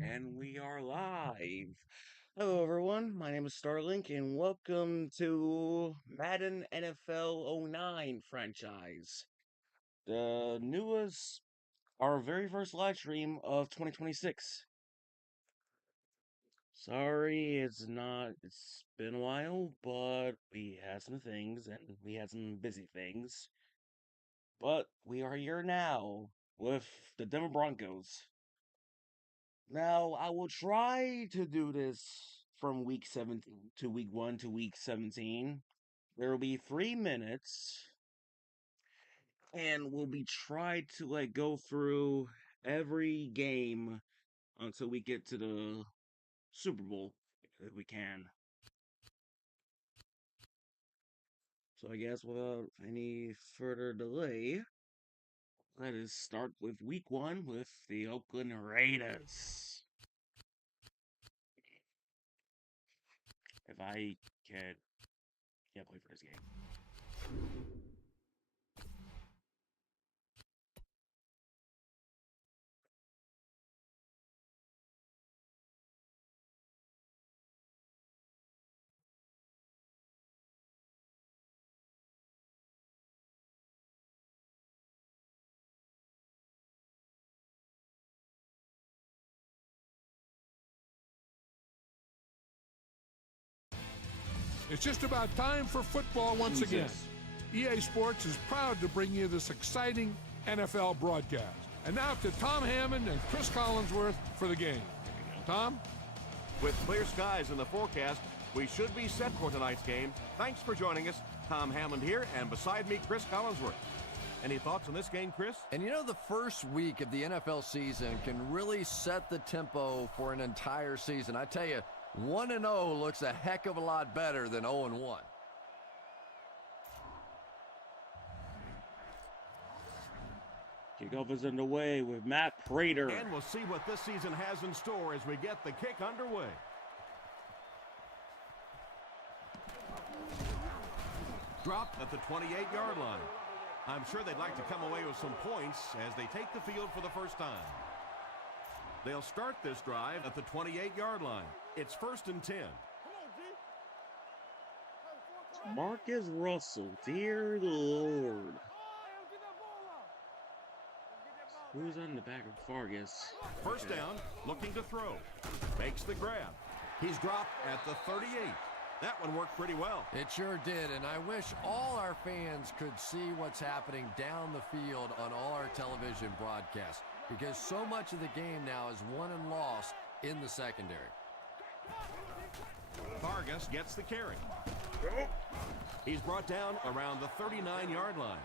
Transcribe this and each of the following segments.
And we are live. Hello, everyone. My name is Starlink, and welcome to Madden NFL '09 franchise, the newest, our very first live stream of 2026. Sorry, it's been a while, but we had some things, and we had some busy things. But we are here now with the Denver Broncos. Now, I will try to do this from week 17 to week 1 to week 17. There will be 3 minutes, and we'll be trying to go through every game until we get to the Super Bowl, if we can. So I guess without any further delay, let us start with week 1 with the Oakland Raiders. If I can, yeah, play for this game. It's just about time for football once again. EA Sports is proud to bring you this exciting NFL broadcast. And now to Tom Hammond and Chris Collinsworth for the game. Tom? With clear skies in the forecast, we should be set for tonight's game. Thanks for joining us. Tom Hammond here, and beside me, Chris Collinsworth. Any thoughts on this game, Chris? And you know, the first week of the NFL season can really set the tempo for an entire season. I tell you, 1-0 looks a heck of a lot better than 0-1. Kickoff is underway with Matt Prater. And we'll see what this season has in store as we get the kick underway. Dropped at the 28-yard line. I'm sure they'd like to come away with some points as they take the field for the first time. They'll start this drive at the 28-yard line. It's 1st and 10. Marcus Russell, dear Lord. Who's on the back of Fargus? First down, looking to throw. Makes the grab. He's dropped at the 38. That one worked pretty well. It sure did, and I wish all our fans could see what's happening down the field on all our television broadcasts, because so much of the game now is won and lost in the secondary. Vargas gets the carry. He's brought down around the 39-yard line.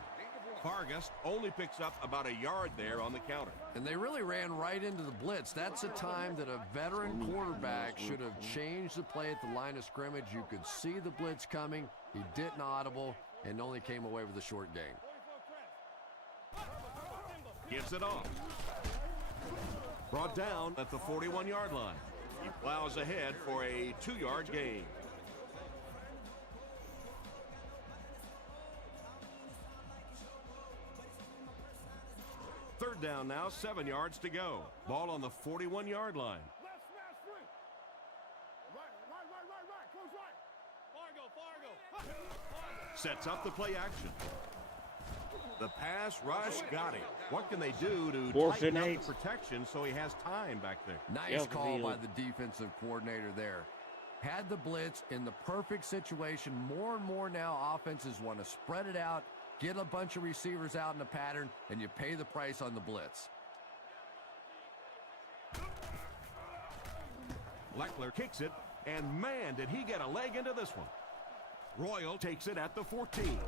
Vargas only picks up about a yard there on the counter. And they really ran right into the blitz. That's a time that a veteran quarterback should have changed the play at the line of scrimmage. You could see the blitz coming. He didn't audible and only came away with a short gain. Gives it off. Brought down at the 41-yard line. He plows ahead for a 2-yard gain. Third down now, 7 yards to go. Ball on the 41-yard line. Sets up the play action. The pass rush got him. What can they do to tighten up the protection so he has time back there? Nice call by the defensive coordinator there. Had the blitz in the perfect situation. More and more now offenses want to spread it out, get a bunch of receivers out in a pattern, and you pay the price on the blitz. Leckler kicks it, and man, did he get a leg into this one. Royal takes it at the 14.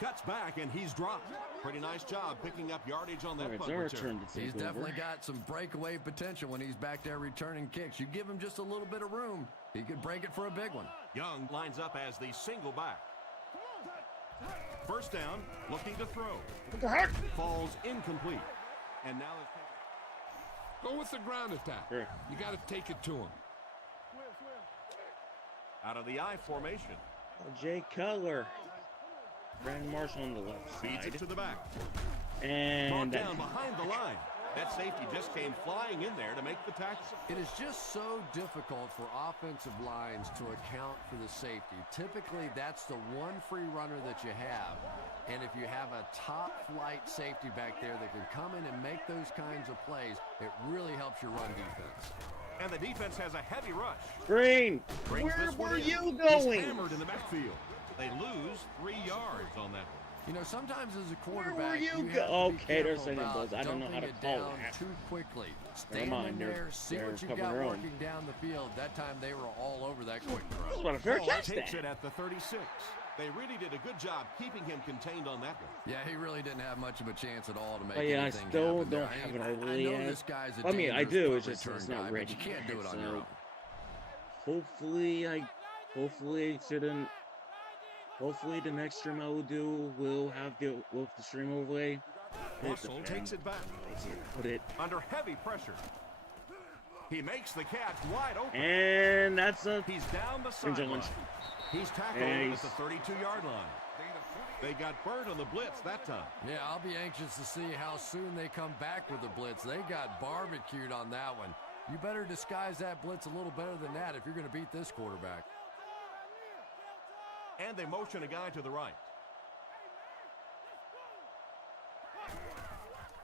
Cuts back, and he's dropped. Pretty nice job picking up yardage on that punt return. He's definitely got some breakaway potential when he's back there returning kicks. You give him just a little bit of room, he could break it for a big one. Young lines up as the single back. First down, looking to throw. What the heck? Falls incomplete. And now it's... Go with the ground attack. Sure. You got to take it to him. Out of the I formation. Jay Cutler. Brandon Marshall on the left Feeds side. it to the back. And brought down behind the line. That safety just came flying in there to make the tackle. It is just so difficult for offensive lines to account for the safety. Typically, that's the one free runner that you have. And if you have a top-flight safety back there that can come in and make those kinds of plays, it really helps your run defense. And the defense has a heavy rush. Green, Brings where this one were in. you He's going? hammered in the backfield. They lose 3 yards on that one. You know, sometimes as a Where quarterback, were you you go? have to be Okay, they're careful sending about those. I don't know how to dumping it call down that. too quickly. Never Stand mind, in there, see they're what you covering got their own. working down the field. That time they were all over that quick That's throw. what a fair Ball catch takes there. it at the 36. They really did a good job keeping him contained on that one. Yeah, he really didn't have much of a chance at all to make But yeah, I anything still happen there. don't have it I overly know yet. this guy's a I mean, I dangerous do. punt It's just return it's not guy, ready. but you can't do it on So, your own. Hopefully the next stream I will do will have the stream overlay. Russell takes it back. Put it. Under heavy pressure. He makes the catch wide open. And that's a He's down the Enjoy sideline. lunch. He's tackled at the 32-yard line. They got burned on the blitz that time. Yeah, I'll be anxious to see how soon they come back with the blitz. They got barbecued on that one. You better disguise that blitz a little better than that if you're going to beat this quarterback. And they motion a guy to the right.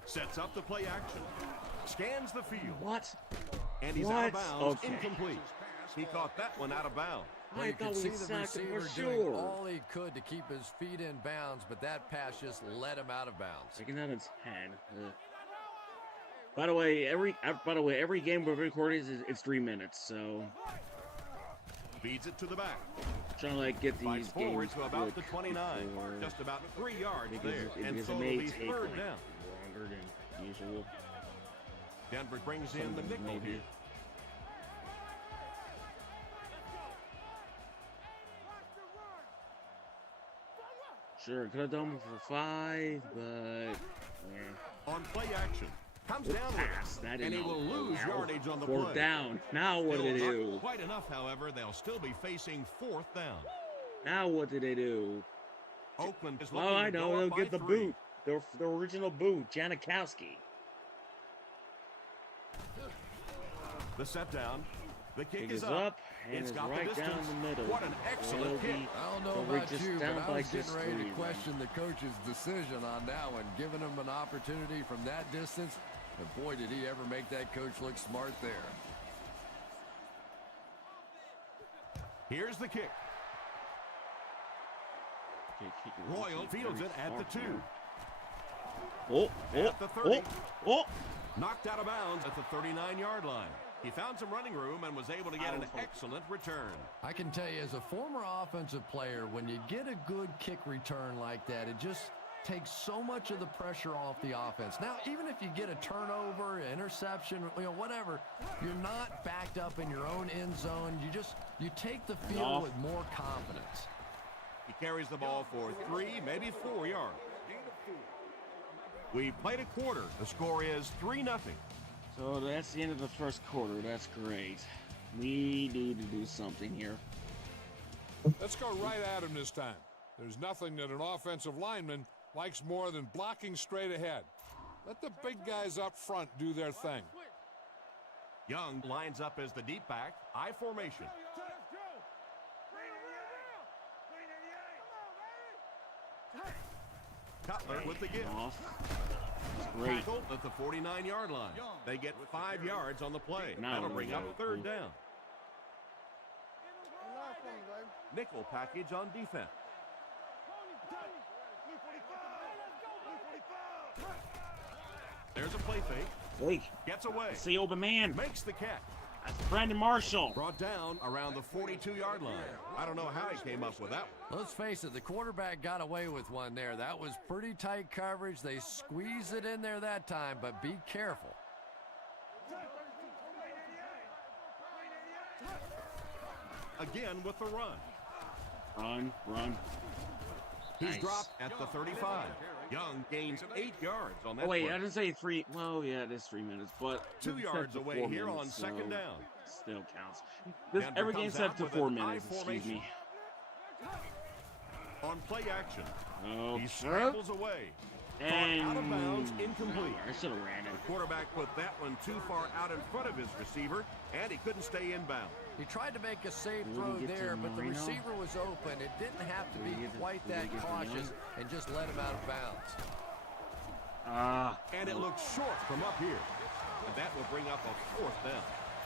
Sets up the play action. Scans the field. what? And he's out of What? bounds. Okay. Incomplete. He caught that one out of bounds. Well, I you thought could see we the sacked him receiver for doing sure. all he could to keep his feet in bounds, but that pass just let him out of bounds. Second out of 10. By the way, every game we're recording is 3 minutes, so Feeds it to the back. trying to like get Fights these forward games to about the quick 29. before- Just about 3 yards because there. And because so it it'll may be take third like, down. longer than usual. Denver brings in the nickel Maybe. here. Sure, could have done it for 5, but yeah. On play action. Comes down Pass. there. That And he didn't will lose allow yardage on the fourth play. down. Now what did they Still do? not quite enough, however. They'll still be facing 4th down. Now what did they do? Oakland is looking Oh, I to go know. up They'll by get the 3. boot. The original boot, Janikowski. The set down. The kick Kick is is up. up, and It's it's got the right down distance. the middle. What an excellent kick. I don't know So we're about just you, down but I by was getting just ready 3 to then. question the coach's decision on that one, giving him an opportunity from that distance. And boy, did he ever make that coach look smart there. Here's the kick. Royal fields it at the 2. Oh, At the 30. oh. Knocked out of bounds at the 39-yard line. He found some running room and was able to get an excellent return. I can tell you, as a former offensive player, when you get a good kick return like that, it just takes so much of the pressure off the offense. Now, even if you get a turnover, interception, whatever, you're not backed up in your own end zone. You take the field with more confidence. He carries the ball for 3, maybe 4 yards. We played a quarter. The score is 3-0. So that's the end of the first quarter. That's great. We need to do something here. Let's go right at him this time. There's nothing that an offensive lineman likes more than blocking straight ahead. Let the big guys up front do their thing. Young lines up as the deep back. I formation. Cutler with the give. Off. That's great. Tackled at the 49-yard line. They get 5 yards on the play. Now That'll we bring up go. 3rd down. Nickel package on defense. There's a play fake. Wait, Gets away. it's the open man. Makes the catch. That's Brandon Marshall. Brought down around the 42-yard line. I don't know how he came up with that one. Let's face it, the quarterback got away with one there. That was pretty tight coverage. They squeezed it in there that time, but be careful. Again with the run. Run. He's Nice. dropped at the 35. Young gains 8 yards on that Oh wait, play. I didn't say 3. Well, yeah, it is 3 minutes, but 2 it's yards set to away 4 here minutes, on second so down. Still counts. Denver Every comes game's set out to with 4 an I minutes. Excuse formation. me. On play action. Oh, He sure. scrambles away. Thrown out of bounds, And incomplete. I should have ran it. The quarterback put that one too far out in front of his receiver, and he couldn't stay inbound. He tried to make a safe throw there, but the receiver was open. It didn't have to be quite that cautious and just let him out of bounds. And it looks short from up here. And that will bring up a 4th down.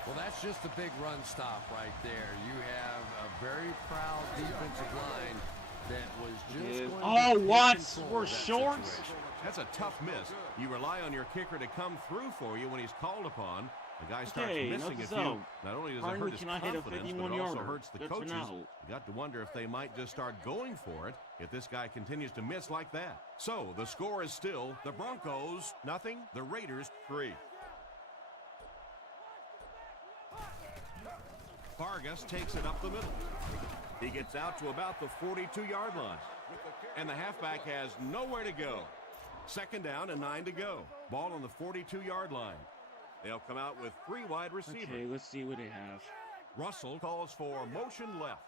Well, that's just a big run stop right there. You have a very proud defensive line that was just going to what? control We're that short? situation. That's a tough miss. You rely on your kicker to come through for you when he's called upon. The guy starts missing a few. Not only does it hurt his confidence, but it also hurts the coaches. You got to wonder if they might just start going for it if this guy continues to miss like that. So the score is still the Broncos 0, the Raiders 3. Vargas takes it up the middle. He gets out to about the 42-yard line. And the halfback has nowhere to go. 2nd down and 9 to go. Ball on the 42-yard line. They'll come out with 3 wide receivers. Okay, let's see what they have. Russell calls for motion left.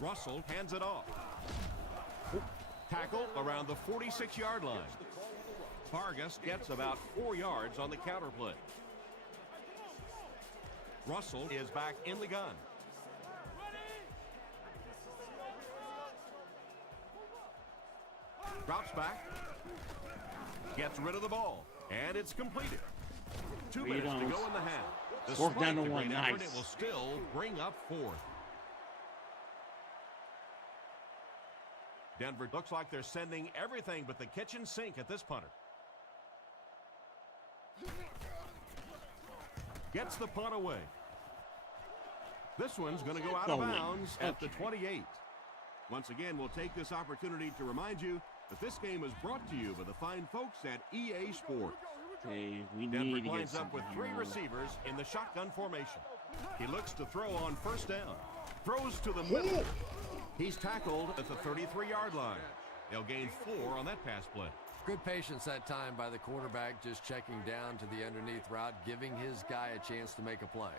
Russell hands it off. Tackle around the 46-yard line. Vargas gets about 4 yards on the counter play. Russell is back in the gun. Drops back. Gets rid of the ball. And it's completed. 2 minutes to go in the half. Fourth down to 1. Nice. Nice. It will still bring up 4th. Denver looks like they're sending everything but the kitchen sink at this punter. Gets the punt away. This one's going to go out of bounds at the 28. Once again, we'll take this opportunity to remind you that this game is brought to you by the fine folks at EA Sports. Okay, we Denver need to lines get up with 3 something. receivers in the shotgun formation. He looks to throw on 1st down. Throws to the middle. He's tackled at the 33-yard line. They'll gain 4 on that pass play. Good patience that time by the quarterback, just checking down to the underneath route, giving his guy a chance to make a play.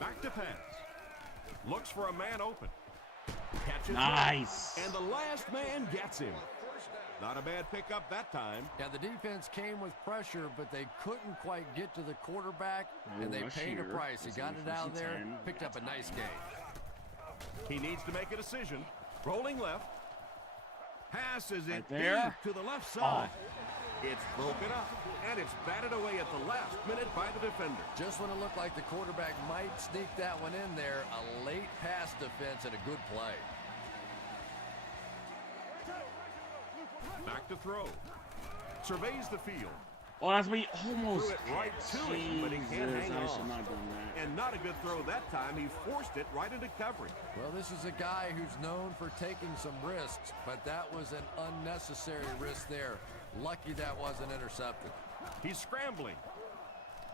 Back to pass. Looks for a man open. Catches Nice. him, and the last man gets him. Not a bad pickup that time. Yeah, the defense came with pressure, but they couldn't quite get to the quarterback, and they paid a price. He got it out there, picked up a nice gain. He needs to make a decision. Rolling left. Passes it Right there. deep to the left side. It's broken up, and it's batted away at the last minute by the defender. Just when it looked like the quarterback might sneak that one in there, a late pass defense and a good play. Back to throw. Surveys the field. Oh, that's me. Almost. Threw it right to him, but he can't hang I on. should not have done that. And not a good throw that time. He forced it right into coverage. Well, this is a guy who's known for taking some risks, but that was an unnecessary risk there. Lucky that wasn't intercepted. He's scrambling.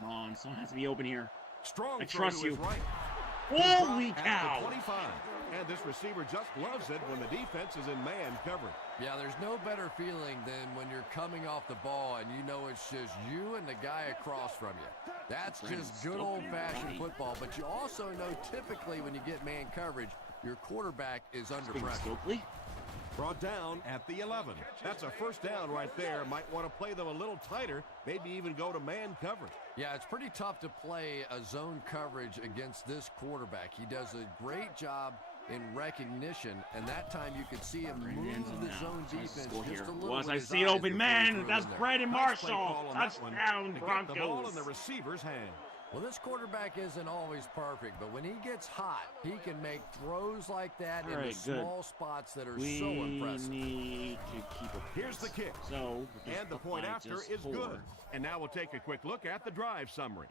Come on, someone has to be open here. Strong I throw trust to his you. right. Holy At the cow! 25. And this receiver just loves it when the defense is in man coverage. Yeah, there's no better feeling than when you're coming off the ball and you know it's just you and the guy across from you. That's just good old-fashioned football, but you also know typically when you get man coverage, your quarterback is under pressure. Stokely. Brought down at the 11. That's a 1st down right there. Might want to play them a little tighter, maybe even go to man coverage. Yeah, it's pretty tough to play a zone coverage against this quarterback. He does a great job in recognition, and that time you could see him move the zone defense just a little Once with I his see it eyes open, before he man, threw it that's in there. Brandon Nice play Marshall. call on that one Touchdown, to get the ball in Broncos. the receiver's hand. Well, this quarterback isn't always perfect, but when he gets hot, he can make throws like that All into right, good. small spots that are We so impressive. need to keep it. Here's the kick. So, And the point after is good. And now we'll take a quick look at the drive summary.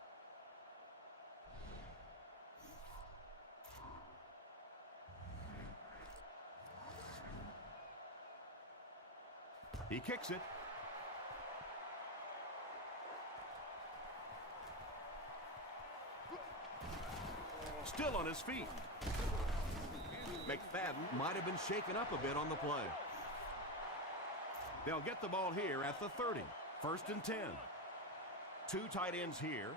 He kicks it. Still on his feet. McFadden might have been shaken up a bit on the play. They'll get the ball here at the 30. 1st and 10. 2 tight ends here.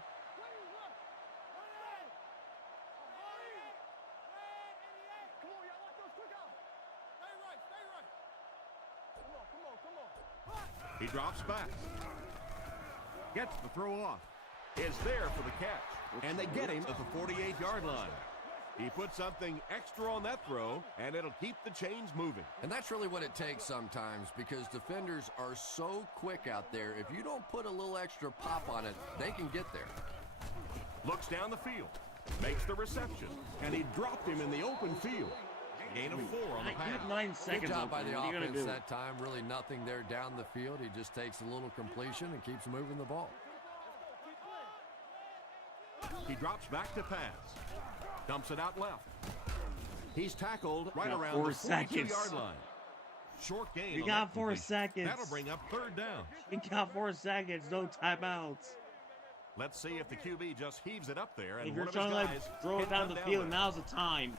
He drops back. Gets the throw off. Is there for the catch. And they get him at the 48-yard line. He put something extra on that throw, and it'll keep the chains moving. And that's really what it takes sometimes, because defenders are so quick out there. If you don't put a little extra pop on it, they can get there. Looks down the field. Makes the reception. And he dropped him in the open field. Gain of 4 on the You pass. have 9 seconds. Good job by the What are you gonna offense do? that time. Really nothing there down the field. He just takes a little completion and keeps moving the ball. He drops back to pass. Dumps it out left. He's tackled right got around 4 the seconds. 42-yard line. Short gain. You on got that 4 completion. seconds. That'll bring up 3rd down. You got 4 seconds. No timeouts. Let's see if the QB just heaves it up there. And If you're one of his trying to guys throw can it down come the field, there. now's the time.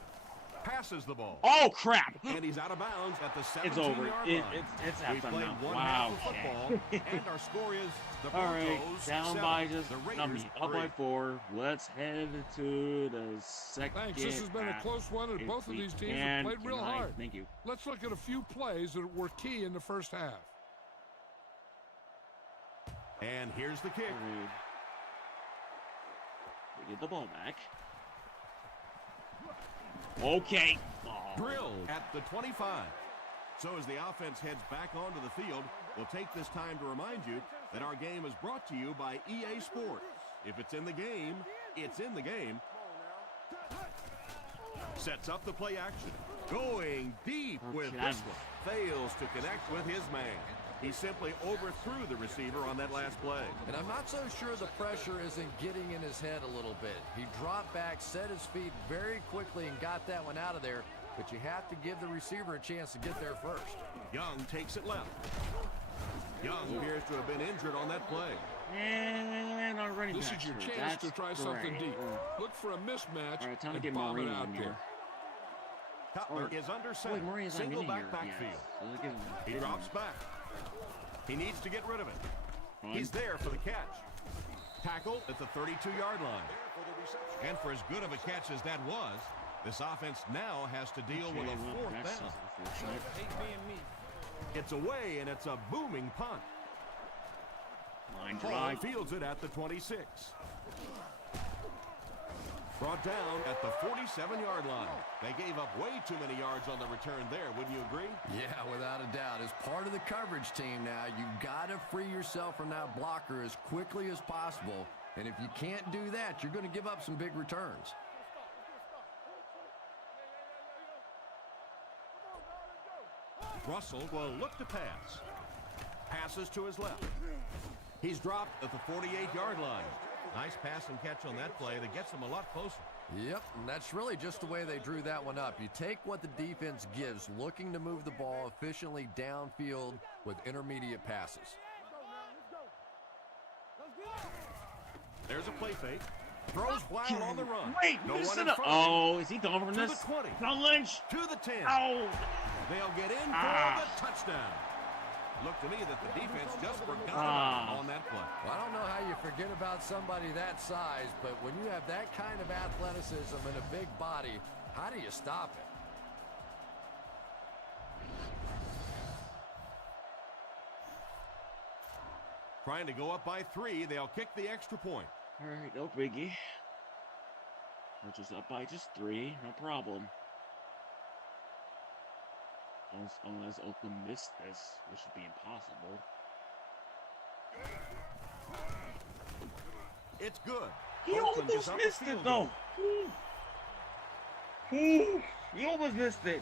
Passes the ball. Oh crap! And he's out of bounds at the 17-yard It's over. line. It's We halftime played now. one Wow. half of football, and our score is the All Broncos right, down 7, by just the I Raiders mean, up 3. by 4. Let's head to the second. Thanks. This has been a half, close one, and if both of we these teams can have played real tonight. hard. Thank you. Let's look at a few plays that were key in the first half. And here's the kick. We get the ball back. Okay. Oh. Drilled at the 25. So as the offense heads back onto the field, we'll take this time to remind you that our game is brought to you by EA Sports. If it's in the game, it's in the game. Sets up the play action. Going deep with this one. Fails to connect with his man. He simply overthrew the receiver on that last play. And I'm not so sure the pressure isn't getting in his head a little bit. He dropped back, set his feet very quickly, and got that one out of there. But you have to give the receiver a chance to get there first. Young takes it left. Young appears to have been injured on that play. And our running This back is your hurt. chance to That's try something great. deep. Look for a mismatch All right, time to and get bomb it Marino out in there. here. Cutler is under center. Wait, Marino's not Single in back here. backfield. Yes. So give him- He give him- drops back. He needs to get rid of it. Fine. He's there for the catch. Tackle at the 32-yard line. And for as good of a catch as that was, this offense now has to deal with a Okay, well, 4th that's down. unfortunate. It's away, and it's a booming punt. Line Hall drive. fields it at the 26. Brought down at the 47-yard line. They gave up way too many yards on the return there, wouldn't you agree? Yeah, without a doubt. As part of the coverage team now, you've got to free yourself from that blocker as quickly as possible. And if you can't do that, you're going to give up some big returns. Russell will look to pass. Passes to his left. He's dropped at the 48-yard line. Nice pass and catch on that play that gets him a lot closer. Yep, and that's really just the way they drew that one up. You take what the defense gives, looking to move the ball efficiently downfield with intermediate passes. There's a play fake. Throws wild on the run. Wait, No listen one in up. front of him. Oh, is he going from To this? the 20. John Lynch. To the 10. Oh. They'll get in for Ah. the touchdown. Looked to me that the defense just forgot Ah. on that play. Well, I don't know how you forget about somebody that size, but when you have that kind of athleticism and a big body, how do you stop it? Trying to go up by 3. They'll kick the extra point. All right, no biggie. We're just up by just 3. No problem. Unless Oakland missed this, which would be impossible. It's good. He Oakland is almost up a missed it, field though. goal. He almost missed it.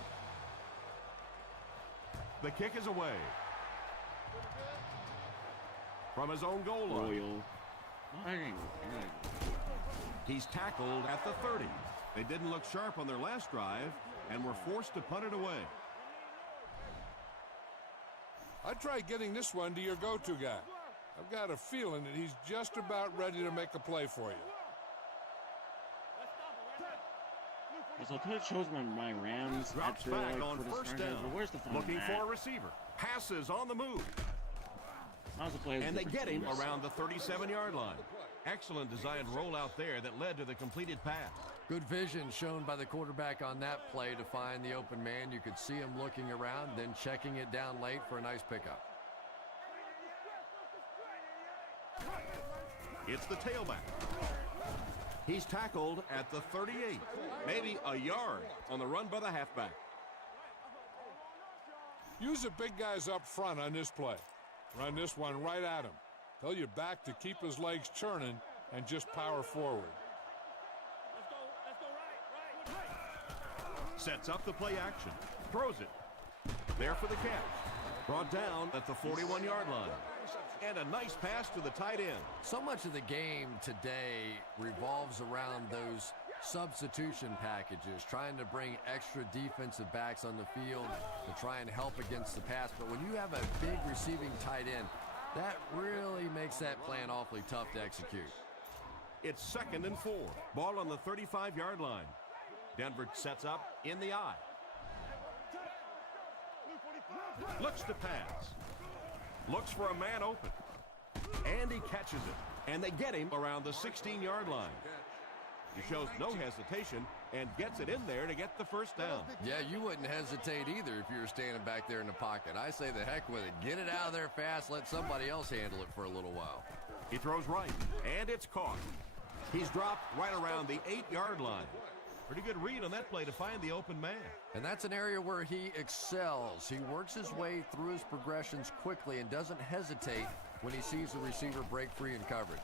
The kick is away. From his own goal line. Royal. He's tackled at the 30. They didn't look sharp on their last drive and were forced to punt it away. I'd try getting this one to your go-to guy. I've got a feeling that he's just about ready to make a play for you. So I could have chosen my Rams Drops after, back like, on for this first franchise, down. but where's the fun Looking in for that? a receiver. Passes on the move. How's the play And they different get him teams? around the 37-yard line. Excellent designed rollout there that led to the completed pass. Good vision shown by the quarterback on that play to find the open man. You could see him looking around, then checking it down late for a nice pickup. It's the tailback. He's tackled at the 38. Maybe a yard on the run by the halfback. Use the big guys up front on this play. Run this one right at him. Tell your back to keep his legs churning and just power forward. Sets up the play action. Throws it. There for the catch. Brought down at the 41-yard line. And a nice pass to the tight end. So much of the game today revolves around those substitution packages, trying to bring extra defensive backs on the field to try and help against the pass. But when you have a big receiving tight end, that really makes that plan awfully tough to execute. It's 2nd and 4. Ball on the 35-yard line. Denver sets up in the eye. Looks to pass. Looks for a man open. And he catches it. And they get him around the 16-yard line. He shows no hesitation and gets it in there to get the first down. Yeah, you wouldn't hesitate either if you were standing back there in the pocket. I say the heck with it. Get it out of there fast. Let somebody else handle it for a little while. He throws right, and it's caught. He's dropped right around the 8-yard line. Pretty good read on that play to find the open man. And that's an area where he excels. He works his way through his progressions quickly and doesn't hesitate when he sees the receiver break free in coverage.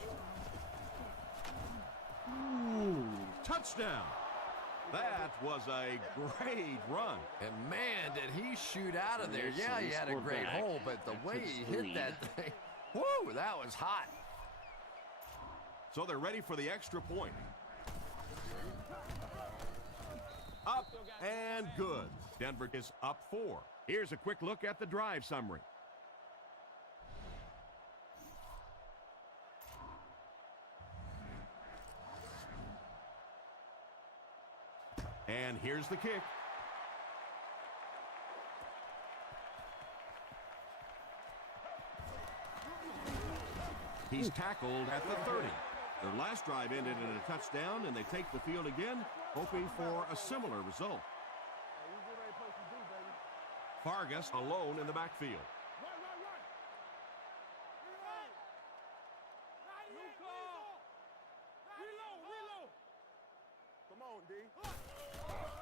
Ooh, touchdown. That was a great run. And man, did he shoot out of there. Yeah, he had a great hole, but the way he hit that thing, whoo, that was hot. So they're ready for the extra point. Up and good. Denver is up 4. Here's a quick look at the drive summary. And here's the kick. He's tackled at the 30. Their last drive ended in a touchdown, and they take the field again, hoping for a similar result. Vargas alone in the backfield.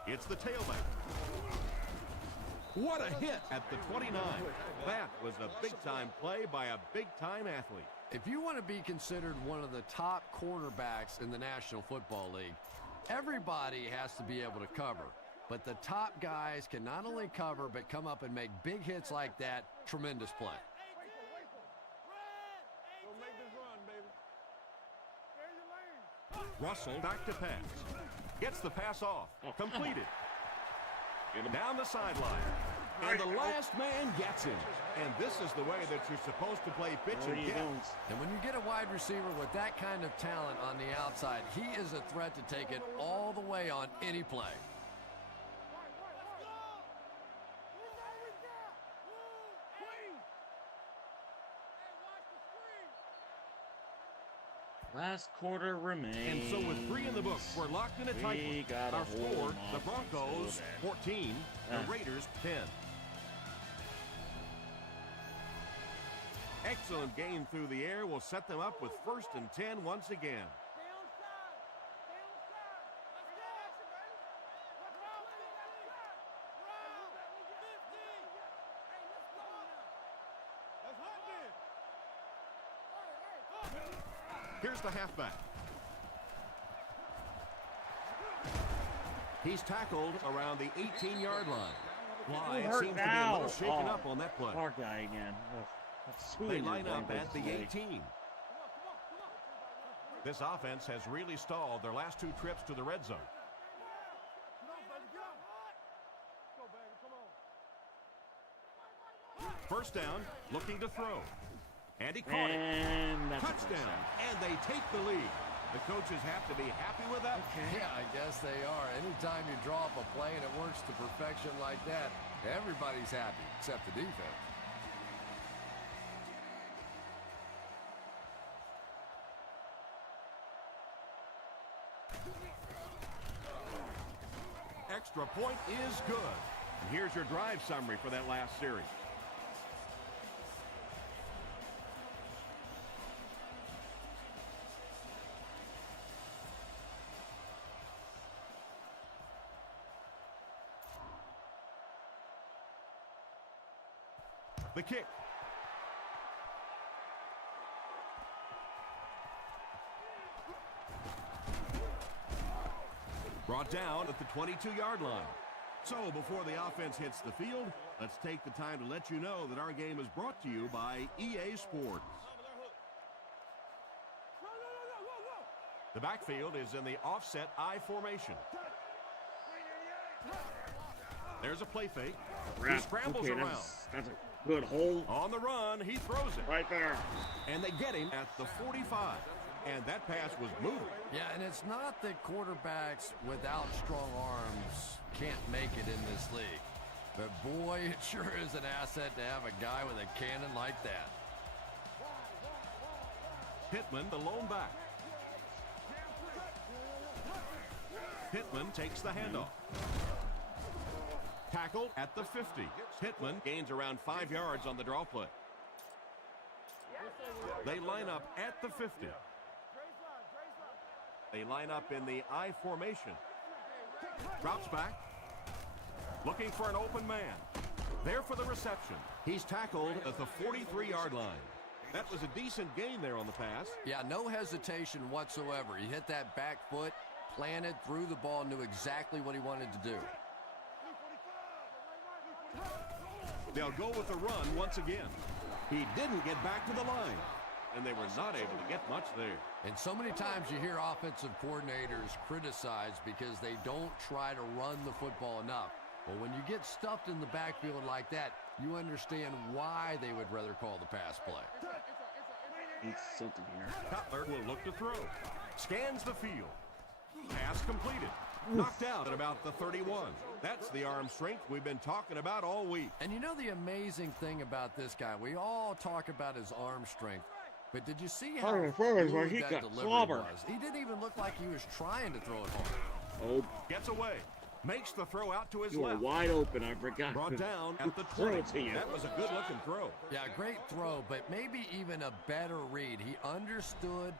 It's the tailback. What a hit at the 29. That was a big-time play by a big-time athlete. If you want to be considered one of the top quarterbacks in the National Football League, everybody has to be able to cover. But the top guys can not only cover, but come up and make big hits like that. Tremendous play. Russell back to pass. Gets the pass off. Completed. Down the sideline. And the last man gets him. And this is the way that you're supposed to play pitch and catch. And when you get a wide receiver with that kind of talent on the outside, he is a threat to take it all the way on any play. Last quarter remains. And so with 3 in the book, we're locked in a tight one. Our score, the Broncos 14, the Raiders 10. Excellent game through the air will set them up with 1st and 10 once again. Here's the halfback. He's tackled around the 18-yard line. Fly seems to be a little shaken up on that play. Poor guy again. They line up at the 18. This offense has really stalled their last 2 trips to the red zone. First down, looking to throw. And he caught it. Touchdown. And they take the lead. The coaches have to be happy with that. Yeah, I guess they are. Anytime you draw up a play and it works to perfection like that, everybody's happy except the defense. Extra point is good. And here's your drive summary for that last series. The kick. Brought down at the 22-yard line. So before the offense hits the field, let's take the time to let you know that our game is brought to you by EA Sports. The backfield is in the offset I formation. There's a play fake. He scrambles around. That's a good hole. On the run, he throws it. Right there. And they get him at the 45. And that pass was moving. Yeah, and it's not that quarterbacks without strong arms can't make it in this league. But boy, it sure is an asset to have a guy with a cannon like that. Pittman, the lone back. Pittman takes the handoff. Tackle at the 50. Pittman gains around 5 yards on the draw play. They line up at the 50. They line up in the I formation. Drops back. Looking for an open man. There for the reception. He's tackled at the 43-yard line. That was a decent gain there on the pass. Yeah, no hesitation whatsoever. He hit that back foot, planted, threw the ball, knew exactly what he wanted to do. They'll go with the run once again. He didn't get back to the line, and they were not able to get much there. And so many times you hear offensive coordinators criticized because they don't try to run the football enough. Well, when you get stuffed in the backfield like that, you understand why they would rather call the pass play. It's something here. Cutler will look to throw. Scans the field. Pass completed. Knocked out at about the 31. That's the arm strength we've been talking about all week. And you know the amazing thing about this guy, we all talk about his arm strength, but did you see how smooth he that got delivery clobbered. was? He didn't even look like he was trying to throw it home. Oh, Gets away. Makes the throw out to his you are left. wide open. I forgot. Brought down at the Throw 20. it to you. That was a good-looking throw. Yeah, great throw, but maybe even a better read. He understood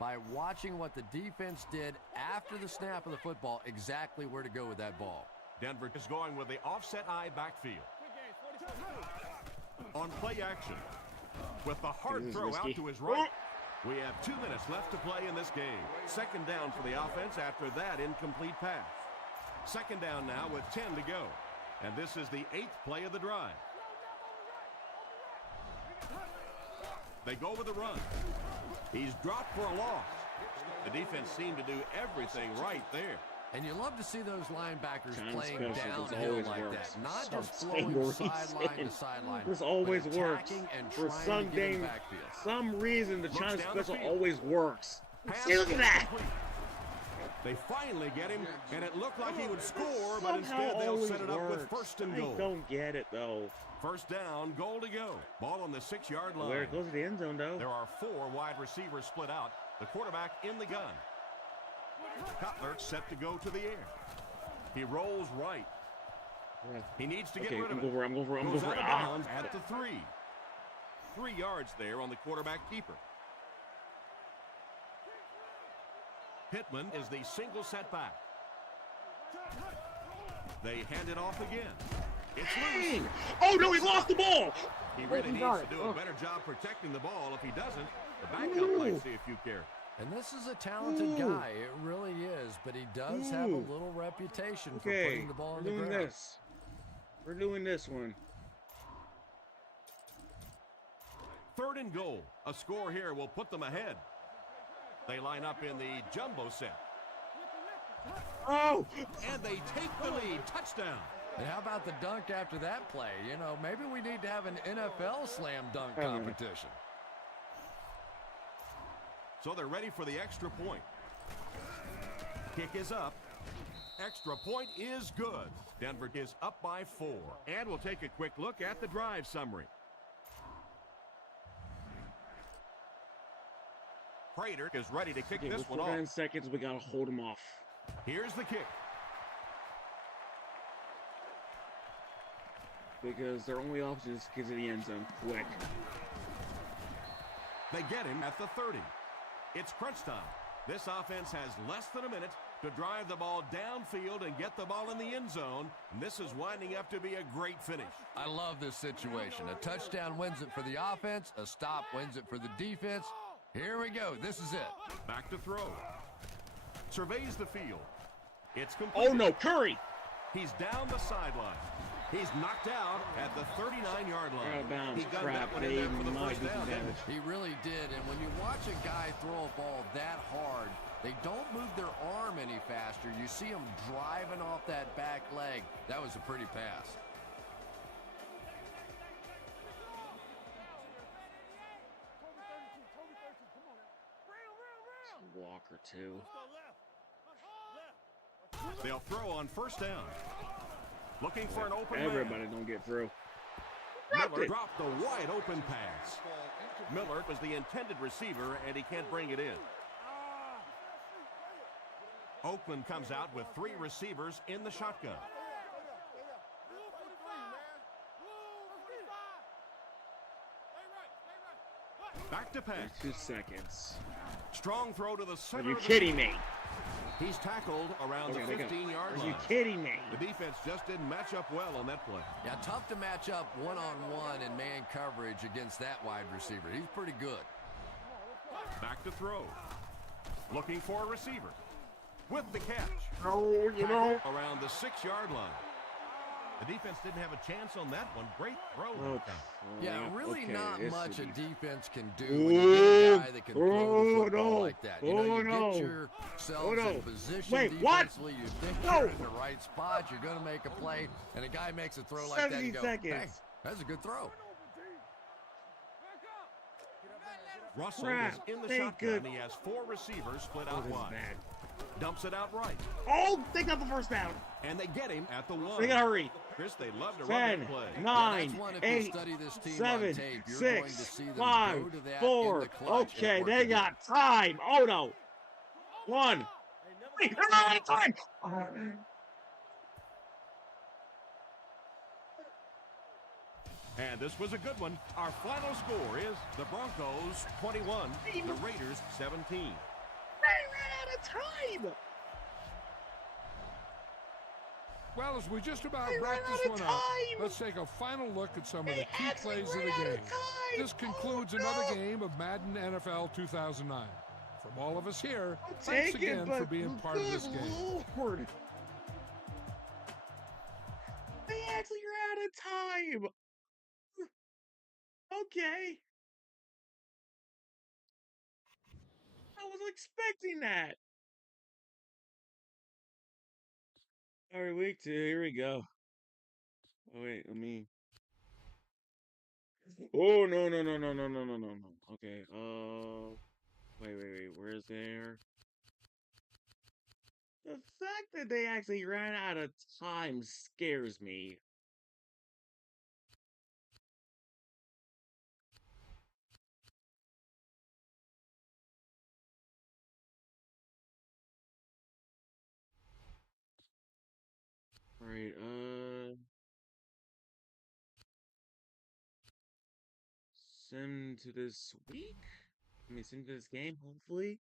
by watching what the defense did after the snap of the football exactly where to go with that ball. Denver is going with the offset I backfield. On play action. With the hard throw out to his right. We have 2 minutes left to play in this game. Second down for the offense after that incomplete pass. Second down now with 10 to go. And this is the 8th play of the drive. They go with the run. He's dropped for a loss. The defense seemed to do everything right there. And you love to see those linebackers Giant playing special, this downhill always like works. that. Not Some just flowing reason. sideline to sideline. This always but works. attacking and For trying some to get in the dang, backfield. some reason, the Looks China down the special field. always works. Pass See, look at that. complete. They finally get him, and it looked like he would score, but Somehow instead they'll always set it up with works. first and goal. I don't get it, though. First down, goal to go. Ball on the 6-yard line. Where it goes to the end zone, though. There are 4 wide receivers split out. The quarterback in the gun. Cutler set to go to the air. He rolls right. He needs to get rid of it. I'm going for it. Goes out of bounds at the 3. 3 yards there on the quarterback keeper. Pittman is the single setback. They hand it off again. It's loose. Oh, no, he lost the ball. He really needs to do a better job protecting the ball. If he doesn't, the backup might see a few carries. And this is a talented guy. It really is. But he does have a little reputation for putting the ball in the ground. We're doing this one. 3rd and goal. A score here will put them ahead. They line up in the jumbo set. Oh! And they take the lead. Touchdown. And how about the dunk after that play? You know, maybe we need to have an NFL slam dunk competition. So they're ready for the extra point. Kick is up. Extra point is good. Denver is up by 4. And we'll take a quick look at the drive summary. Prater is ready to kick this one off. 9 seconds, we got to hold him off. Here's the kick. Because their only option is to get to the end zone quick. They get him at the 30. It's crunch time. This offense has less than a minute to drive the ball downfield and get the ball in the end zone. And this is winding up to be a great finish. I love this situation. A touchdown wins it for the offense. A stop wins it for the defense. Here we go. This is it. Back to throw. Surveys the field. It's complete. Oh, no, Curry. He's down the sideline. He's knocked out at the 39-yard line. Out of bounds. He got Crap, that one in there for the might first do down. damage. He really did. And when you watch a guy throw a ball that hard, they don't move their arm any faster. You see them driving off that back leg. That was a pretty pass. Walker, too. They'll throw on first down. Looking for an open Everybody man. don't get through. Miller dropped the wide open pass. Miller was the intended receiver, and he can't bring it in. Oakland comes out with 3 receivers in the shotgun. Back to pass. 2 seconds. Strong throw to the Are center. you of the kidding me? He's tackled around the 15-yard Are line. you kidding me? The defense just didn't match up well on that play. Yeah, tough to match up one-on-one in man coverage against that wide receiver. He's pretty good. Back to throw. Looking for a receiver. With the catch. No, you know. Around the 6-yard line. The defense didn't have a chance on that one. Great throw. Yeah, really okay, not this much is- a defense can do when you get a guy that can throw the football no. like that. You know, Oh, you no. get yourselves Oh, no. in position Wait, what? defensively. You think No. you're in the right spot. You're going to make a play, and a guy makes a throw like that. 70 You go, seconds. hey, that's a good throw. Russell Crap. is in the Thank shotgun. good- He has 4 receivers split Oh, out this is wide. bad. Dumps it out right. Oh, they got the first down. And they get him at the 1. They gotta hurry. Chris, they love to run 10, that play. 9, that's one if you 8, study this team on 7, tape, you're going to 6, see them 5, go to that in 4. the clutch, and it Okay, worked they again. got time. Oh, no. 1. Wait, they're not out of time. And this was a good one. Our final score is the Broncos 21, the Raiders 17. They ran out of time. Well, as we just about They wrap ran this out of one up, time. let's take a final look at some of They the key actually plays of the ran out of game. time. This concludes Oh, another no. game of Madden NFL 2009. From all of us here, I'll thanks take it, again for but being part of this good game. Lord. They actually ran out of time. Okay. I was expecting that. All right, week 2. Here we go. Oh, wait, let me. Oh, no, no, no, no, no, no, no, no, no. Okay, wait. Where's there? The fact that they actually ran out of time scares me. Right, send to this week? Send to this game, hopefully.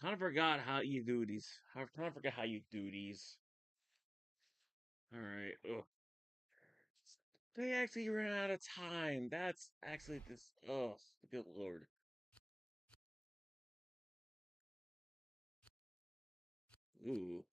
Kind of forgot how you do these. I kind of forgot how you do these. Alright, ugh. They actually ran out of time. That's actually this. Oh, good lord. Ooh.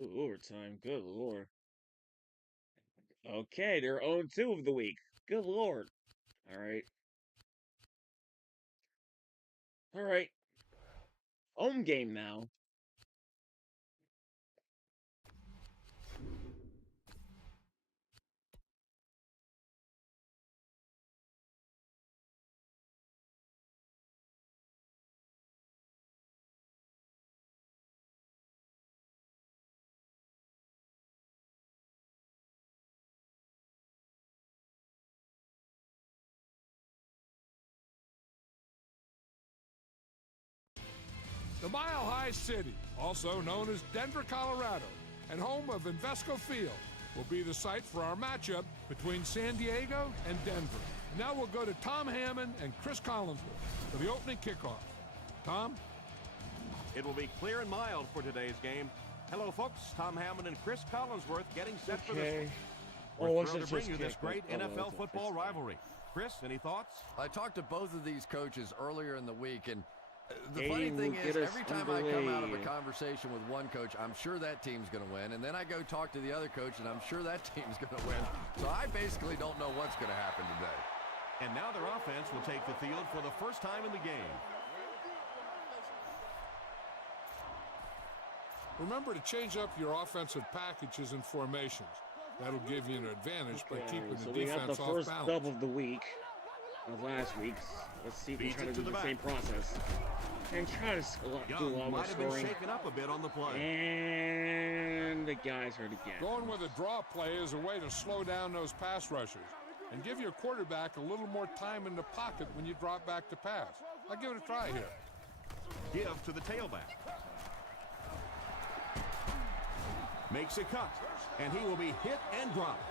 Ooh, overtime. Good lord. Okay, they're 0-2 of the week. Good lord. Alright. Alright. Home game now. The Mile High City, also known as Denver, Colorado, and home of Invesco Field, will be the site for our matchup between San Diego and Denver. Now we'll go to Tom Hammond and Chris Collinsworth for the opening kickoff. Tom? It will be clear and mild for today's game. Hello, folks. Tom Hammond and Chris Collinsworth getting set for this one. We're thrilled to bring you this great NFL football rivalry. Chris, any thoughts? I talked to both of these coaches earlier in the week, and the funny thing is, every time I come out of a conversation with one coach, I'm sure that team's going to win, and then I go talk to the other coach, and I'm sure that team's going to win. So I basically don't know what's going to happen today. And now their offense will take the field for the first time in the game. Remember to change up your offensive packages and formations. That'll give you an advantage by keeping the defense off balance. So we got the first dub of the week, of last week's. Let's see if we try to do the same process. And try to do a lot more scoring. Might have been shaken up a bit on the play. And the guy's hurt again. Going with a draw play is a way to slow down those pass rushers and give your quarterback a little more time in the pocket when you drop back to pass. I'll give it a try here. Give to the tailback. Makes a cut, and he will be hit and dropped.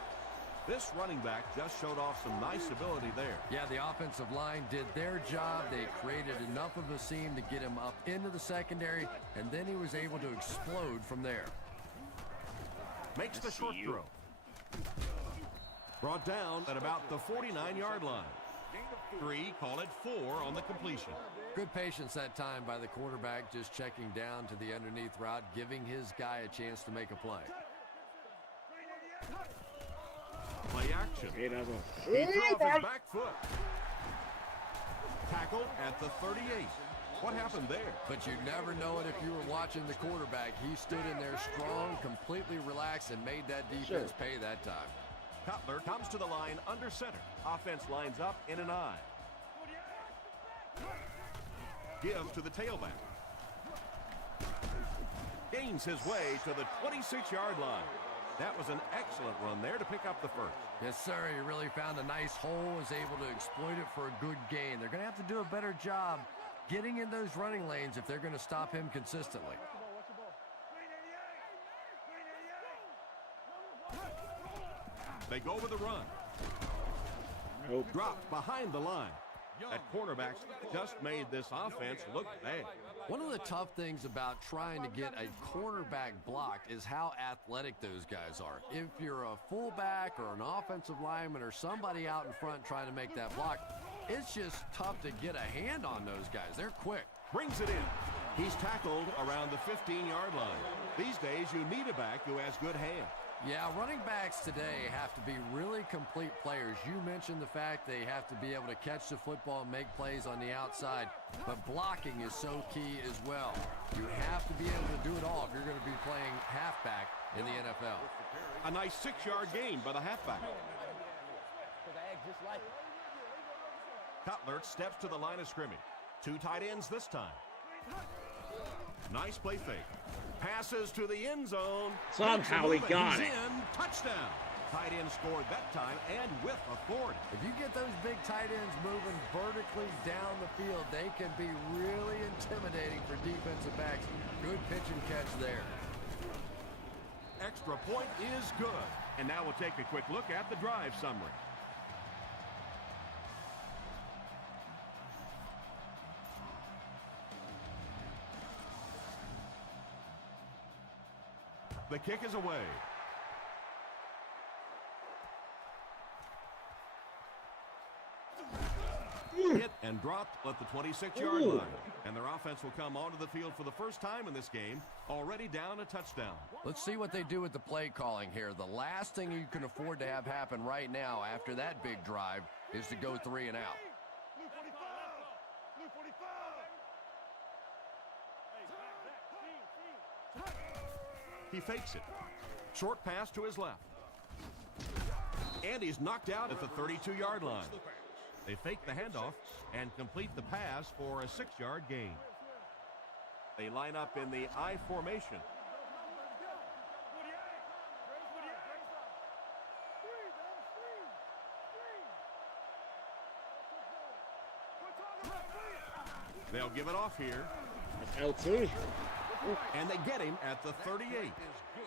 This running back just showed off some nice ability there. Yeah, the offensive line did their job. They created enough of a seam to get him up into the secondary, and then he was able to explode from there. Makes the short throw. Brought down at about the 49-yard line. 3, call it 4 on the completion. Good patience that time by the quarterback, just checking down to the underneath route, giving his guy a chance to make a play. Play action. He throws his back foot. Tackled at the 38. What happened there? But you never know it if you were watching the quarterback. He stood in there strong, completely relaxed, and made that defense pay that time. Cutler comes to the line under center. Offense lines up in an I. Give to the tailback. Gains his way to the 26-yard line. That was an excellent run there to pick up the first. Yes, sir. He really found a nice hole, was able to exploit it for a good gain. They're going to have to do a better job getting in those running lanes if they're going to stop him consistently. They go with the run. Dropped behind the line. That cornerbacks just made this offense look bad. One of the tough things about trying to get a cornerback blocked is how athletic those guys are. If you're a fullback or an offensive lineman or somebody out in front trying to make that block, it's just tough to get a hand on those guys. They're quick. Brings it in. He's tackled around the 15-yard line. These days, you need a back who has good hands. Yeah, running backs today have to be really complete players. You mentioned the fact they have to be able to catch the football and make plays on the outside, but blocking is so key as well. You have to be able to do it all if you're going to be playing halfback in the NFL. A nice 6-yard gain by the halfback. Cutler steps to the line of scrimmage. 2 tight ends this time. Nice play fake. Passes to the end zone. Somehow he got it. He's in. Touchdown. Tight end scored that time and with authority. If you get those big tight ends moving vertically down the field, they can be really intimidating for defensive backs. Good pitch and catch there. Extra point is good. And now we'll take a quick look at the drive summary. The kick is away. Hit and dropped at the 26-yard line. And their offense will come onto the field for the first time in this game, already down a touchdown. Let's see what they do with the play calling here. The last thing you can afford to have happen right now after that big drive is to go 3 and out. He fakes it. Short pass to his left. And he's knocked out at the 32-yard line. They fake the handoff and complete the pass for a 6-yard gain. They line up in the I formation. They'll give it off here. LT. And they get him at the 38.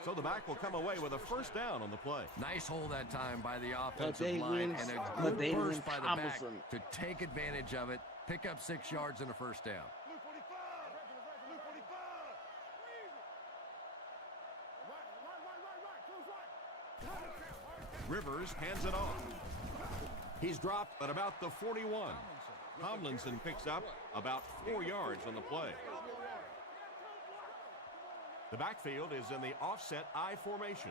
So the back will come away with a first down on the play. Nice hold that time by the offensive line and a good burst by the back to take advantage of it, pick up 6 yards and a first down. Rivers hands it off. He's dropped at about the 41. Tomlinson picks up about 4 yards on the play. The backfield is in the offset I formation.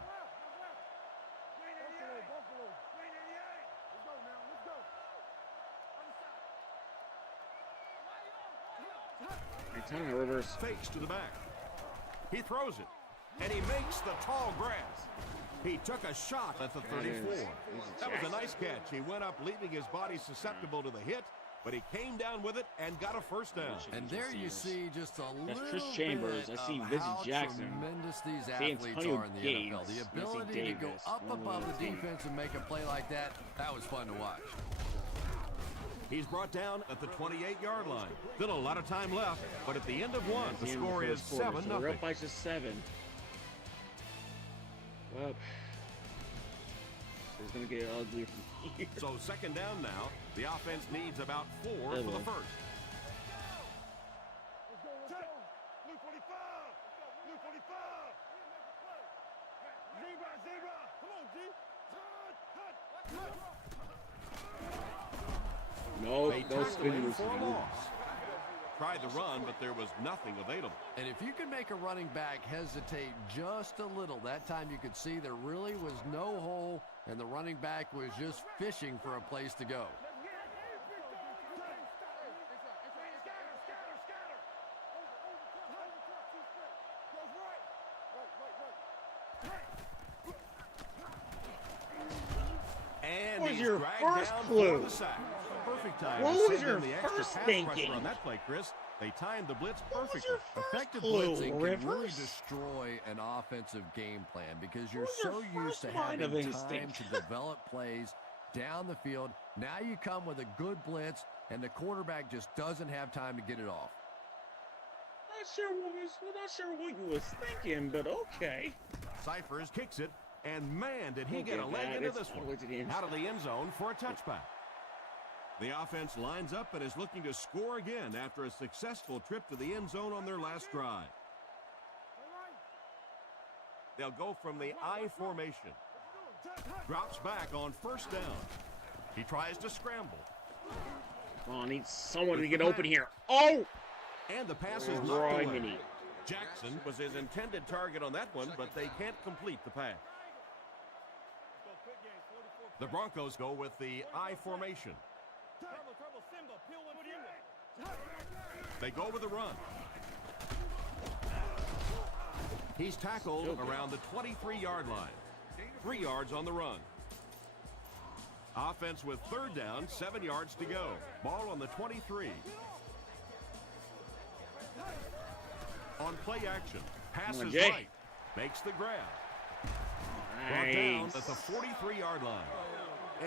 Rivers fakes to the back. He throws it, and he makes the tall grass. He took a shot at the 34. That was a nice catch. He went up, leaving his body susceptible to the hit, but he came down with it and got a first down. And there you see just a little Chris Chambers. bit I see of Vince how Jackson. tremendous these See athletes Antonio are in the Gates. NFL. The I see ability to go Davis. up above the defense and make a play like that, that was fun to watch. He's brought down at the 28-yard line. Still a lot of time left, but at the end of one, the score is 7-0. So we're up by just 7. Well, it's going to get ugly from here. So second down now. The offense needs about 4 for the first. No, They no tackled spin him moves. for a loss. Tried to run, but there was nothing available. And if you can make a running back hesitate just a little, that time you could see there really was no hole, and the running back was just fishing for a place to go. And What was he's your dragged first down clue? for the sack. Perfect time What to was send your in the extra first pass thinking? pressure on that play, Chris. They timed the blitz What was perfectly. your first Effective clue, blitzing can Rivers? really destroy an offensive game plan because you're What was so your used to first line having of time instinct? to develop plays down the field. Now you come with a good blitz, and the quarterback just doesn't have time to get it off. Not sure what you was thinking, but okay. Cyphers kicks it, and man, did he Don't get a get leg that. into It's this all the way to the one. end Out of the end zone for a touchback. The offense lines up and is looking to score again after a successful trip to the end zone on their last drive. They'll go from the I formation. Drops back on first down. He tries to scramble. Oh, I need someone to get open here. Oh! And the pass is knocked away. Rimini. Jackson was his intended target on that one, but they can't complete the pass. The Broncos go with the I formation. They go with the run. He's tackled around the 23-yard line. 3 yards on the run. Offense with third down, 7 yards to go. Ball on the 23. On play action. Passes Jay. right. Makes the grab. Brought down at the 43-yard line.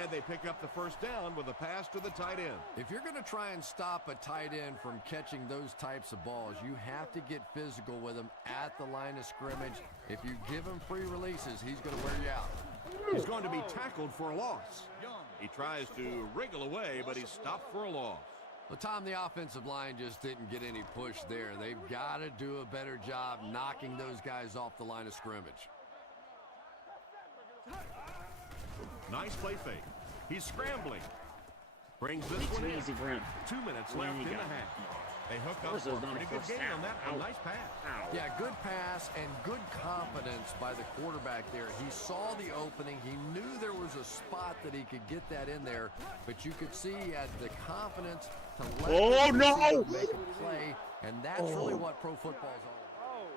And they pick up the first down with a pass to the tight end. If you're going to try and stop a tight end from catching those types of balls, you have to get physical with him at the line of scrimmage. If you give him free releases, he's going to wear you out. He's going to be tackled for a loss. He tries to wriggle away, but he's stopped for a loss. Well, Tom, the offensive line just didn't get any push there. They've got to do a better job knocking those guys off the line of scrimmage. Nice play fake. He's scrambling. Brings this one in. Easy for him. 2 minutes left in the half. They hook up Course for a it's not pretty a good first gain down. on that one. Nice pass. Ow. Yeah, good pass and good confidence by the quarterback there. He saw the opening. He knew there was a spot that he could get that in there, but you could see he had the confidence to let the receiver make a play, and that's really what pro football is all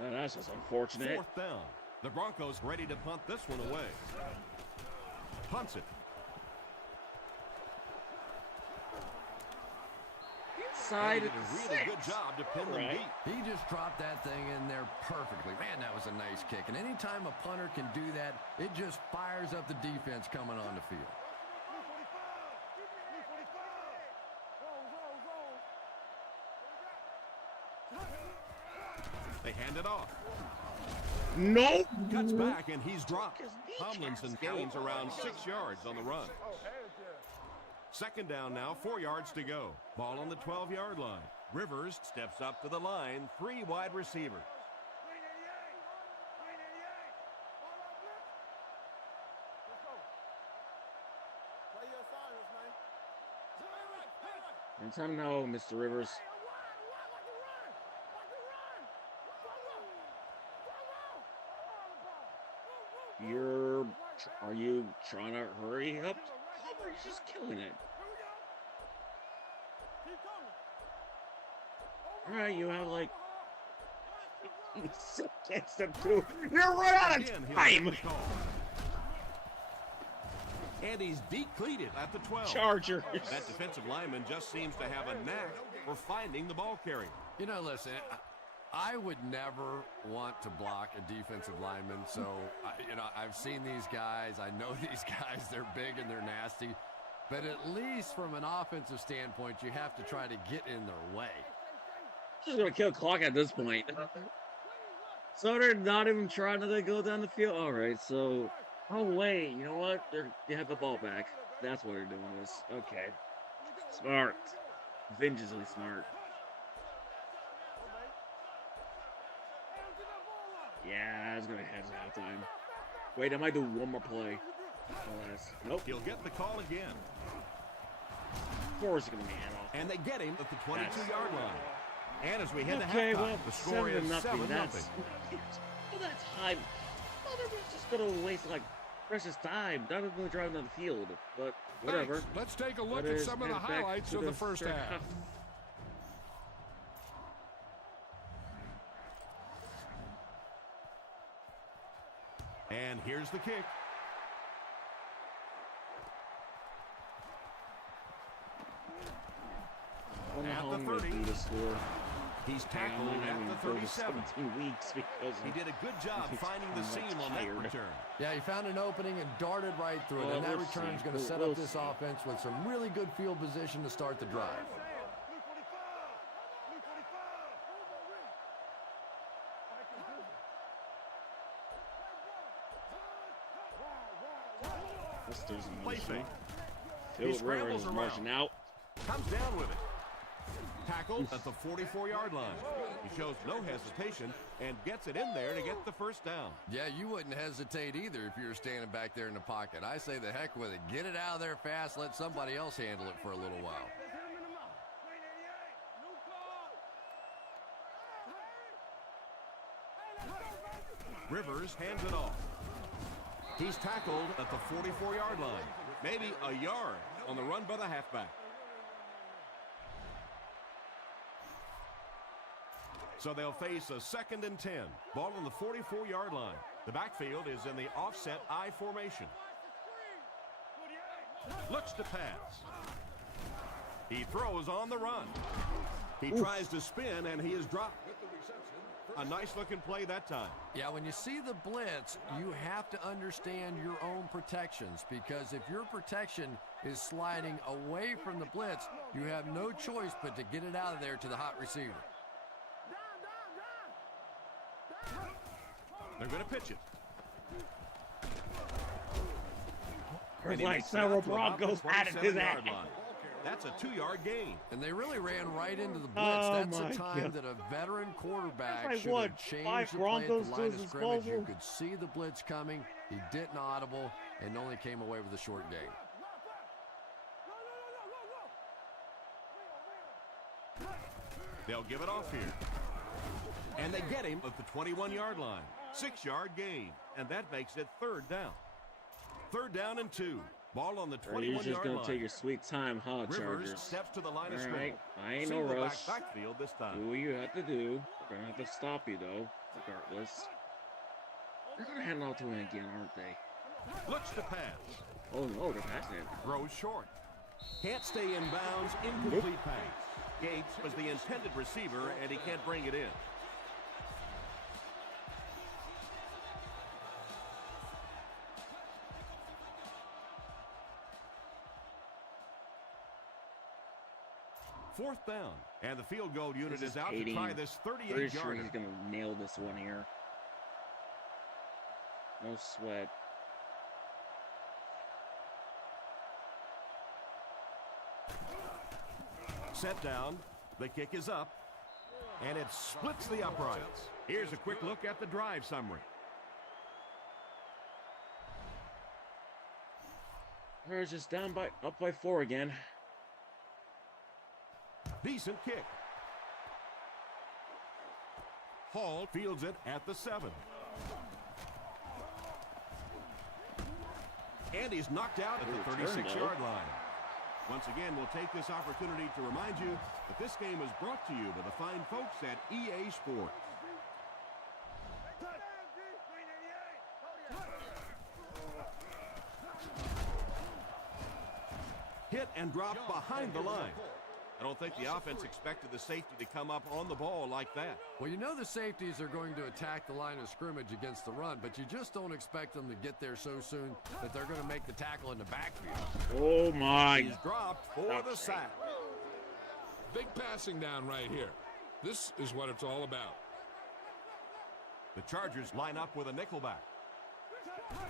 about. That's just unfortunate. Fourth down. The Broncos ready to punt this one away. Punts it. Inside Did at a the really 6. good job to pin them Right. deep. He just dropped that thing in there perfectly. Man, that was a nice kick. And anytime a punter can do that, it just fires up the defense coming on the field. They hand it off. Nope. Cuts back, and he's dropped. His Tomlinson kneecaps gains out. around 6 yards on the run. Second down now, 4 yards to go. Ball on the 12-yard line. Rivers steps up to the line, 3 wide receivers. And time now, Mr. Rivers. Are you trying to hurry up? He's just killing it. All right, you have like against them too. You're right out of time. And he's decleated at the 12. Chargers. That defensive lineman just seems to have a knack for finding the ball carrier. You know, listen, I would never want to block a defensive lineman. So, I've seen these guys. I know these guys. They're big and they're nasty. But at least from an offensive standpoint, you have to try to get in their way. Just going to kill clock at this point. So they're not even trying to go down the field. All right, so... Oh, wait, you know what? They have the ball back. That's why they're doing this. Okay. Smart. Vengefully smart. Yeah, I was going to head to halftime. Wait, I might do one more play. Nope. He'll get the call again. Of course it's going to be handoff. And they get him at the 22-yard line. And as we head to okay, halftime, well, the score is 7-0. Well, that's time. Well, they're just going to waste, like, precious time. Not even going to drive down the field. But whatever. Thanks. Let's take a look at some of the highlights of the first half. And here's the kick. At the 30. He's tackled at the 37. He did a good job finding the seam on that return. Yeah, he found an opening and darted right through it. And that return is going to set up this offense with some really good field position to start the drive. Play fake. He scrambles around. Out. Comes down with it. Tackled at the 44-yard line. He shows no hesitation and gets it in there to get the first down. Yeah, you wouldn't hesitate either if you were standing back there in the pocket. I say the heck with it. Get it out of there fast. Let somebody else handle it for a little while. Rivers hands it off. He's tackled at the 44-yard line. Maybe a yard on the run by the halfback. So they'll face a 2nd and 10. Ball on the 44-yard line. The backfield is in the offset I formation. Looks to pass. He throws on the run. He tries to spin, and he is dropped. A nice-looking play that time. Yeah, when you see the blitz, you have to understand your own protections, because if your protection is sliding away from the blitz, you have no choice but to get it out of there to the hot receiver. They're going to pitch it. Like several Broncos added to that. That's a 2-yard gain. And they really ran right into the blitz. That's a time that a veteran quarterback should have changed the play at the line of scrimmage. You could see the blitz coming. He didn't audible and only came away with a short gain. They'll give it off here. And they get him at the 21-yard line. 6-yard gain. And that makes it 3rd down. 3rd down and 2. Ball on the 21-yard line. You're just going to take your sweet time, huh, Chargers? Rivers steps to the line of scrimmage. I ain't no rush. Backfield this time. Do what you have to do. We're going to have to stop you, though, regardless. They're going to hand off to him again, aren't they? Looks to pass. Oh, no, they're passing it. Throws short. Can't stay in bounds. Incomplete pass. Gates was the intended receiver, and he can't bring it in. 4th down, and the field goal unit is out to try this 38-yarder. Pretty sure he's going to nail this one here. No sweat. Set down. The kick is up, and it splits the uprights. Here's a quick look at the drive summary. We're just up by 4 again. Decent kick. Hall fields it at the 7. And he's knocked out at the 36-yard line. Once again, we'll take this opportunity to remind you that this game is brought to you by the fine folks at EA Sports. Hit and drop behind the line. I don't think the offense expected the safety to come up on the ball like that. Well, you know the safeties are going to attack the line of scrimmage against the run, but you just don't expect them to get there so soon that they're going to make the tackle in the backfield. Oh, my. He's dropped for the sack. Big passing down right here. This is what it's all about. The Chargers line up with a nickelback.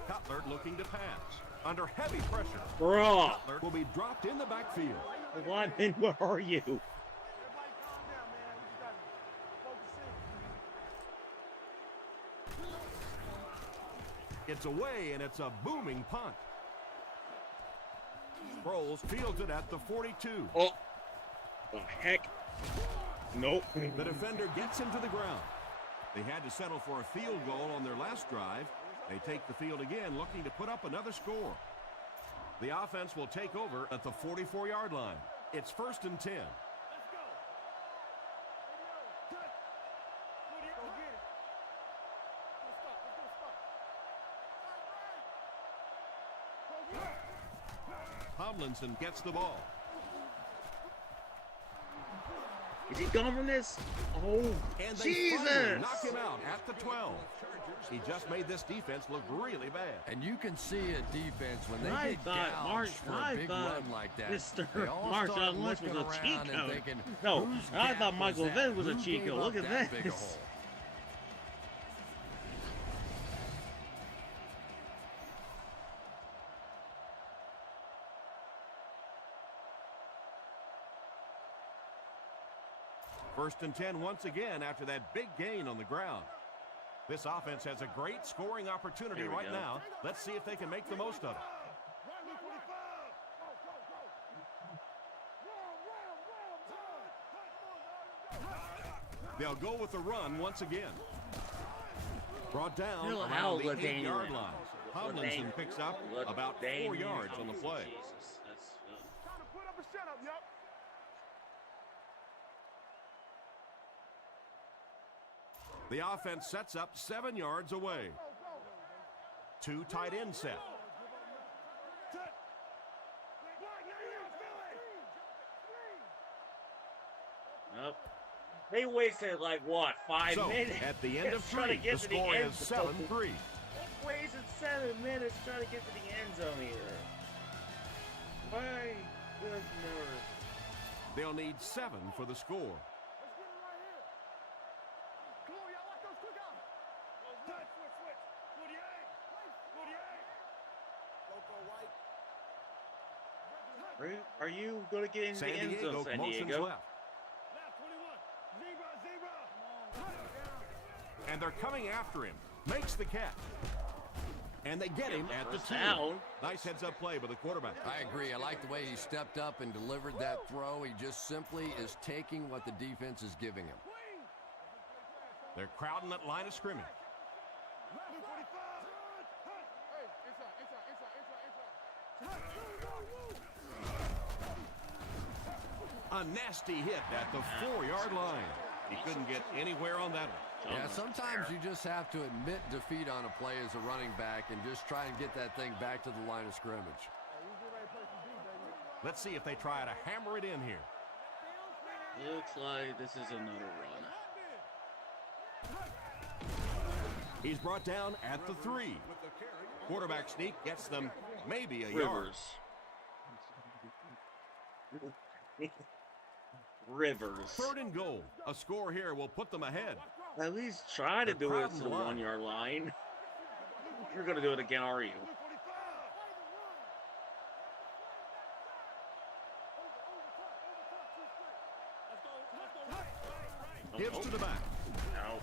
Cutler looking to pass. Under heavy pressure. Bro. Cutler will be dropped in the backfield. Lineman, where are you? It's away, and it's a booming punt. Sproles fields it at the 42. Oh, the heck. Nope. The defender gets him to the ground. They had to settle for a field goal on their last drive. They take the field again, looking to put up another score. The offense will take over at the 44-yard line. It's 1st and 10. Tomlinson gets the ball. Is he gone from this? Oh, And they Jesus! finally knock him out at the 12. He just made this defense look really bad. And you can see a defense when they I get thought gouged for a big run like that. Mr. They all Marshawn start Lynch was looking a cheat around and code. thinking, No, whose I gap thought was Michael that? Vick was a Who cheat gave code. up Look at that big a this. hole? First and 10 once again after that big gain on the ground. This offense has a great scoring opportunity right now. Let's see if they can make the most of it. They'll go with the run once again. Brought down around the 8-yard line. Tomlinson picks up about 4 yards on the play. The offense sets up 7 yards away. 2 tight end set. Nope. They wasted like what, 5 minutes? At the end of trying to 3, get the to the score end is zone. 7-3. They wasted 7 minutes trying to get to the end zone here. My goodness. They'll need 7 for the score. Are you going to get into the end zone, San Diego? Left. And they're coming after him. Makes the catch. And they get him at the 2. Nice heads-up play by the quarterback. I agree. I like the way he stepped up and delivered that throw. He just simply is taking what the defense is giving him. They're crowding that line of scrimmage. A nasty hit at the 4-yard line. He couldn't get anywhere on that one. Yeah, sometimes you just have to admit defeat on a play as a running back and just try and get that thing back to the line of scrimmage. Let's see if they try to hammer it in here. Looks like this is another run. He's brought down at the 3. Quarterback sneak gets them maybe a yard. Rivers. 3rd and goal. A score here will put them ahead. At least try to do it to the 1-yard line. You're going to do it again, are you? Gives to the back. No.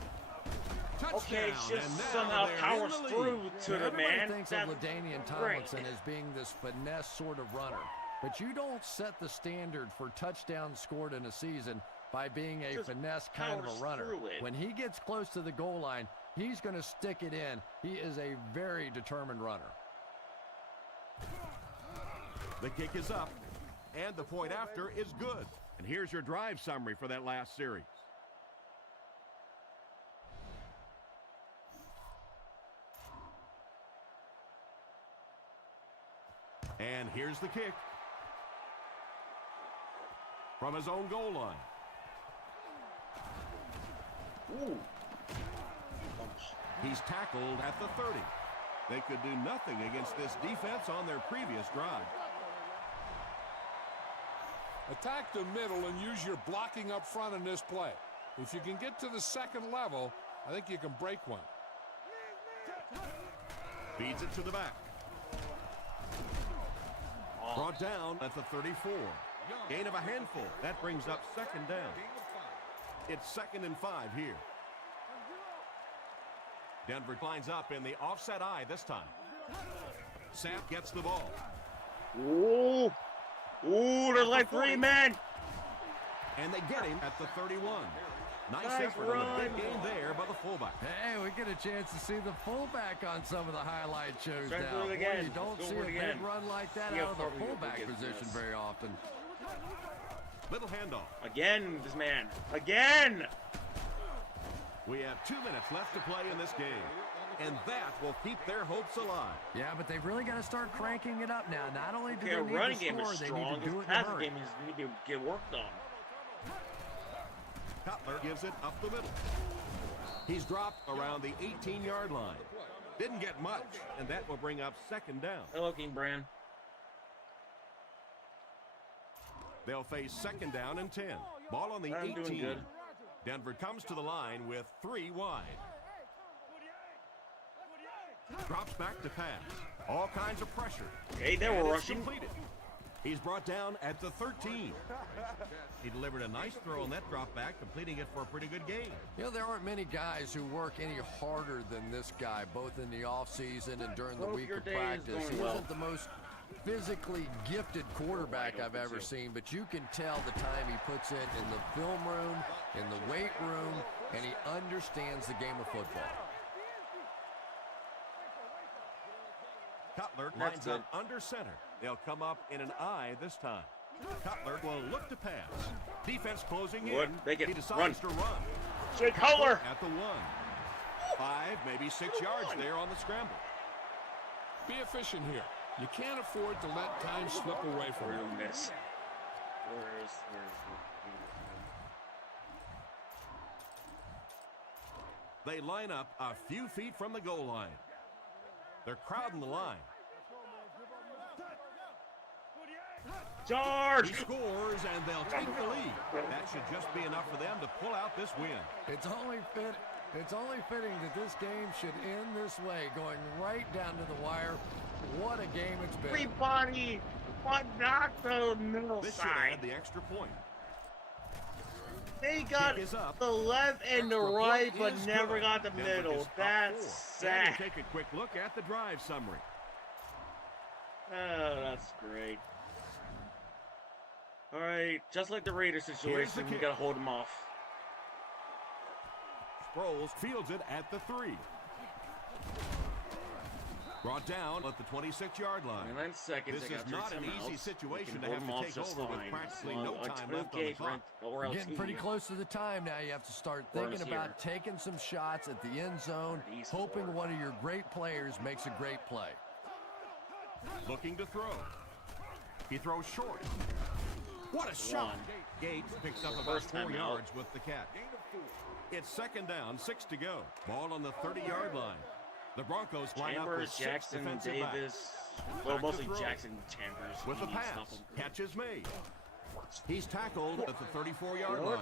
Touchdown. Okay, just And now somehow they're in powers the lead. through to the Everybody man. thinks That's of LaDainian great. Tomlinson as being this finesse sort of runner. But you don't set the standard for touchdowns scored in a season by being a Just finesse kind of powers a runner. through it. When he gets close to the goal line, he's going to stick it in. He is a very determined runner. The kick is up, and the point after is good. And here's your drive summary for that last series. And here's the kick. From his own goal line. Ooh. He's tackled at the 30. They could do nothing against this defense on their previous drive. Attack the middle and use your blocking up front in this play. If you can get to the 2nd level, I think you can break one. Feeds it to the back. Brought down at the 34. Gain of a handful. That brings up 2nd down. It's 2nd and 5 here. Denver lines up in the offset eye this time. Sapp gets the ball. Ooh. Ooh, there's like 3 men. And they get him at the 31. Nice effort run. on the big game there by the fullback. Hey, we get a chance to see the fullback on some of the highlight shows Try to now. do it Boy, again. you don't Let's see go a for it big again. run like that See how out of far the we can fullback get position this. very often. Little handoff. Again, this man. Again. We have 2 minutes left to play in this game. And that will keep their hopes alive. Yeah, but they've really got to start cranking it up now. Not only do Okay, they our need running to game score, is they strong. need to do His it in a passing hurry. game needs to get worked on. Cutler gives it up the middle. He's dropped around the 18-yard line. Didn't get much, and that will bring up 2nd down. Hello, King Brand. They'll face 2nd down and 10. Ball on the I'm doing 18. good. Denver comes to the line with 3 wide. Drops back to pass. All kinds of pressure. Hey, they And were it's rushing. completed. He's brought down at the 13. He delivered a nice throw on that drop back, completing it for a pretty good gain. You know, there aren't many guys who work any harder than this guy, both in the offseason and during the Hope week your of day is practice. going He well. isn't the most physically gifted quarterback don't I've think ever so. seen, but you can tell the time he puts in the film room, in the weight room, and he understands the game of football. Cutler That's lines good. up under center. They'll come up in an eye this time. Cutler will look to pass. Defense closing Good. in. Make it. He decides to run. Jake Cutler. At the 1. 5, maybe 6 yards there on the scramble. Be efficient here. You can't afford to let time slip away from you. Where is They line up a few feet from the goal line. They're crowding the line. Charge! He scores, and they'll take the lead. That should just be enough for them to pull out this win. It's only fitting that this game should end this way, going right down to the wire. What a game it's been. Everybody, but not the middle This should side. add the extra point. They got Kick is up. the left and the Extra right, point but is never good. got the Denver middle. is up That's 4. And sad. we'll take a quick look at the drive summary. Oh, that's great. All right, just like the Raiders situation, we kick. gotta hold them off. Sproles fields it at the 3. Brought down at the 26-yard line. 9 seconds. This I is gotta not turn an easy timeouts. situation We to can have hold to 'em off take just over with fine. practically As no long as time two left on the games clock. rent- or else Getting he- pretty close to the time now. You have to start Burn thinking us about here. taking some shots at the end zone, East hoping forward. one of your great players makes a great play. Looking to throw. He throws short. What a shot! Gates picks up about First 4 time out. yards with the catch. It's 2nd down, 6 to go. Ball on the 30-yard line. The Broncos line up with Chambers, 6 Jackson, defensive Davis. backs. Well, Back to mostly throw. Jackson, Chambers. With the He pass, stopped him. catch is made. He's tackled at the 34-yard line.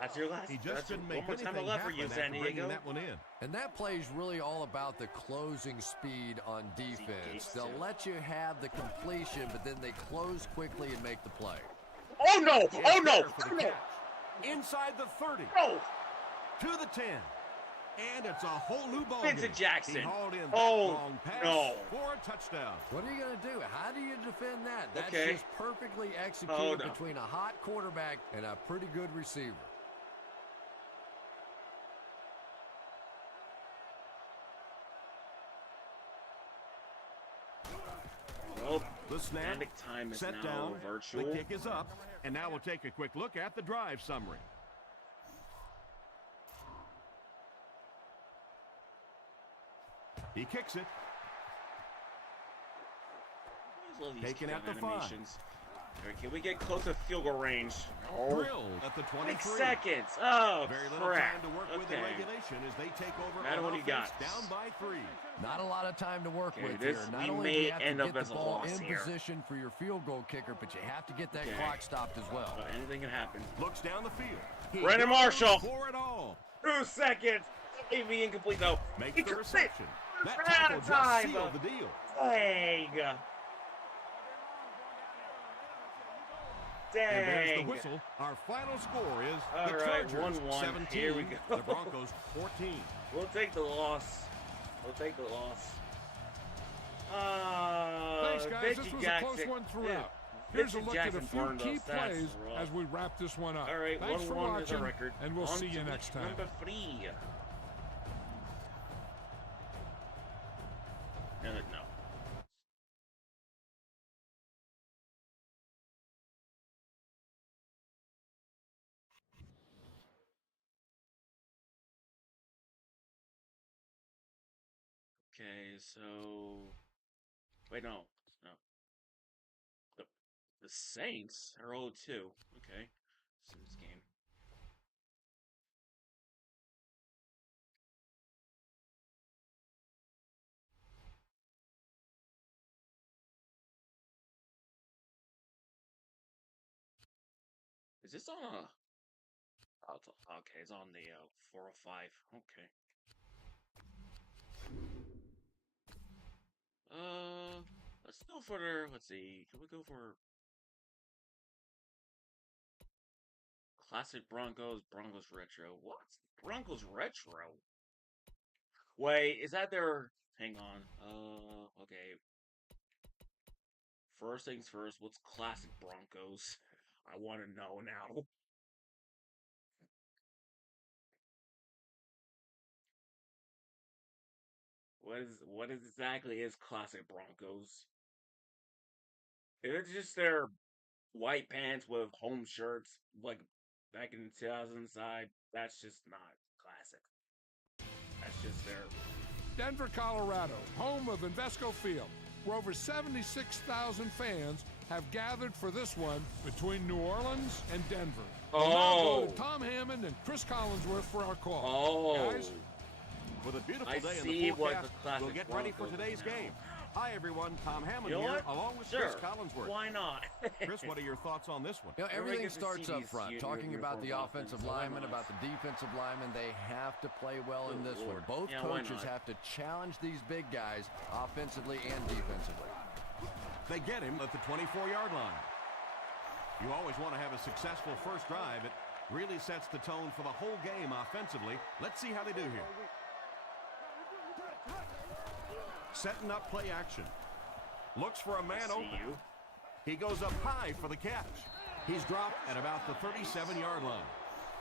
That's your last. He just couldn't make one more time anything left for you, happen San after bringing Diego. that one in. And that play is really all about the closing speed on defense. They'll let you have the completion, but then they close quickly and make the play. Oh, no. Oh, no. For the catch. Inside the 30. No. To the 10. And it's a whole new ball Vincent game. Jackson. He hauled in that Oh, long pass no. for a touchdown. What are you going to do? How do you defend that? That's Okay. just perfectly executed Oh, no. between a hot quarterback and a pretty good receiver. Well, The snap, dynamic time is set now down, virtual. the kick is up, and now we'll take a quick look at the drive summary. He kicks it. I love these Taken at the animations. All right, can we get close to field goal range? Drilled at the 23. 6 seconds. Oh, Very little crap. time to work with in regulation as they take over Madden, on what do you offense got? down by 3. Not a lot of time to work Okay, with this here. Not we only do may you have end to up get as the a ball loss in here. position for your field goal kicker, but you have to get that Okay. clock stopped as well. Anything can happen. Looks down the field. He Brandon goes Marshall. for it all. 2 seconds. Maybe incomplete though. Makes He the could reception. That We're out tackle of just time. sealed the deal. Dang. And there's the Dang. whistle. Our final score is All the right, Chargers 1-1. 17, Here we go. the Broncos 14. We'll take the loss. We'll take the loss. Thanks, guys. Vincent This was a Jackson. close one throughout. Yeah. Here's a Vincent look at a Jackson few burned key us. That's plays rough. as we wrap this one up. All right, Thanks for 1-1 is watching, our record. and we'll On see you to next time. Number 3. No. Okay, so wait, no. The Saints are 0-2. Okay, so this game. Is this on a? Oh, okay, it's on the 405. Okay. Let's go for the. Let's see. Can we go for classic Broncos? Broncos retro. What? Broncos retro? Wait, is that their? Hang on. Okay. First things first. What's classic Broncos? I want to know now. What exactly is classic Broncos? If it's just their white pants with home shirts, like back in the 2000s side, that's just not classic. That's just their. Denver, Colorado, home of Invesco Field, where over 76,000 fans have gathered for this one between New Orleans and Denver. We'll now go to Tom Hammond and Chris Collinsworth for our call. Oh. Guys? With a beautiful I day in see the what forecast, the classic we'll get ready for Broncos today's is now. game. Hi, everyone. Tom Hammond You know here, what? along with Sure. Chris Collinsworth. Why not? Chris, what are your thoughts on this one? You know, Everybody everything gets to starts see up these front, talking about the uniform offensive offense, so why linemen, not? about the defensive linemen. They have to play well in Good this Lord. one. Both Yeah, why coaches not? have to challenge these big guys offensively and defensively. They get him at the 24-yard line. You always want to have a successful first drive. It really sets the tone for the whole game offensively. Let's see how they do here. Setting up play action. Looks for a man See open. you. He goes up high for the catch. He's dropped at about the 37-yard line.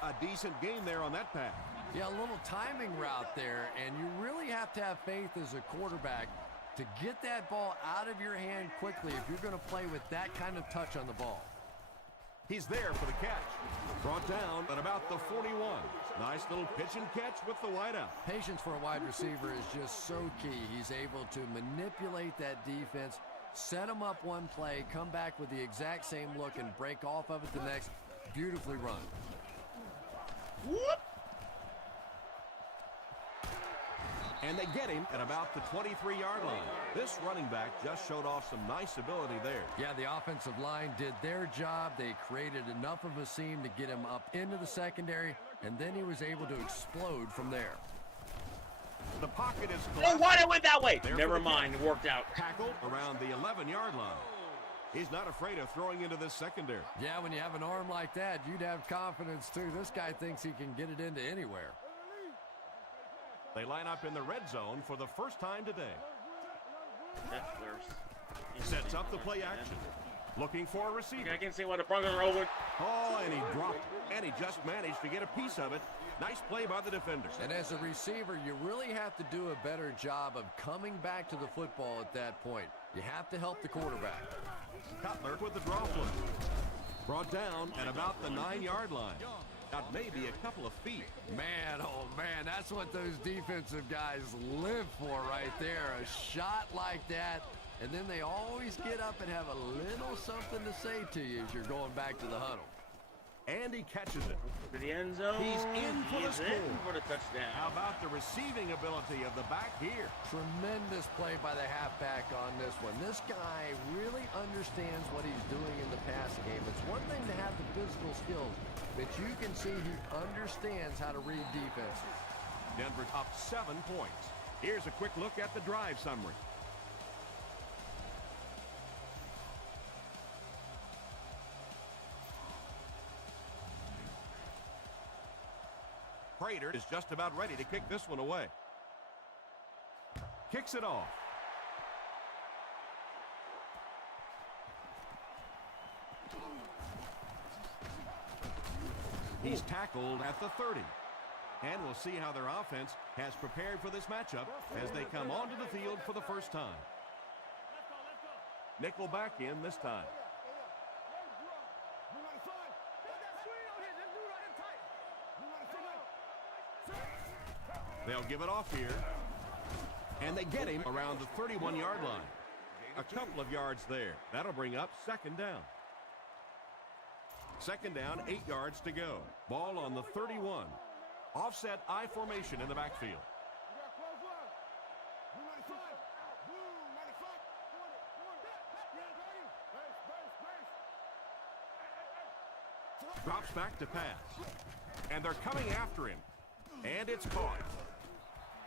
A decent gain there on that pass. Yeah, a little timing route there, and you really have to have faith as a quarterback to get that ball out of your hand quickly if you're going to play with that kind of touch on the ball. He's there for the catch. Brought down at about the 41. Nice little pitch and catch with the wideout. Patience for a wide receiver is just so key. He's able to manipulate that defense, set them up one play, come back with the exact same look, and break off of it the next. Beautifully run. Whoop. And they get him at about the 23-yard line. This running back just showed off some nice ability there. Yeah, the offensive line did their job. They created enough of a seam to get him up into the secondary, and then he was able to explode from there. The pocket is Oh, collapsed. why it went that way? There Never for the mind, catch. it worked out. Tackled around the 11-yard line. He's not afraid of throwing into this secondary. Yeah, when you have an arm like that, you'd have confidence, too. This guy thinks he can get it into anywhere. They line up in the red zone for the first time today. That's worse. Sets up the play action. Looking for a receiver. I can see why the Broncos are over. Oh, and he dropped. And he just managed to get a piece of it. Nice play by the defender. And as a receiver, you really have to do a better job of coming back to the football at that point. You have to help the quarterback. Cutler with the draw play. Brought down at about the 9-yard line. Got maybe a couple of feet. Man, oh man, that's what those defensive guys live for right there. A shot like that, and then they always get up and have a little something to say to you as you're going back to the huddle. And he catches it. To the end zone. He's in for the score. For the touchdown. How about the receiving ability of the back here? Tremendous play by the halfback on this one. This guy really understands what he's doing in the passing game. It's one thing to have the physical skills, but you can see he understands how to read defenses. Denver's up 7 points. Here's a quick look at the drive summary. Prater is just about ready to kick this one away. Kicks it off. He's tackled at the 30. And we'll see how their offense has prepared for this matchup as they come onto the field for the first time. Nickel back in this time. They'll give it off here. And they get him around the 31-yard line. A couple of yards there. That'll bring up second down. Second down, 8 yards to go. Ball on the 31. Offset I formation in the backfield. Drops back to pass. And they're coming after him. And it's caught.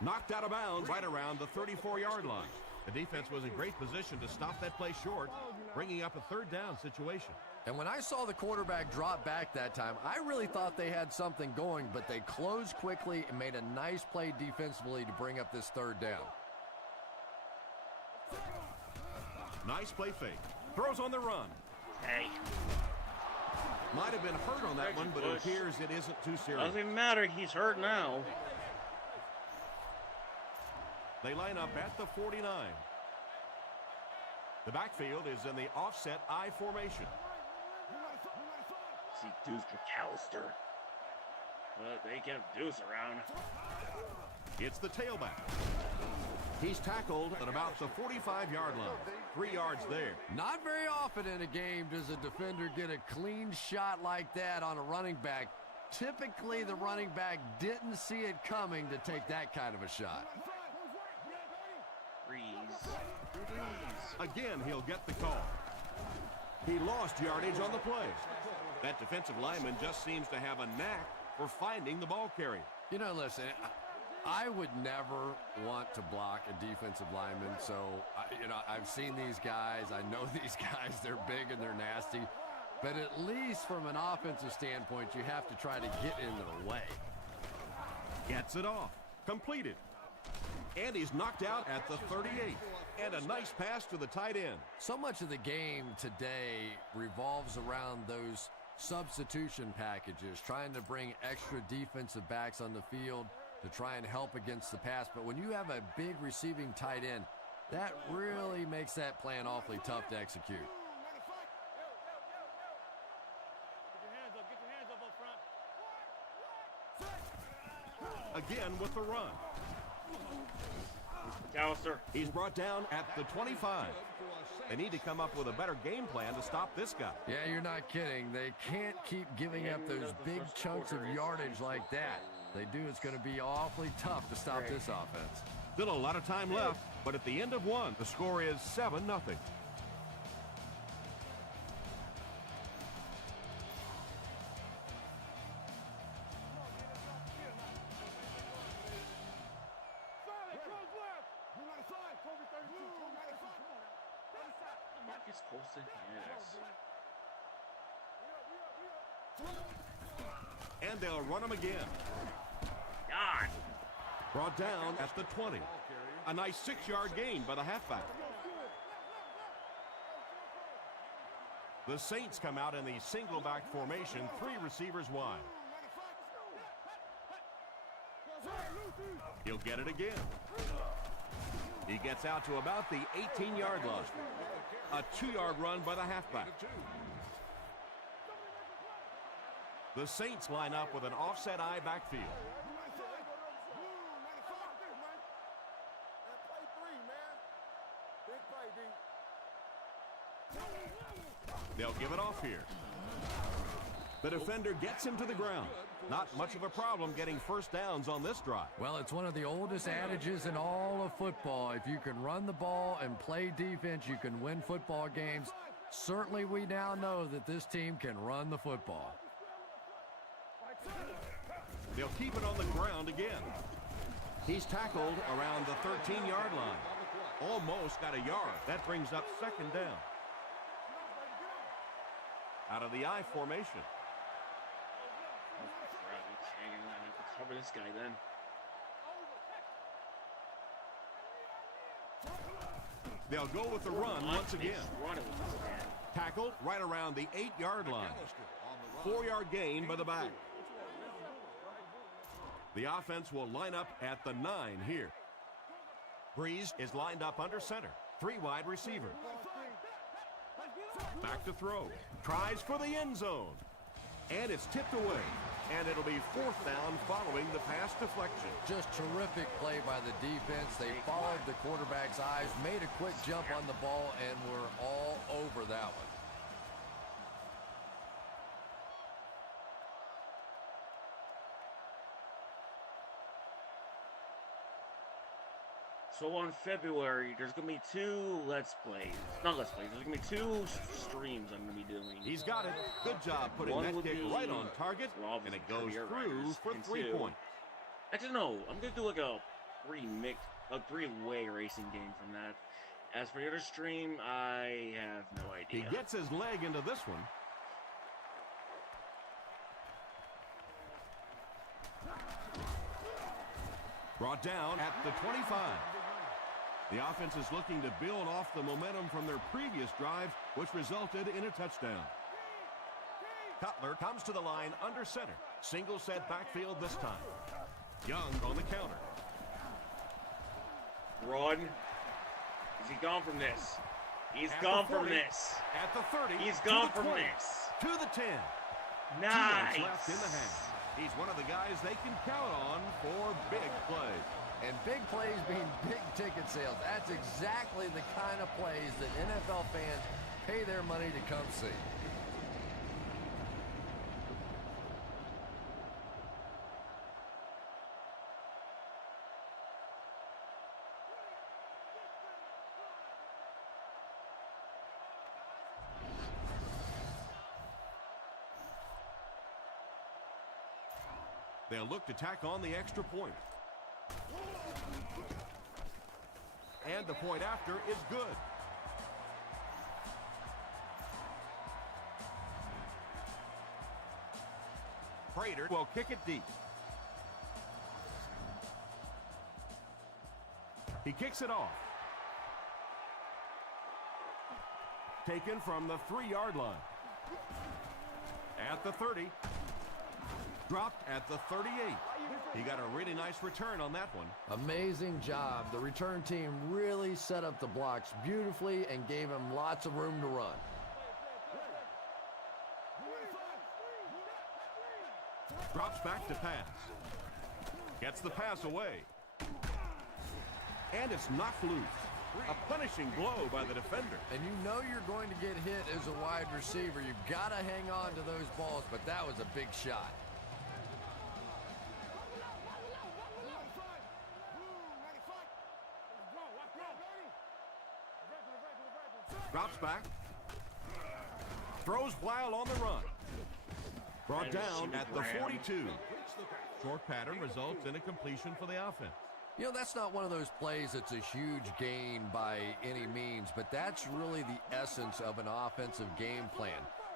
Knocked out of bounds right around the 34-yard line. The defense was in great position to stop that play short, bringing up a third down situation. And when I saw the quarterback drop back that time, I really thought they had something going, but they closed quickly and made a nice play defensively to bring up this third down. Nice play fake. Throws on the run. Hey. Might have been hurt on that one, but it appears it isn't too serious. Doesn't even matter. He's hurt now. They line up at the 49. The backfield is in the offset I formation. See Deuce McAllister. But they kept Deuce around. It's the tailback. He's tackled at about the 45-yard line. 3 yards there. Not very often in a game does a defender get a clean shot like that on a running back. Typically, the running back didn't see it coming to take that kind of a shot. Freeze. Again, he'll get the call. He lost yardage on the play. That defensive lineman just seems to have a knack for finding the ball carrier. You know, listen, I would never want to block a defensive lineman, so, I've seen these guys. I know these guys. They're big and they're nasty. But at least from an offensive standpoint, you have to try to get in their way. Gets it off. Completed. And he's knocked out at the 38. And a nice pass to the tight end. So much of the game today revolves around those substitution packages, trying to bring extra defensive backs on the field to try and help against the pass. But when you have a big receiving tight end, that really makes that plan awfully tough to execute. Again with the run. McAllister. He's brought down at the 25. They need to come up with a better game plan to stop this guy. Yeah, you're not kidding. They can't keep giving up those big chunks of yardage like that. They do, it's going to be awfully tough to stop this offense. Still a lot of time left, but at the end of one, the score is 7-0. Marcus Colson, yes. And they'll run him again. God. Brought down at the 20. A nice 6-yard gain by the halfback. The Saints come out in the single back formation, 3 receivers wide. He'll get it again. He gets out to about the 18-yard line. A 2-yard run by the halfback. The Saints line up with an offset eye backfield. They'll give it off here. The defender gets him to the ground. Not much of a problem getting first downs on this drive. Well, it's one of the oldest adages in all of football. If you can run the ball and play defense, you can win football games. Certainly we now know that this team can run the football. They'll keep it on the ground again. He's tackled around the 13-yard line. Almost got a yard. That brings up second down. Out of the I formation. Cover this guy then. They'll go with the run once again. Tackled right around the 8-yard line. 4-yard gain by the back. The offense will line up at the 9 here. Breeze is lined up under center. 3 wide receiver. Back to throw. Tries for the end zone. And it's tipped away. And it'll be 4th down following the pass deflection. Just terrific play by the defense. They followed the quarterback's eyes, made a quick jump on the ball, and were all over that one. So on February, there's going to be 2 Let's Plays. Not Let's Plays, there's going to be 2 streams I'm going to be doing. He's got it. Good job putting One that would kick be right on target, and it goes through for 3 points. Actually, no. I'm going to do like a 3-way racing game from that. As for the other stream, I have no idea. He gets his leg into this one. Brought down at the 25. The offense is looking to build off the momentum from their previous drive, which resulted in a touchdown. Cutler comes to the line under center. Single set backfield this time. Young on the counter. Run. Is he gone from this? He's gone from this. At the 30. He's gone from this. To the 10. Nice. 2 minutes left in the half. He's one of the guys they can count on for big plays. And big plays mean big ticket sales. That's exactly the kind of plays that NFL fans pay their money to come see. They'll look to tack on the extra point. And the point after is good. Prater will kick it deep. He kicks it off. Taken from the 3-yard line. At the 30. Dropped at the 38. He got a really nice return on that one. Amazing job. The return team really set up the blocks beautifully and gave him lots of room to run. Drops back to pass. Gets the pass away. And it's knocked loose. A punishing blow by the defender. And you know you're going to get hit as a wide receiver. You've got to hang on to those balls, but that was a big shot. Drops back. Throws while on the run. Brought down at the 42. Short pattern results in a completion for the offense. You know, that's not one of those plays that's a huge gain by any means, but that's really the essence of an offensive game plan.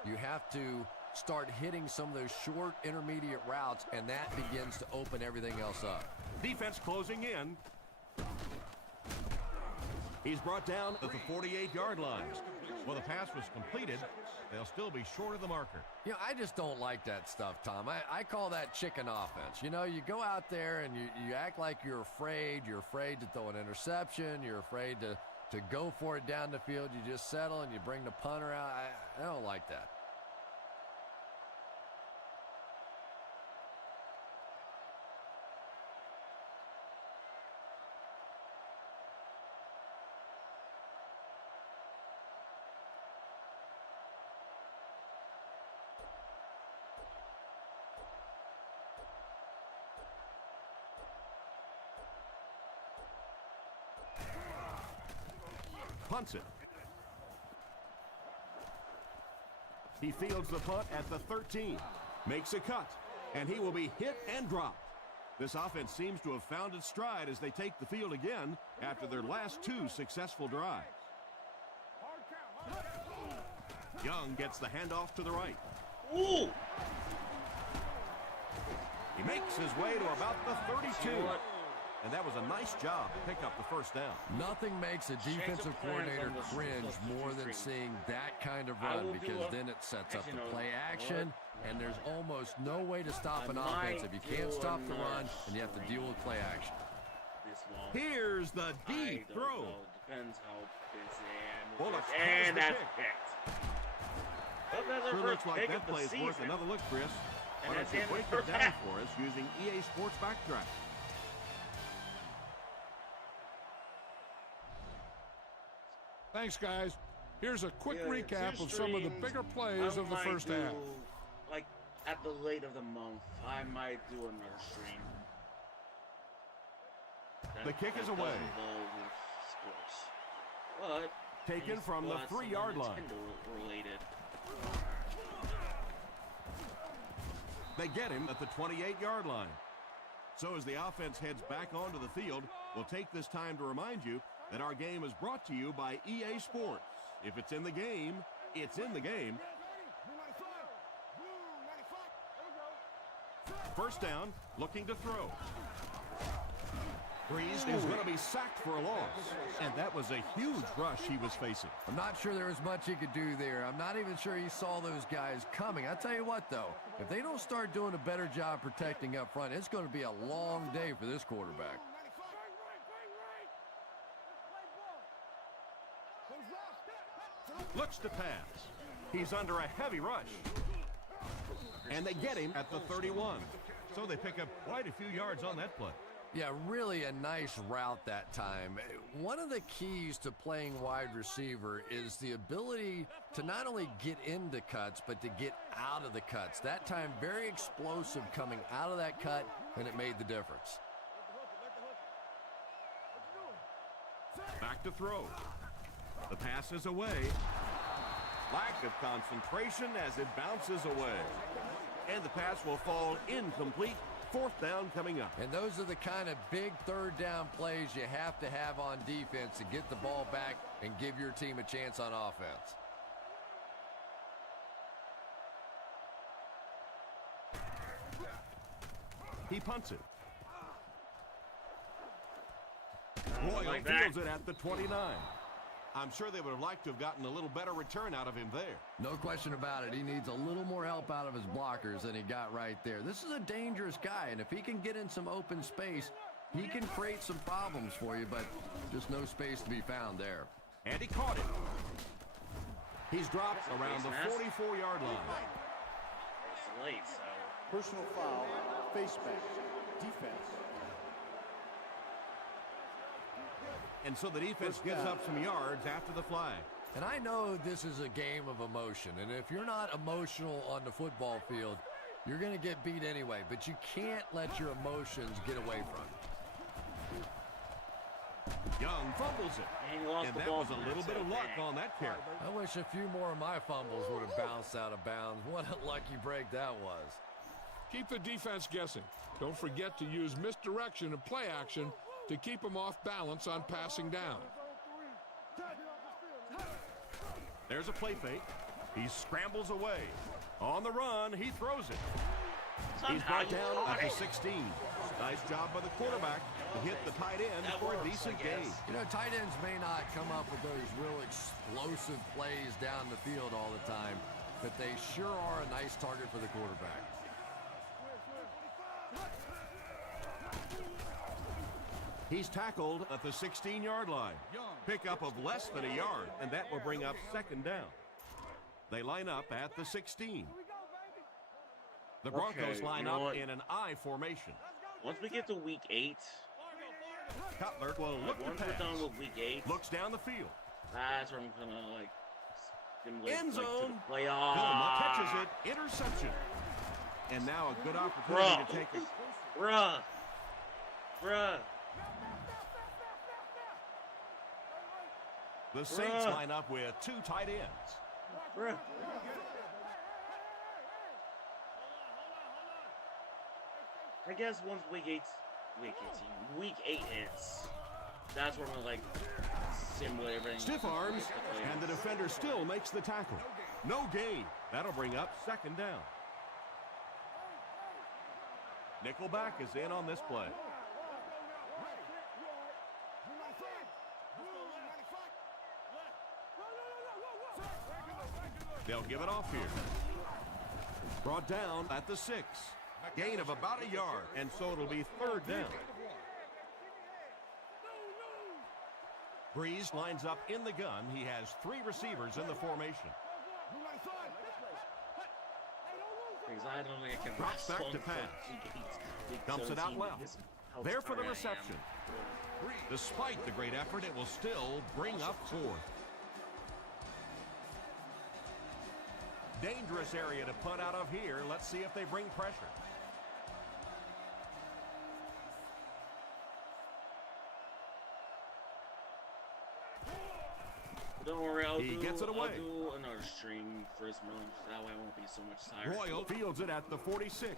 You have to start hitting some of those short intermediate routes, and that begins to open everything else up. Defense closing in. He's brought down at the 48-yard line. Well, the pass was completed. They'll still be short of the marker. You know, I just don't like that stuff, Tom. I call that chicken offense. You know, you go out there and you act like you're afraid. You're afraid to throw an interception. You're afraid to go for it down the field. You just settle and you bring the punter out. I don't like that. Punts it. He fields the punt at the 13. Makes a cut. And he will be hit and dropped. This offense seems to have found its stride as they take the field again after their last two successful drives. Young gets the handoff to the right. Ooh! He makes his way to about the 32. And that was a nice job to pick up the first down. Nothing makes a defensive coordinator cringe more than seeing that kind of run, because then it sets up the play action, and there's almost no way to stop an offense if you can't stop the run and you have to deal with play action. Here's the deep throw. Depends how busy Bullock and has that's the picked. Sure looks like that play's worth another look, Chris. Why don't you break it down for us using EA Sports Backtrack? Thanks, guys. Here's a quick recap of some of the bigger plays of the first half. Like, at the late of the month, I might do another stream. The kick is away. But taken from the 3-yard line. Related. They get him at the 28-yard line. So as the offense heads back onto the field, we'll take this time to remind you that our game is brought to you by EA Sports. If it's in the game, it's in the game. First down, looking to throw. Breeze is going to be sacked for a loss. And that was a huge rush he was facing. I'm not sure there was much he could do there. I'm not even sure he saw those guys coming. I tell you what, though, if they don't start doing a better job protecting up front, it's going to be a long day for this quarterback. Looks to pass. He's under a heavy rush. And they get him at the 31. So they pick up quite a few yards on that play. Yeah, really a nice route that time. One of the keys to playing wide receiver is the ability to not only get into cuts, but to get out of the cuts. That time, very explosive coming out of that cut, and it made the difference. Back to throw. The pass is away. Lack of concentration as it bounces away. And the pass will fall incomplete. Fourth down coming up. And those are the kind of big third down plays you have to have on defense to get the ball back and give your team a chance on offense. He punts it. Royal like fields it at the 29. I'm sure they would have liked to have gotten a little better return out of him there. No question about it. He needs a little more help out of his blockers than he got right there. This is a dangerous guy, and if he can get in some open space, he can create some problems for you, but just no space to be found there. And he caught it. He's dropped around the 44-yard line. It's late, so. Personal foul, face mask, defense. And so the defense gives up some yards after the flag. And I know this is a game of emotion, and if you're not emotional on the football field, you're going to get beat anyway, but you can't let your emotions get away from you. Young fumbles it. he lost And the that ball was a from little bit of luck on that carry. I wish a few more of my fumbles would have bounced out of bounds. What a lucky break that was. Keep the defense guessing. Don't forget to use misdirection and play action to keep them off balance on passing down. There's a play fake. He scrambles away. On the run, he throws it. He's brought down at the 16. Nice job by the quarterback to hit the tight end for a decent gain. You know, tight ends may not come up with those real explosive plays down the field all the time, but they sure are a nice target for the quarterback. He's tackled at the 16-yard line. Pickup of less than a yard, and that will bring up second down. They line up at the 16. The Broncos line up in an I formation. Once we get to week 8, Cutler will look to once we're pass. done with week 8, Looks down the field. that's where I'm gonna like stimulate End like, to zone. the playoff. Vilma catches it. Interception. And now a good opportunity to take it. Bruh. The Saints line up with 2 tight ends. Bruh. I guess once week 8 hits, that's where I'm gonna like simulate everything. Stiff arms, and the defender still makes the tackle. No gain. That'll bring up second down. Nickelback is in on this play. They'll give it off here. Brought down at the 6. Gain of about a yard, and so it'll be third down. Breeze lines up in the gun. He has 3 receivers in the formation. I don't think I can Drops back to pass. Dumps it out left. There for the reception. Despite the great effort, it will still bring up 4th. Dangerous area to punt out of here. Let's see if they bring pressure. Don't worry, I'll He gets it away. I'll do another stream first month. That way I won't be so much tired. Royal fields it at the 46.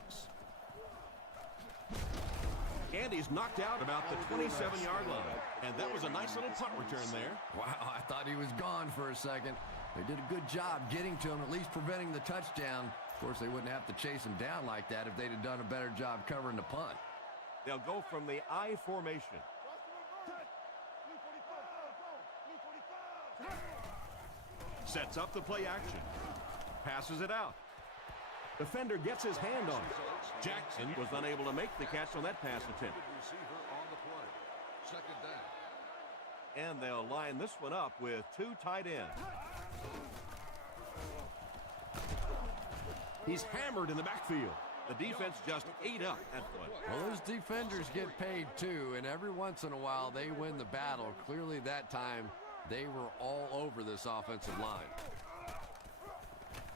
And he's knocked out about the 27-yard line. And that was a nice little punt return there. Wow, I thought he was gone for a second. They did a good job getting to him, at least preventing the touchdown. Of course, they wouldn't have to chase him down like that if they'd have done a better job covering the punt. They'll go from the I formation. Sets up the play action. Passes it out. Defender gets his hand on it. Jackson was unable to make the catch on that pass attempt. And they'll line this one up with 2 tight ends. He's hammered in the backfield. The defense just ate up that one. Well, those defenders get paid too, and every once in a while they win the battle. Clearly that time they were all over this offensive line.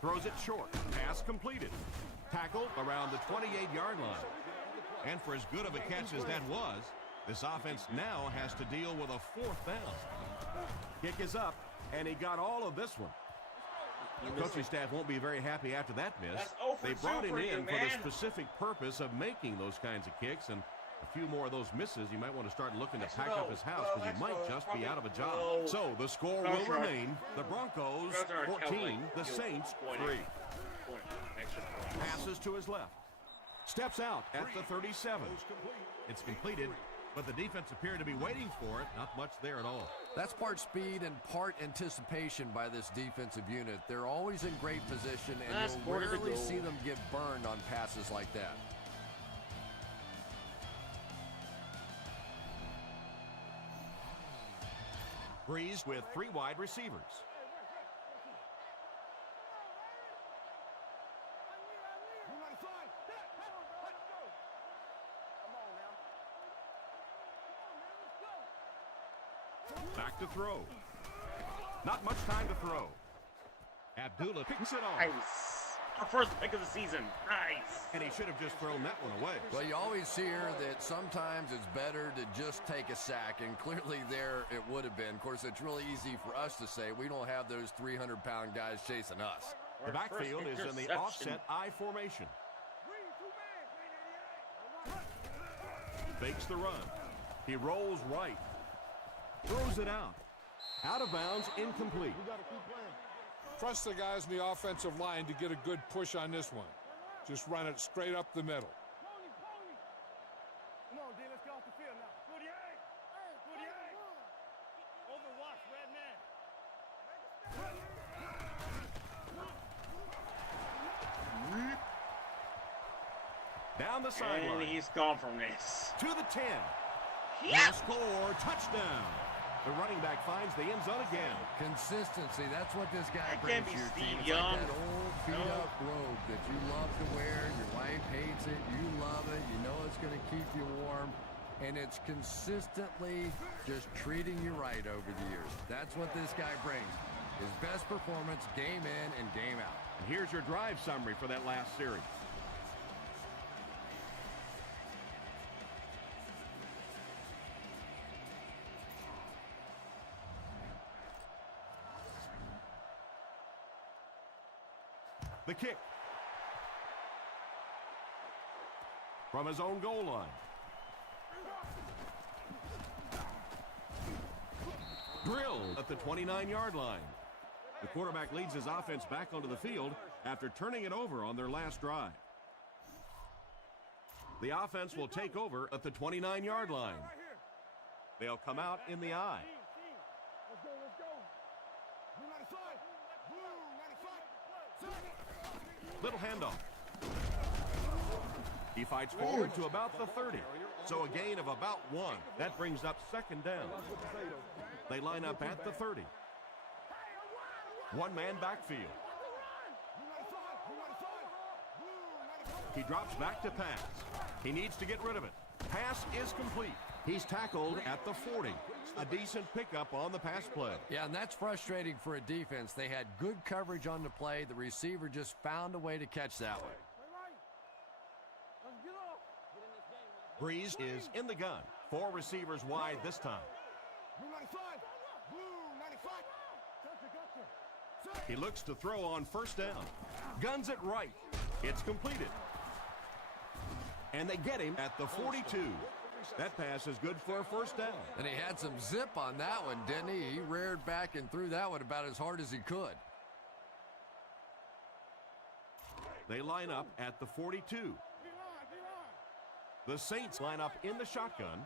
Throws it short. Pass completed. Tackle around the 28-yard line. And for as good of a catch as that was, this offense now has to deal with a 4th down. Kick is up, and he got all of this one. The coaching staff won't be very happy after that miss. They brought him in for the specific purpose of making those kinds of kicks, and a few more of those misses, you might want to start looking to pack up his house because he might just be out of a job. So the score will remain the Broncos 14, the Saints 3. Passes to his left. Steps out at the 37. It's completed, but the defense appeared to be waiting for it. Not much there at all. That's part speed and part anticipation by this defensive unit. They're always in great position, and you'll rarely see them get burned on passes like that. Breeze with 3 wide receivers. Back to throw. Not much time to throw. Abdullah picks it off. Nice. Our first pick of the season. Nice. And he should have just thrown that one away. Well, you always hear that sometimes it's better to just take a sack, and clearly there it would have been. Of course, it's really easy for us to say. We don't have those 300-pound guys chasing us. The backfield is in the offset I formation. Fakes the run. He rolls right. Throws it out. Out of bounds, incomplete. Trust the guys in the offensive line to get a good push on this one. Just run it straight up the middle. Come on, D, let's get off the field now. 48! 48! Overwatch, red man. Down the And sideline. he's gone from this. To the 10. Yeah. No score, touchdown. The running back finds the end zone again. Consistency, that's what this guy That brings can't be to your Steve team. It's Young. like that old beat-up robe that you love to wear. Your wife hates it. You love it. You know it's going to keep you warm. And it's consistently just treating you right over the years. That's what this guy brings. His best performance, game in and game out. And here's your drive summary for that last series. The kick. From his own goal line. Drilled at the 29-yard line. The quarterback leads his offense back onto the field after turning it over on their last drive. The offense will take over at the 29-yard line. They'll come out in the I. Let's go, let's go. Blue 95. Blue 95. Little handoff. He fights forward to about the 30. So a gain of about 1. That brings up second down. They line up at the 30. One-man backfield. He drops back to pass. He needs to get rid of it. Pass is complete. He's tackled at the 40. A decent pickup on the pass play. Yeah, and that's frustrating for a defense. They had good coverage on the play. The receiver just found a way to catch that one. Breeze is in the gun. 4 receivers wide this time. Blue 95. Blue 95. He looks to throw on first down. Guns it right. It's completed. And they get him at the 42. That pass is good for a first down. And he had some zip on that one, didn't he? He reared back and threw that one about as hard as he could. They line up at the 42. The Saints line up in the shotgun.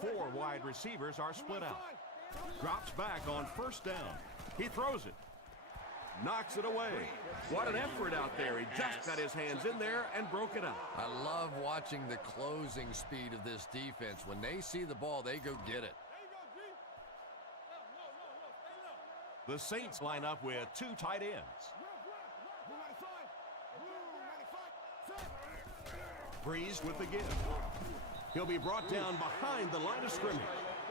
4 wide receivers are split out. Drops back on first down. He throws it. Knocks it away. What an effort out there. He just got his hands in there and broke it up. I love watching the closing speed of this defense. When they see the ball, they go get it. The Saints line up with 2 tight ends. Breeze with the give. He'll be brought down behind the line of scrimmage.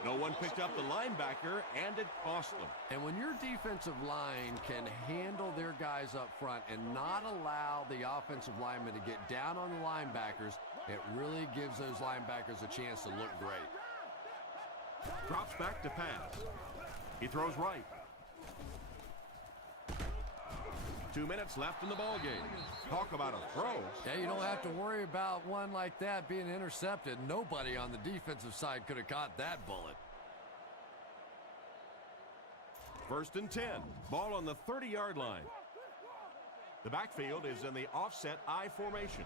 No one picked up the linebacker, and it cost them. And when your defensive line can handle their guys up front and not allow the offensive linemen to get down on the linebackers, it really gives those linebackers a chance to look great. Drops back to pass. He throws right. 2 minutes left in the ball game. Talk about a throw. Yeah, you don't have to worry about one like that being intercepted. Nobody on the defensive side could have caught that bullet. First and 10. Ball on the 30-yard line. The backfield is in the offset I formation.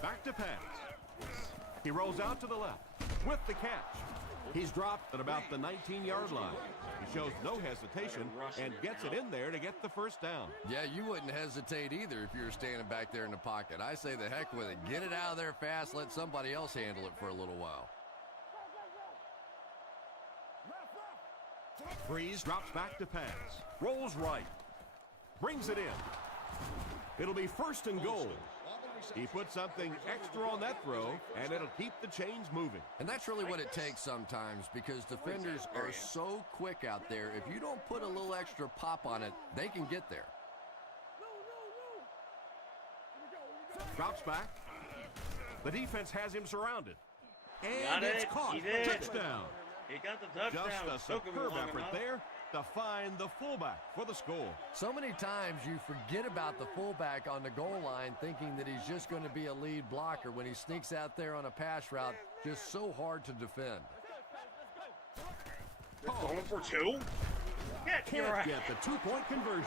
Back to pass. He rolls out to the left with the catch. He's dropped at about the 19-yard line. He shows no hesitation and gets it in there to get the first down. Yeah, you wouldn't hesitate either if you were standing back there in the pocket. I say the heck with it. Get it out of there fast. Let somebody else handle it for a little while. Breeze drops back to pass. Rolls right. Brings it in. It'll be first and goal. He put something extra on that throw, and it'll keep the chains moving. And that's really what it takes sometimes, because defenders are so quick out there. If you don't put a little extra pop on it, they can get there. Drops back. The defense has him surrounded. Got And it's it. caught. He did. Touchdown. He got the touchdown. Just a Took him superb long effort enough. there to find the fullback for the score. So many times you forget about the fullback on the goal line, thinking that he's just going to be a lead blocker when he sneaks out there on a pass route, just so hard to defend. Going for two? Get your Can't ass. get the two-point conversion.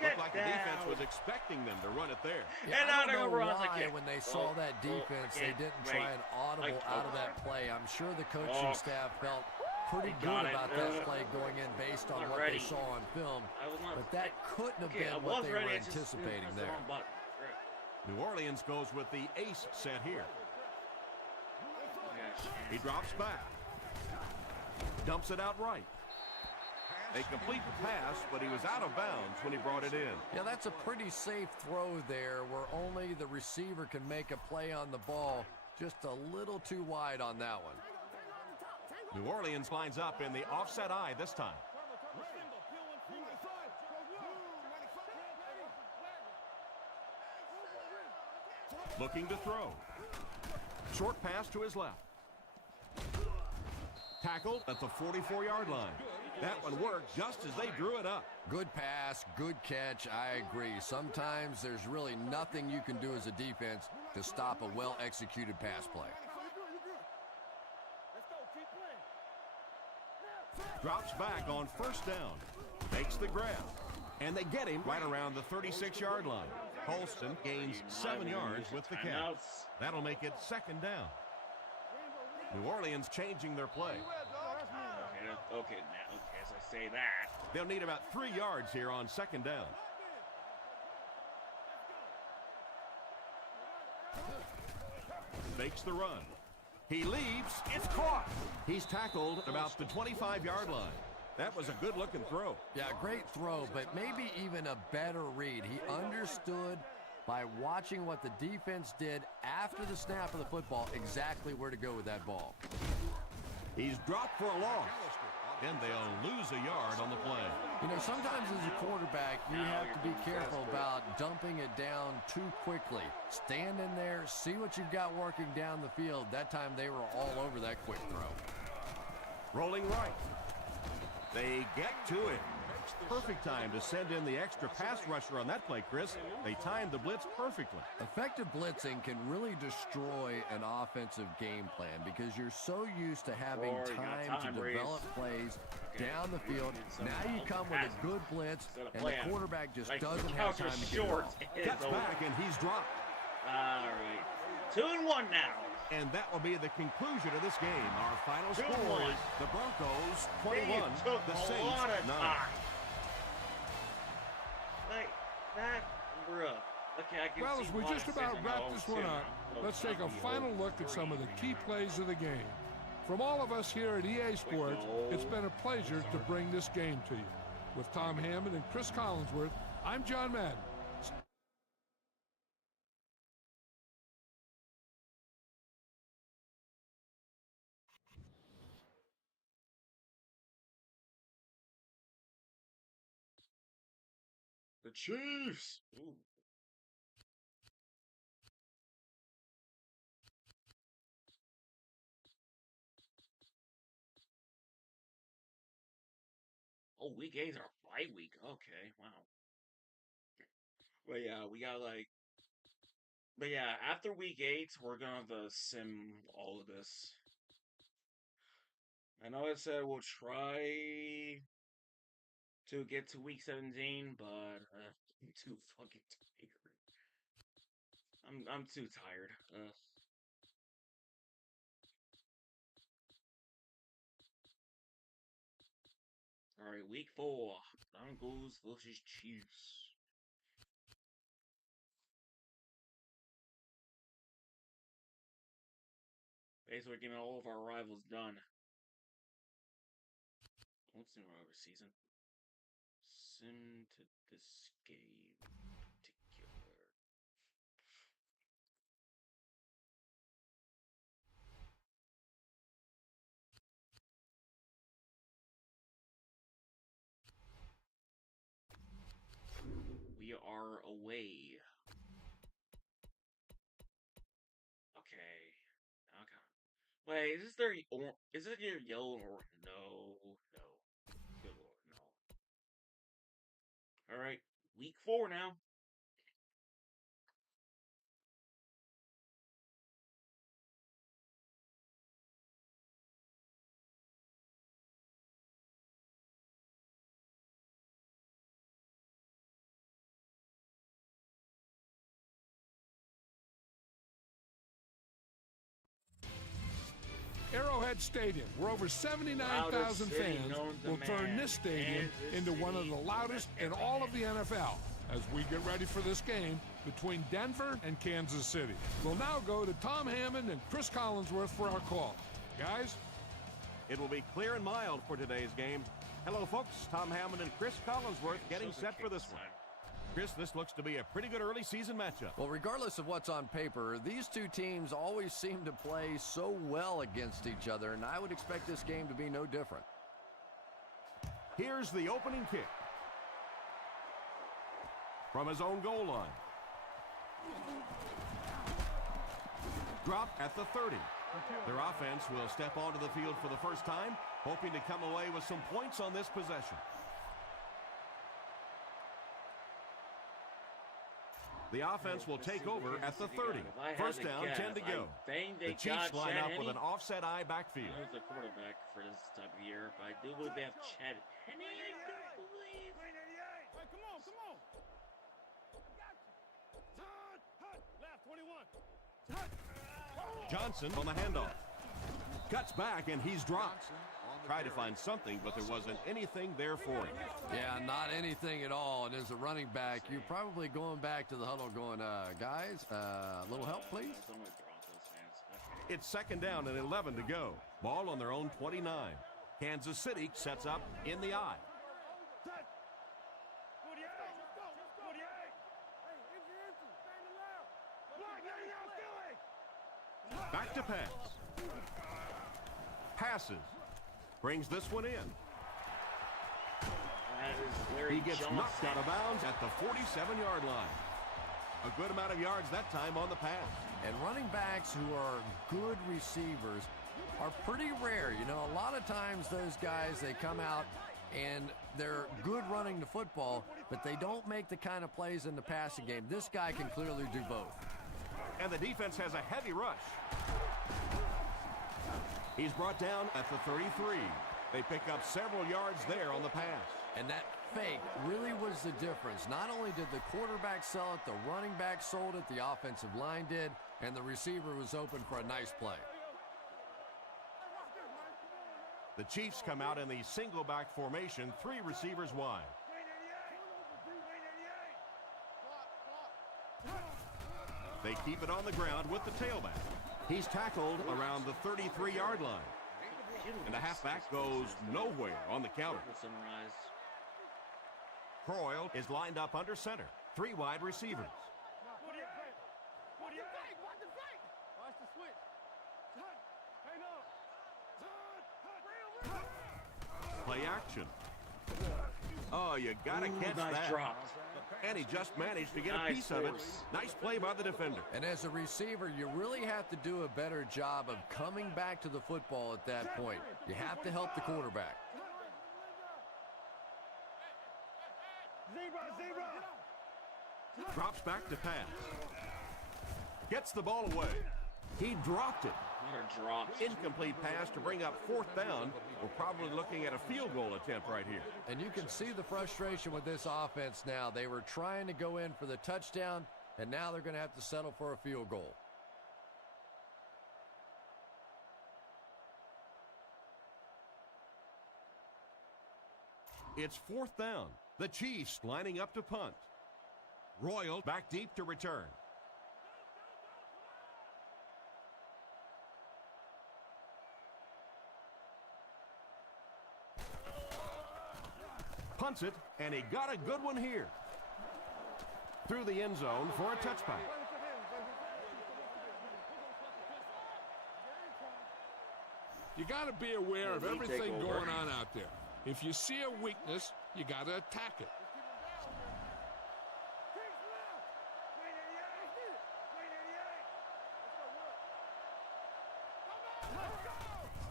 Get Looked like the down. defense was expecting them to run it there. Yeah, And I now don't they're know gonna run us why again. when they saw that defense, they didn't try an audible out of that play. I'm sure the coaching staff felt pretty Got good it. about that play going in based on Not what ready. they saw on film. I was not. But that couldn't have Okay, I been what was they ready. were I just anticipating pressed the there. wrong button. New Orleans goes with the ace set here. Okay. He drops back. Dumps it out right. A complete pass, but he was out of bounds when he brought it in. Yeah, that's a pretty safe throw there where only the receiver can make a play on the ball. Just a little too wide on that one. New Orleans lines up in the offset eye this time. Looking to throw. Short pass to his left. Tackled at the 44-yard line. That one worked just as they drew it up. Good pass, good catch, I agree. Sometimes there's really nothing you can do as a defense to stop a well-executed pass play. Drops back on first down. Makes the grab. And they get him right around the 36-yard line. Holston gains 7 yards with the catch. Timeouts. That'll make it second down. New Orleans changing their play. Okay, now, as I say that. They'll need about 3 yards here on second down. Makes the run. He leaps. It's caught. He's tackled about the 25-yard line. That was a good-looking throw. Yeah, great throw, but maybe even a better read. He understood by watching what the defense did after the snap of the football exactly where to go with that ball. He's dropped for a loss. And they'll lose a yard on the play. You know, sometimes as a quarterback, you have to be careful about dumping it down too quickly. Stand in there, see what you've got working down the field. That time they were all over that quick throw. Rolling right. They get to it. Perfect time to send in the extra pass rusher on that play, Chris. They timed the blitz perfectly. Effective blitzing can really destroy an offensive game plan because you're so used to having time to develop plays down the field. Now you come with a good blitz, and the quarterback just doesn't have time to get it off. Cuts back, and he's dropped. All right. 2-1 now. And that will be the conclusion of this game. Our final 2-1. score is the Broncos 21, took the a Saints lot of 9. time. Like that, bruh. Okay, I can Well, see as we why just I'm about saying, wrap oh, this one two. up, Oh, let's take a it's final not look at some of the key 3. plays of the game. From all of us here at EA Sports, it's been a pleasure to bring this game to you. With Tom Hammond and Chris Collinsworth, I'm John Madden. The Chiefs. Ooh. Oh, week 8's our bye week. Okay, wow. But yeah, we got like. But yeah, after week 8, we're gonna have to sim all of this. I know I said we'll try to get to week 17, but I'm too fucking tired. I'm too tired. All right, week 4, Broncos versus Chiefs. Basically, we're getting all of our rivals done. What's the rivals season? Sim to this game particular. Wait, is this their is it your yellow or no? No. Good lord, no. Alright, week 4 now. Arrowhead Stadium, where over 79,000 fans will turn this stadium into one of the loudest in all of the NFL as we get ready for this game between Denver and Kansas City. We'll now go to Tom Hammond and Chris Collinsworth for our call. Guys? It will be clear and mild for today's game. Hello, folks. Tom Hammond and Chris Collinsworth getting set for this one. Chris, this looks to be a pretty good early season matchup. Well, regardless of what's on paper, these two teams always seem to play so well against each other, and I would expect this game to be no different. Here's the opening kick. From his own goal line. Dropped at the 30. Their offense will step onto the field for the first time, hoping to come away with some points on this possession. The offense will take over at the 30. First down, 10 to go. The Chiefs line up with an offset eye backfield. Who's the quarterback for this time of year? But I do believe they have Chad Henne. I do believe. Hey, come on, come on. Left, 21. Johnson on the handoff. Cuts back, and he's dropped. Tried to find something, but there wasn't anything there for him. Yeah, not anything at all. And as a running back, you're probably going back to the huddle going, guys, a little help, please? It's second down and 11 to go. Ball on their own 29. Kansas City sets up in the eye. Back to pass. Passes. Brings this one in. He gets knocked out of bounds at the 47-yard line. A good amount of yards that time on the pass. And running backs who are good receivers are pretty rare. You know, a lot of times those guys, they come out and they're good running the football, but they don't make the kind of plays in the passing game. This guy can clearly do both. And the defense has a heavy rush. He's brought down at the 33. They pick up several yards there on the pass. And that fake really was the difference. Not only did the quarterback sell it, the running back sold it, the offensive line did, and the receiver was open for a nice play. The Chiefs come out in the single back formation, 3 receivers wide. They keep it on the ground with the tailback. He's tackled around the 33-yard line. And the halfback goes nowhere on the counter. Croyle is lined up under center. 3 wide receivers. Play action. Oh, you gotta catch that. Drop. And he just managed to get a piece of it. Nice play by the defender. And as a receiver, you really have to do a better job of coming back to the football at that point. You have to help the quarterback. Drops back to pass. Gets the ball away. He dropped it. What a drop. Incomplete pass to bring up 4th down. We're probably looking at a field goal attempt right here. And you can see the frustration with this offense now. They were trying to go in for the touchdown, and now they're going to have to settle for a field goal. It's 4th down. The Chiefs lining up to punt. Royal back deep to return. Punts it, and he got a good one here. Through the end zone for a touchback. You got to be aware of everything going on out there. If you see a weakness, you got to attack it.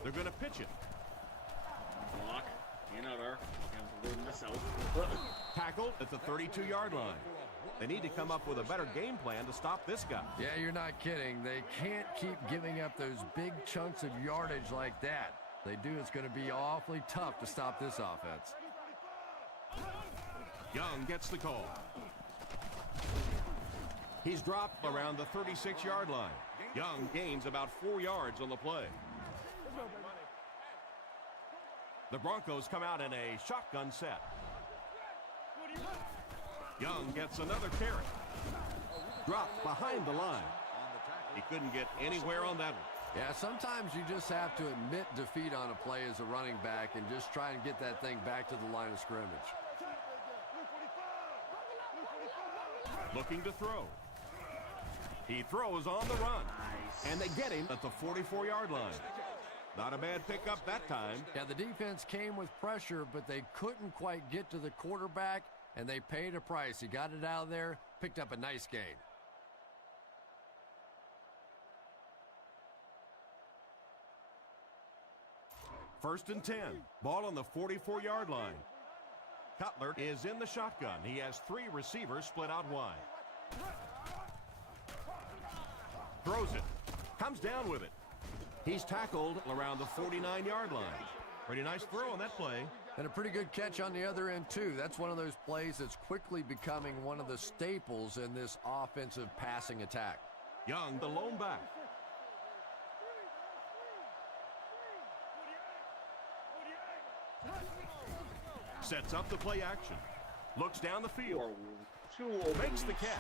They're going to pitch it. Block. Another. Miss out. Tackled at the 32-yard line. They need to come up with a better game plan to stop this guy. Yeah, you're not kidding. They can't keep giving up those big chunks of yardage like that. They do, it's going to be awfully tough to stop this offense. Young gets the call. He's dropped around the 36-yard line. Young gains about 4 yards on the play. The Broncos come out in a shotgun set. Young gets another carry. Dropped behind the line. He couldn't get anywhere on that one. Yeah, sometimes you just have to admit defeat on a play as a running back and just try and get that thing back to the line of scrimmage. Looking to throw. He throws on the run. And they get him at the 44-yard line. Not a bad pickup that time. Yeah, the defense came with pressure, but they couldn't quite get to the quarterback, and they paid a price. He got it out of there, picked up a nice gain. First and 10. Ball on the 44-yard line. Cutler is in the shotgun. He has 3 receivers split out wide. Throws it. Comes down with it. He's tackled around the 49-yard line. Pretty nice throw on that play. And a pretty good catch on the other end, too. That's one of those plays that's quickly becoming one of the staples in this offensive passing attack. Young, the lone back. Sets up the play action. Looks down the field. Makes the catch.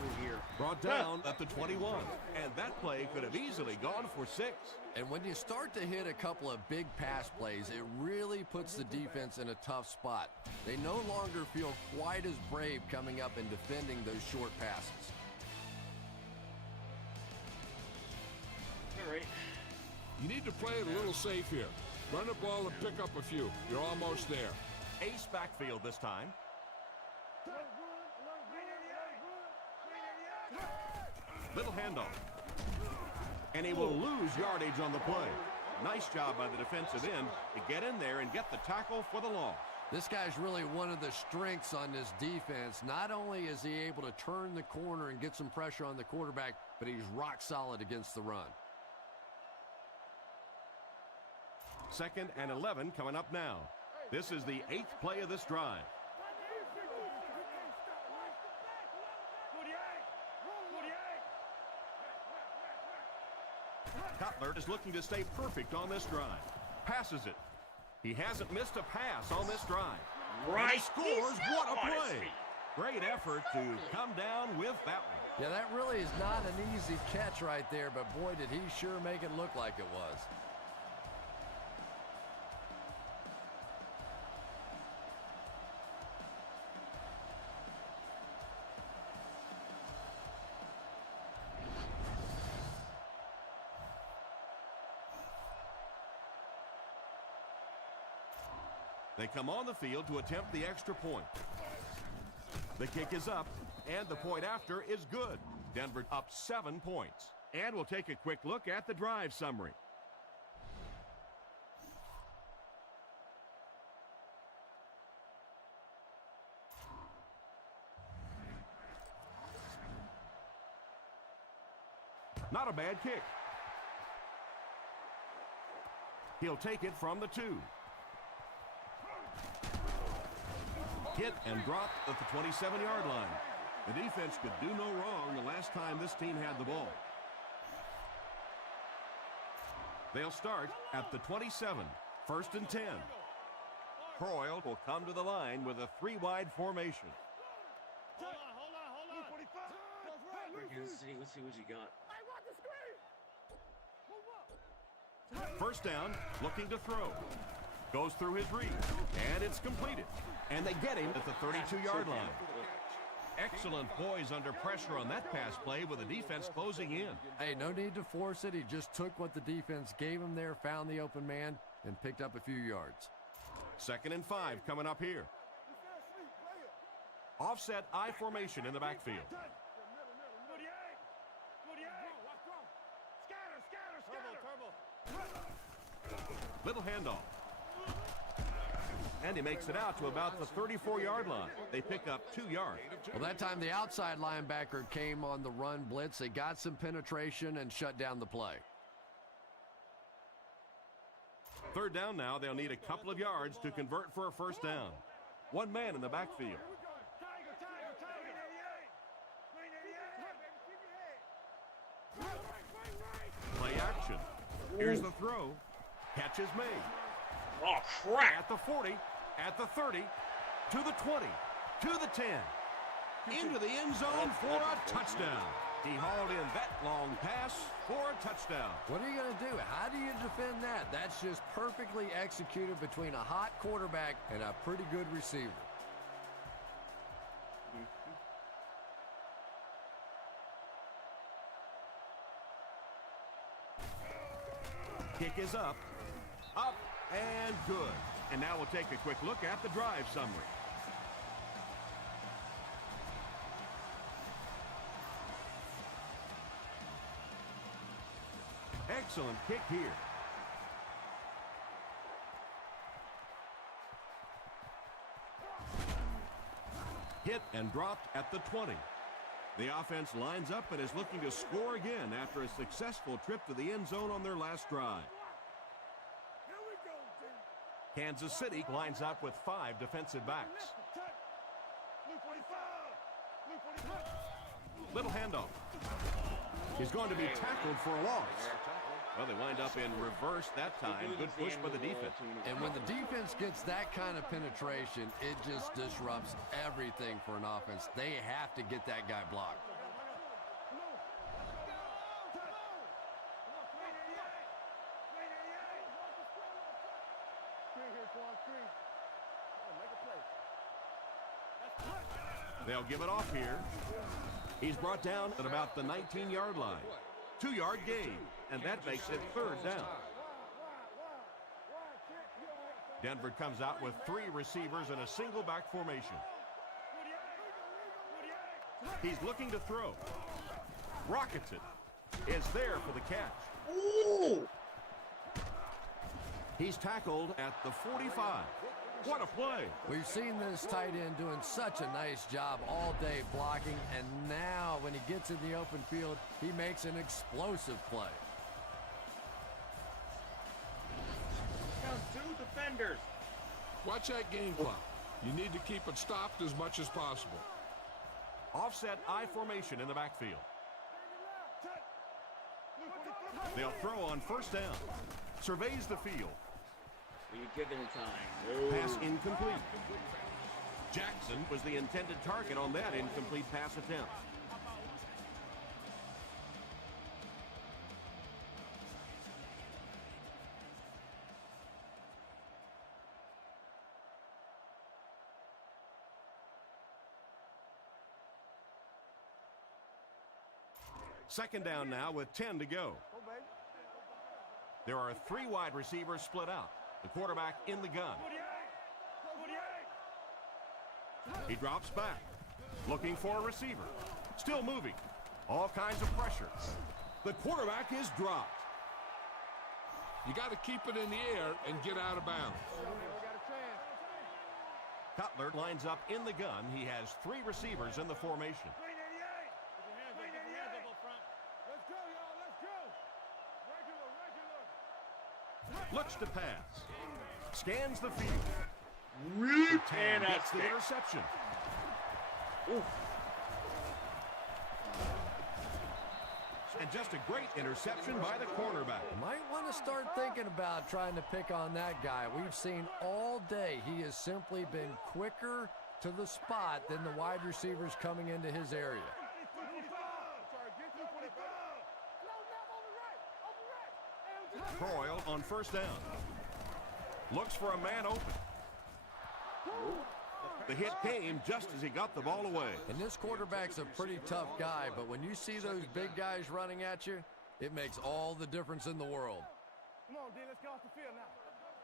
Brought down at the 21. And that play could have easily gone for 6. And when you start to hit a couple of big pass plays, it really puts the defense in a tough spot. They no longer feel quite as brave coming up and defending those short passes. All right. You need to play it a little safe here. Run the ball and pick up a few. You're almost there. Ace backfield this time. Little handoff. And he will lose yardage on the play. Nice job by the defensive end to get in there and get the tackle for the loss. This guy's really one of the strengths on this defense. Not only is he able to turn the corner and get some pressure on the quarterback, but he's rock solid against the run. Second and 11 coming up now. This is the 8th play of this drive. Cutler is looking to stay perfect on this drive. Passes it. He hasn't missed a pass on this drive. Right. And he scores. What a play. Great effort to come down with that one. Yeah, that really is not an easy catch right there, but boy, did he sure make it look like it was. They come on the field to attempt the extra point. The kick is up, and the point after is good. Denver up 7 points. And we'll take a quick look at the drive summary. Not a bad kick. He'll take it from the 2. Hit and dropped at the 27-yard line. The defense could do no wrong the last time this team had the ball. They'll start at the 27, first and 10. Croyle will come to the line with a 3-wide formation. Hold on. Let's see what you got. First down, looking to throw. Goes through his read, and it's completed. And they get him at the 32-yard line. Excellent poise under pressure on that pass play with the defense closing in. Hey, no need to force it. He just took what the defense gave him there, found the open man, and picked up a few yards. Second and 5 coming up here. Offset I formation in the backfield. Little handoff. And he makes it out to about the 34-yard line. They pick up 2 yards. Well, that time the outside linebacker came on the run blitz. They got some penetration and shut down the play. Third down now. They'll need a couple of yards to convert for a first down. One man in the backfield. Play action. Here's the throw. Catch is made. Oh, crap! At the 40, at the 30, to the 20, to the 10. Into the end zone for a touchdown. He hauled in that long pass for a touchdown. What are you going to do? How do you defend that? That's just perfectly executed between a hot quarterback and a pretty good receiver. Kick is up, and good. And now we'll take a quick look at the drive summary. Excellent kick here. Hit and dropped at the 20. The offense lines up and is looking to score again after a successful trip to the end zone on their last drive. Kansas City lines up with 5 defensive backs. Little handoff. He's going to be tackled for a loss. Well, they wind up in reverse that time. Good push by the defense. And when the defense gets that kind of penetration, it just disrupts everything for an offense. They have to get that guy blocked. They'll give it off here. He's brought down at about the 19-yard line. 2-yard gain, and that makes it third down. Denver comes out with 3 receivers in a single back formation. He's looking to throw. Rockets it. Is there for the catch. Ooh! He's tackled at the 45. What a play. We've seen this tight end doing such a nice job all day blocking, and now when he gets in the open field, he makes an explosive play. Count 2 defenders. Watch that game clock. You need to keep it stopped as much as possible. Offset I formation in the backfield. They'll throw on first down. Surveys the field. Are you giving it time? Pass incomplete. Jackson was the intended target on that incomplete pass attempt. Second down now with 10 to go. There are 3 wide receivers split out. The quarterback in the gun. He drops back, looking for a receiver. Still moving. All kinds of pressure. The quarterback is dropped. You got to keep it in the air and get out of bounds. Cutler lines up in the gun. He has 3 receivers in the formation. Looks to pass. Scans the field. And Gets the interception. Oof. And just a great interception by the cornerback. Might want to start thinking about trying to pick on that guy. We've seen all day he has simply been quicker to the spot than the wide receivers coming into his area. Croyle on first down. Looks for a man open. The hit came just as he got the ball away. And this quarterback's a pretty tough guy, but when you see those big guys running at you, it makes all the difference in the world. Come on, D, let's get off the field now.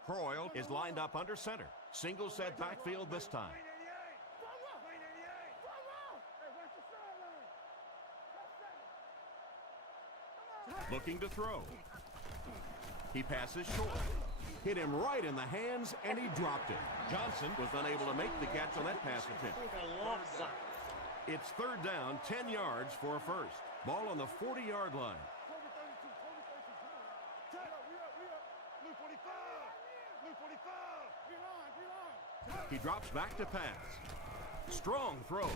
Croyle is lined up under center. Single set backfield this time. Looking to throw. He passes short. Hit him right in the hands, and he dropped it. Johnson was unable to make the catch on that pass attempt. It's third down, 10 yards for a first. Ball on the 40-yard line. He drops back to pass. Strong throw.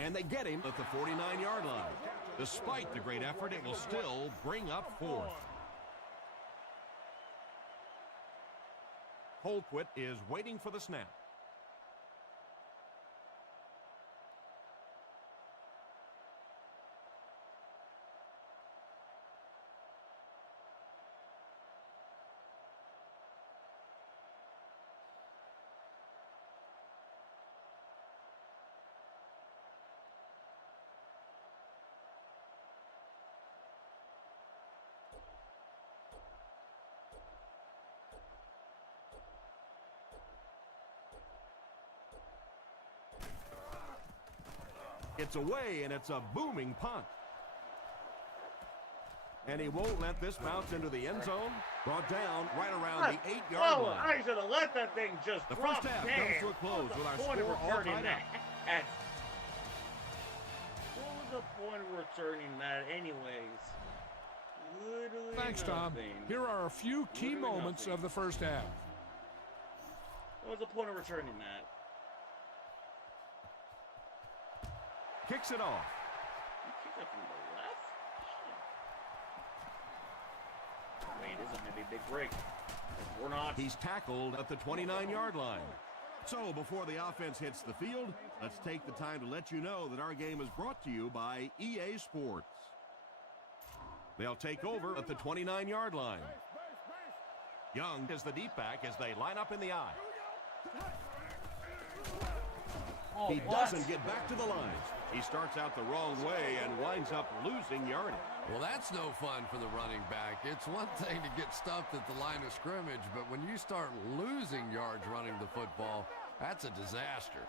And they get him at the 49-yard line. Despite the great effort, it will still bring up fourth. Colquitt is waiting for the snap. It's away, and it's a booming punt. And he won't let this bounce into the end zone. Brought down right around the 8-yard line. I should have let that thing just The drop. first half comes to a close with our score all tied up. What was the point of returning that anyways? Literally Thanks, Tom. nothing. Here are a few key Literally moments nothing. of the first half. What was the point of returning that? Kicks it off. You kicked it from the left? Shit. Wait, this is maybe a big break. We're not. He's tackled at the 29-yard line. So before the offense hits the field, let's take the time to let you know that our game is brought to you by EA Sports. They'll take over at the 29-yard line. Young is the deep back as they line up in the eye. He doesn't get back to the lines. He starts out the wrong way and winds up losing yardage. Well, that's no fun for the running back. It's one thing to get stuffed at the line of scrimmage, but when you start losing yards running the football, that's a disaster.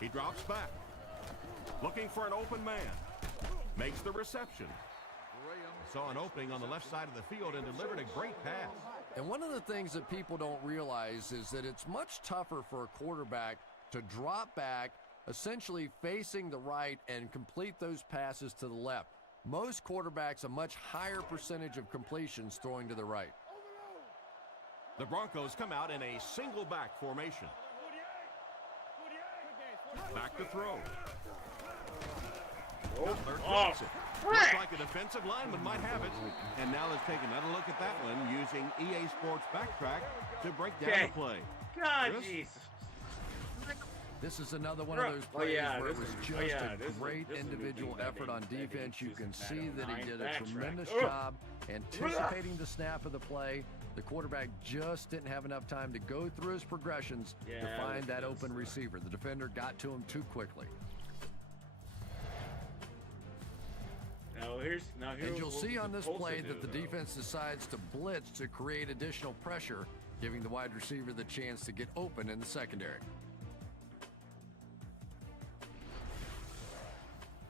He drops back, looking for an open man. Makes the reception. Saw an opening on the left side of the field and delivered a great pass. And one of the things that people don't realize is that it's much tougher for a quarterback to drop back, essentially facing the right, and complete those passes to the left. Most quarterbacks a much higher percentage of completions throwing to the right. The Broncos come out in a single back formation. Back to throw. Cutler drops it. Looks like a defensive lineman might have it. And now let's take another look at that one using EA Sports Backtrack to break down the play. God, Chris? Jesus. This is another one of those plays where it was just a great this is individual new thing effort on that they defense. You can choose see that he Madden did a backtrack. tremendous Ugh. job anticipating the snap of the play. The quarterback just didn't have enough time to go through his progressions to Yeah, find that that's- open receiver. The defender got to him too quickly. Now And you'll see on this play that the defense decides to blitz to create additional pressure, giving the wide receiver the chance to get open in the secondary.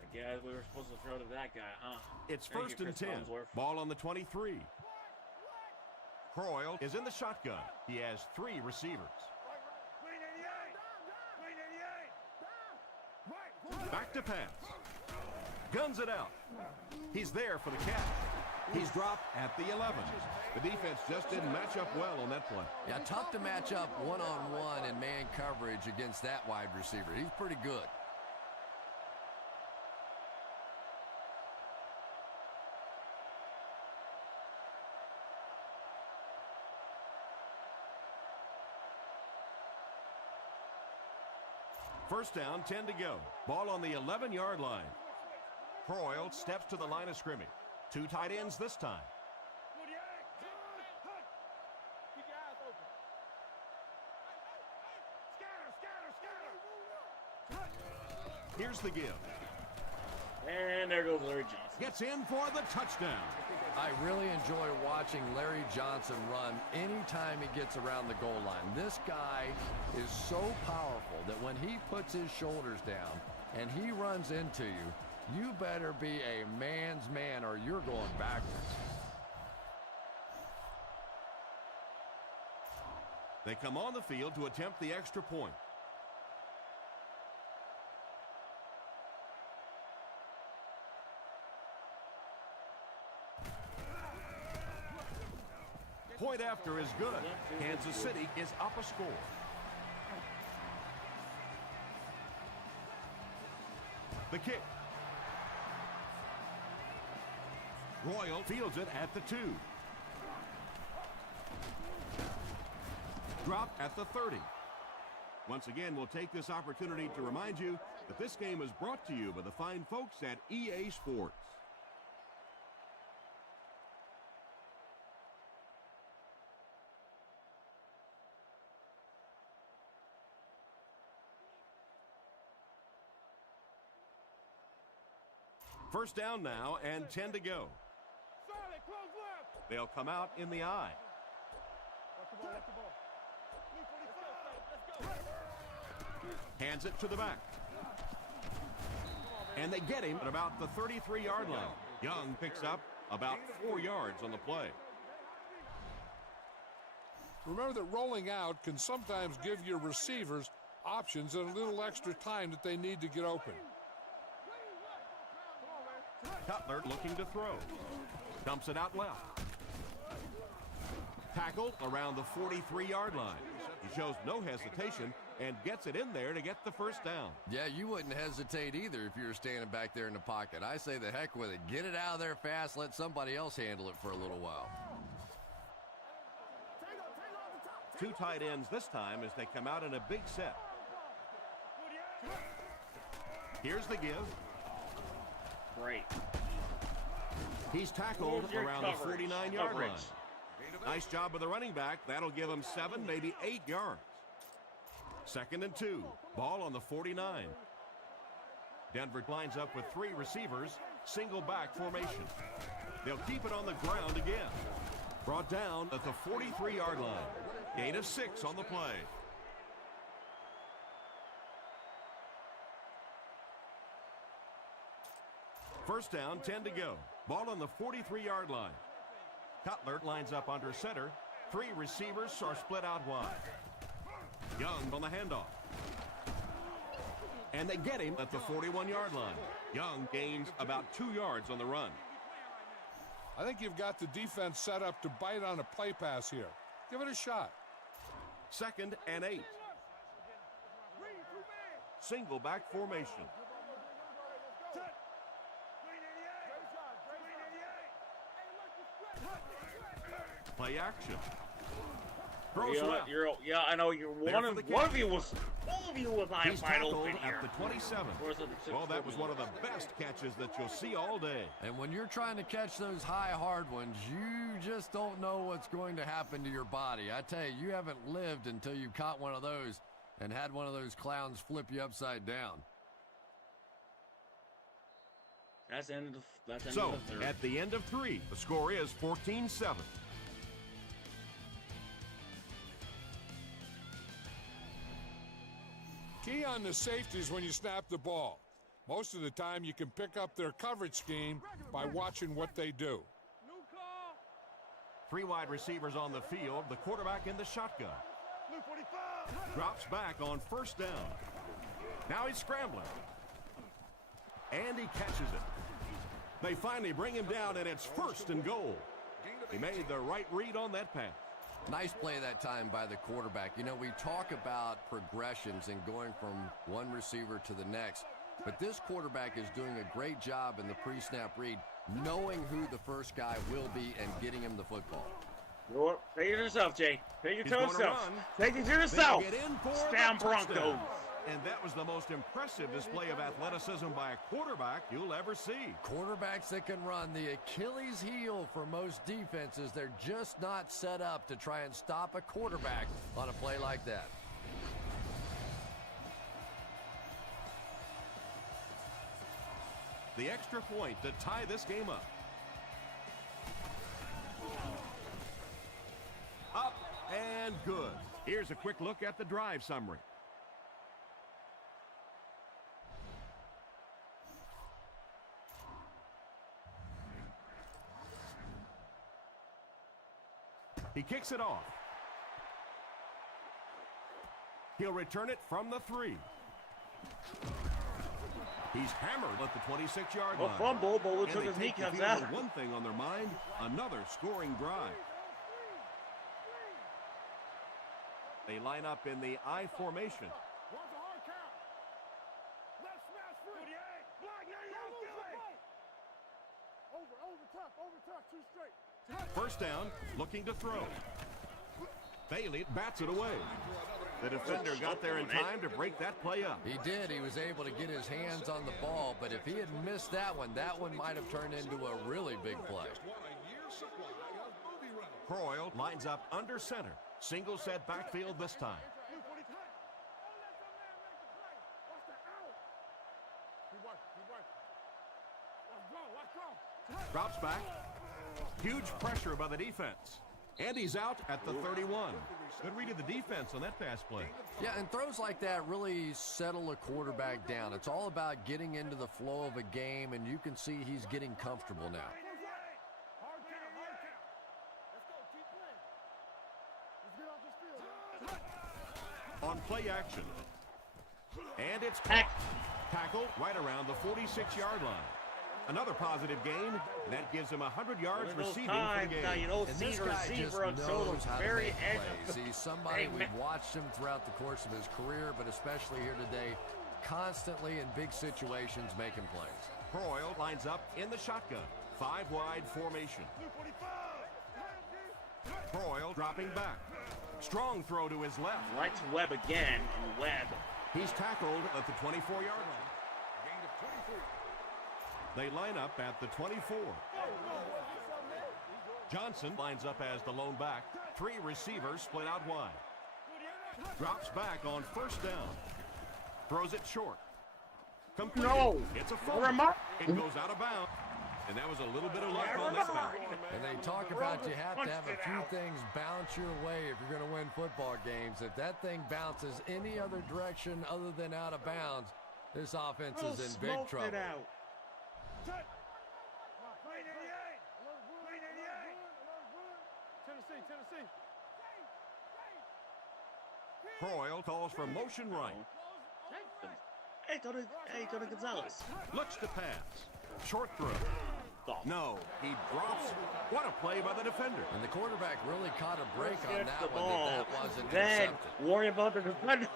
I guess we were supposed to throw to that guy, huh? It's Thank first you, and Chris 10. Collinsworth. Ball on the 23. Croyle is in the shotgun. He has 3 receivers. Back to pass. Guns it out. He's there for the catch. He's dropped at the 11. The defense just didn't match up well on that play. Yeah, tough to match up one-on-one in man coverage against that wide receiver. He's pretty good. First down, 10 to go. Ball on the 11-yard line. Croyle steps to the line of scrimmage. 2 tight ends this time. Here's the give. And there goes Larry Johnson. Gets in for the touchdown. I really enjoy watching Larry Johnson run anytime he gets around the goal line. This guy is so powerful that when he puts his shoulders down and he runs into you, you better be a man's man or you're going backwards. They come on the field to attempt the extra point. Point after is good. Kansas City is up a score. The kick. Royal fields it at the 2. Dropped at the 30. Once again, we'll take this opportunity to remind you that this game is brought to you by the fine folks at EA Sports. First down now and 10 to go. Charlotte, close left. They'll come out in the eye. Watch the ball, watch the ball. Blue 45. Let's go. Hands it to the back. And they get him at about the 33-yard line. Young picks up about 4 yards on the play. Remember that rolling out can sometimes give your receivers options and a little extra time that they need to get open. Cutler looking to throw. Dumps it out left. Tackled around the 43-yard line. He shows no hesitation and gets it in there to get the first down. Yeah, you wouldn't hesitate either if you were standing back there in the pocket. I say the heck with it. Get it out of there fast. Let somebody else handle it for a little while. 2 tight ends this time as they come out in a big set. Here's the give. Great. He's tackled Here's your around coverage. the 49-yard line. Coverage. Nice job of the running back. That'll give him 7, maybe 8 yards. 2nd and 2. Ball on the 49. Denver lines up with 3 receivers. Single back formation. They'll keep it on the ground again. Brought down at the 43-yard line. Gain of 6 on the play. First down, 10 to go. Ball on the 43-yard line. Cutler lines up under center. 3 receivers are split out wide. Young on the handoff. And they get him at the 41-yard line. Young gains about 2 yards on the run. I think you've got the defense set up to bite on a play pass here. Give it a shot. 2nd and 8. Single back formation. Play action. Throws left. Yeah, I know you're There one for of the one kick. of you was He's wide tackled open here. at the 27. Well, that was one of the best catches that you'll see all day. And when you're trying to catch those high, hard ones, you just don't know what's going to happen to your body. I tell you, you haven't lived until you caught one of those and had one of those clowns flip you upside down. That's the end of the So, third. at the end of 3, the score is 14-7. Key on the safeties when you snap the ball. Most of the time you can pick up their coverage scheme by watching what they do. 3 wide receivers on the field, the quarterback in the shotgun. Drops back on first down. Now he's scrambling. And he catches it. They finally bring him down, and it's 1st and goal. He made the right read on that pass. Nice play that time by the quarterback. You know, we talk about progressions and going from one receiver to the next, but this quarterback is doing a great job in the pre-snap read, knowing who the first guy will be and getting him the football. Take it to yourself, Jay. Take it He's to gonna yourself. run. Take it to They yourself. get in for the Damn touchdown. Broncos. And that was the most impressive display of athleticism by a quarterback you'll ever see. Quarterbacks that can run, the Achilles heel for most defenses. They're just not set up to try and stop a quarterback on a play like that. The extra point to tie this game up. Up and good. Here's a quick look at the drive summary. He kicks it off. He'll return it from the 3. He's hammered at the 26-yard line. A fumble, but looks And like his they take the kneecaps field out. with one thing on their mind, another scoring drive. They line up in the I formation. One's a hard count. Left smash free. Block, over tough, 2 straight. First down, looking to throw. Bailey bats it away. The defender got there in time to break that play up. He did. He was able to get his hands on the ball, but if he had missed that one might have turned into a really big play. Croyle lines up under center. Single set backfield this time. Drops back. Huge pressure by the defense. And he's out at the 31. Good read of the defense on that pass play. Yeah, and throws like that really settle a quarterback down. It's all about getting into the flow of a game, and you can see he's getting comfortable now. On play action. And it's tackled right around the 46-yard line. Another positive gain, and that gives him 100 yards receiving for the game. You don't And see this the guy just receiver until knows the how to very make edge plays. of He's somebody we've watched him throughout the course of his career, but especially here today, constantly in big situations making plays. Croyle lines up in the shotgun. 5-wide formation. Croyle dropping back. Strong throw to his left. Right to Webb again, and Webb. He's tackled at the 24-yard line. They line up at the 24. Johnson lines up as the lone back. 3 receivers split out wide. Drops back on first down. Throws it short. Completed. No. It's a fumble. It goes out of bounds. And that was a little bit of luck on that one. And they talk about you have to have a few things bounce your way if you're going to win football games. If that thing bounces any other direction other than out of bounds, this offense is in big trouble. Tennessee. Croyle calls for motion right. Hey, Tony Gonzalez. Looks to pass. Short throw. Oh. No, he drops. What a play by the defender. And the quarterback really caught a break on Gets that the one. ball. That wasn't Then intercepted. worry about the defender.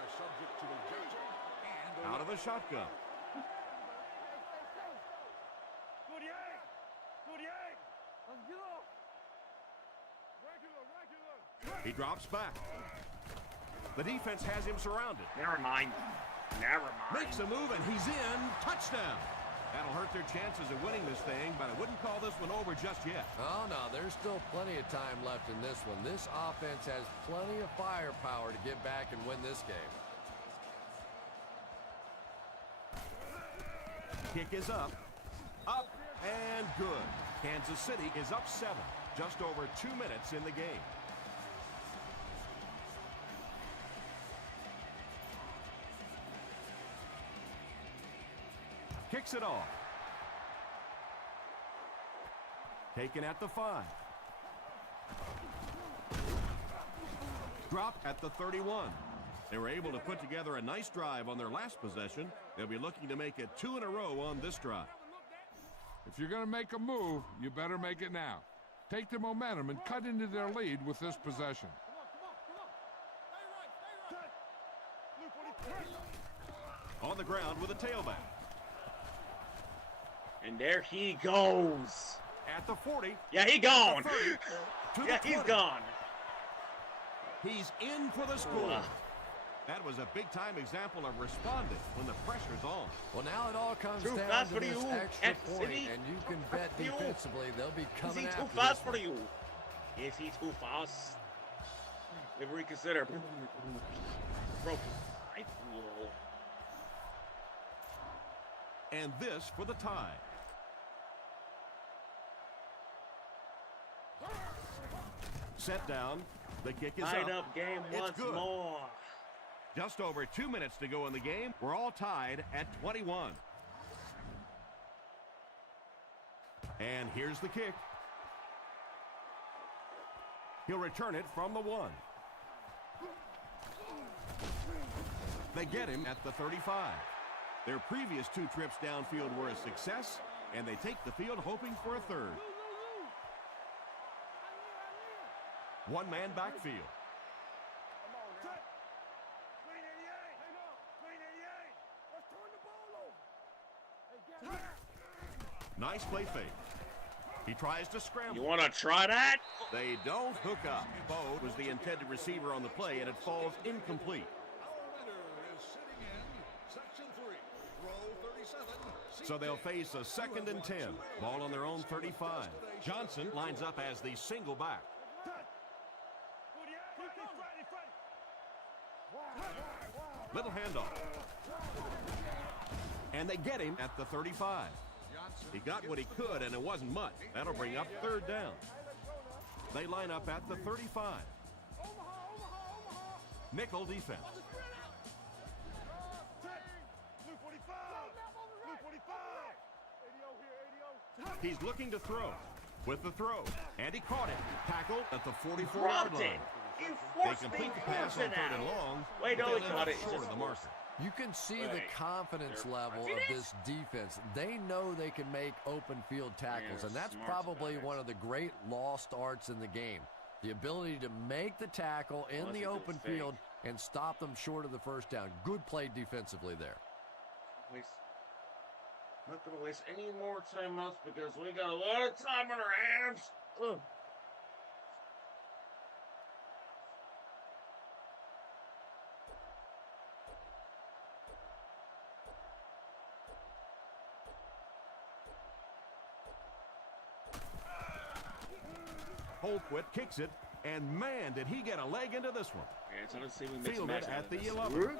Out of the shotgun. He drops back. The defense has him surrounded. Never mind. Makes a move, and he's in. Touchdown. That'll hurt their chances of winning this thing, but I wouldn't call this one over just yet. Oh, no, there's still plenty of time left in this one. This offense has plenty of firepower to get back and win this game. Kick is up. Up and good. Kansas City is up 7. Just over 2 minutes in the game. Kicks it off. Taken at the 5. Drop at the 31. They were able to put together a nice drive on their last possession. They'll be looking to make it 2 in a row on this drive. If you're going to make a move, you better make it now. Take the momentum and cut into their lead with this possession. On the ground with a tailback. And there he goes. At the 40. Yeah, he gone. 30, to Yeah, the he's 20. gone. He's in for the score. That was a big-time example of responding when the pressure's on. Well, now it all comes Too down fast to for this you, extra Kansas point, City. and you can bet For you. defensively they'll be Is coming he after too this fast for one. you? Is he too fast? Maybe reconsider. Broken. And this for the tie. Set down. The kick is Tied up. up game It's once good. more. Just over 2 minutes to go in the game. We're all tied at 21. And here's the kick. He'll return it from the 1. They get him at the 35. Their previous 2 trips downfield were a success, and they take the field hoping for a third. One-man backfield. Nice play fake. He tries to scramble. You want to try that? They don't hook up. Bo was the intended receiver on the play, and it falls incomplete. So they'll face a 2nd and 10. Ball on their own 35. Johnson lines up as the single back. Little handoff. And they get him at the 35. He got what he could, and it wasn't much. That'll bring up 3rd down. They line up at the 35. Nickel defense. He's looking to throw. With the throw. And he caught it. Tackled at the 44-yard line. They complete the pass on 3rd and long. Wait, no, he caught it. Short of the marker. You can see the confidence level of this defense. They know they can make open field tackles, and that's probably one of the great lost arts in the game. The ability to make the tackle in the open field and stop them short of the 1st down. Good play defensively there. Not going to waste any more timeouts because we got a lot of time on our hands. Ugh. Holquist kicks it, and man, did he get a leg into this one. Okay, so let's see if we make Field some it match out at of the this. 11.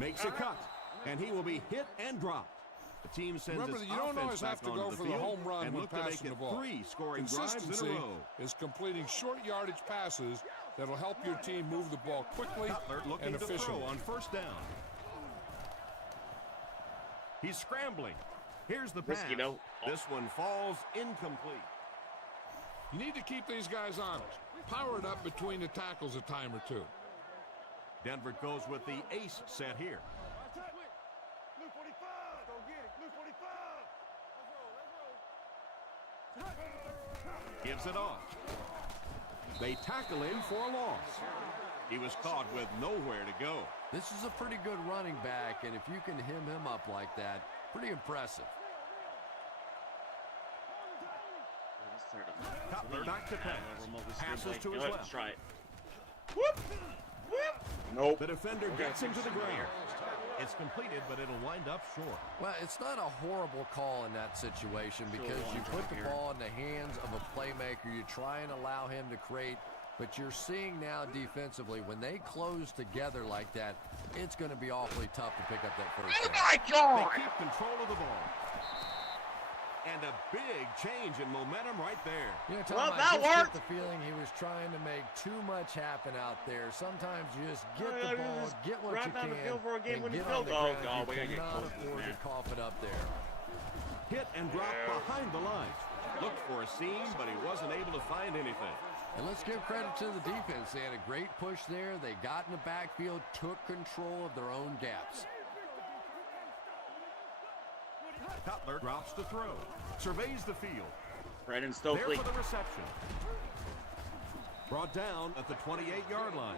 Makes a cut, and he will be hit and dropped. The team sends Remember its that you don't offense always back have to onto go the for the field home run and when look to make passing it the ball. 3 scoring drives in a Consistency row. is completing short yardage passes that'll help your team move the ball quickly Cutler looking and to efficiently. throw on 1st down. He's scrambling. Here's the pass. Risky, no. This one falls incomplete. You need to keep these guys honest. Power it up between the tackles a time or 2. Denver goes with the ace set here. Gives it off. They tackle him for a loss. He was caught with nowhere to go. This is a pretty good running back, and if you can hem him up like that, pretty impressive. Cutler back to pass. Passes to his left. Let's try it. Whoop! Whoop! Nope. The defender gets him to the ground. It's completed, but it'll wind up short. Well, it's not a horrible call in that situation because you put the ball in the hands of a playmaker. You try and allow him to create, but you're seeing now defensively, when they close together like that, it's going to be awfully tough to pick up that 1st down. Oh my God! They keep control of the ball. And a big change in momentum right there. You know, Tom, Well, I that just worked. get the feeling he was trying to make too much happen out there. Sometimes you just get the ball, get what you can, and get on the ground. We gotta You get cannot close, afford to man. cough it up there. Hit and drop behind the line. Looked for a seam, but he wasn't able to find anything. And let's give credit to the defense. They had a great push there. They got in the backfield, took control of their own gaps. Cutler drops to throw. Surveys the field. Brandon There Stokely. for the reception. Brought down at the 28-yard line.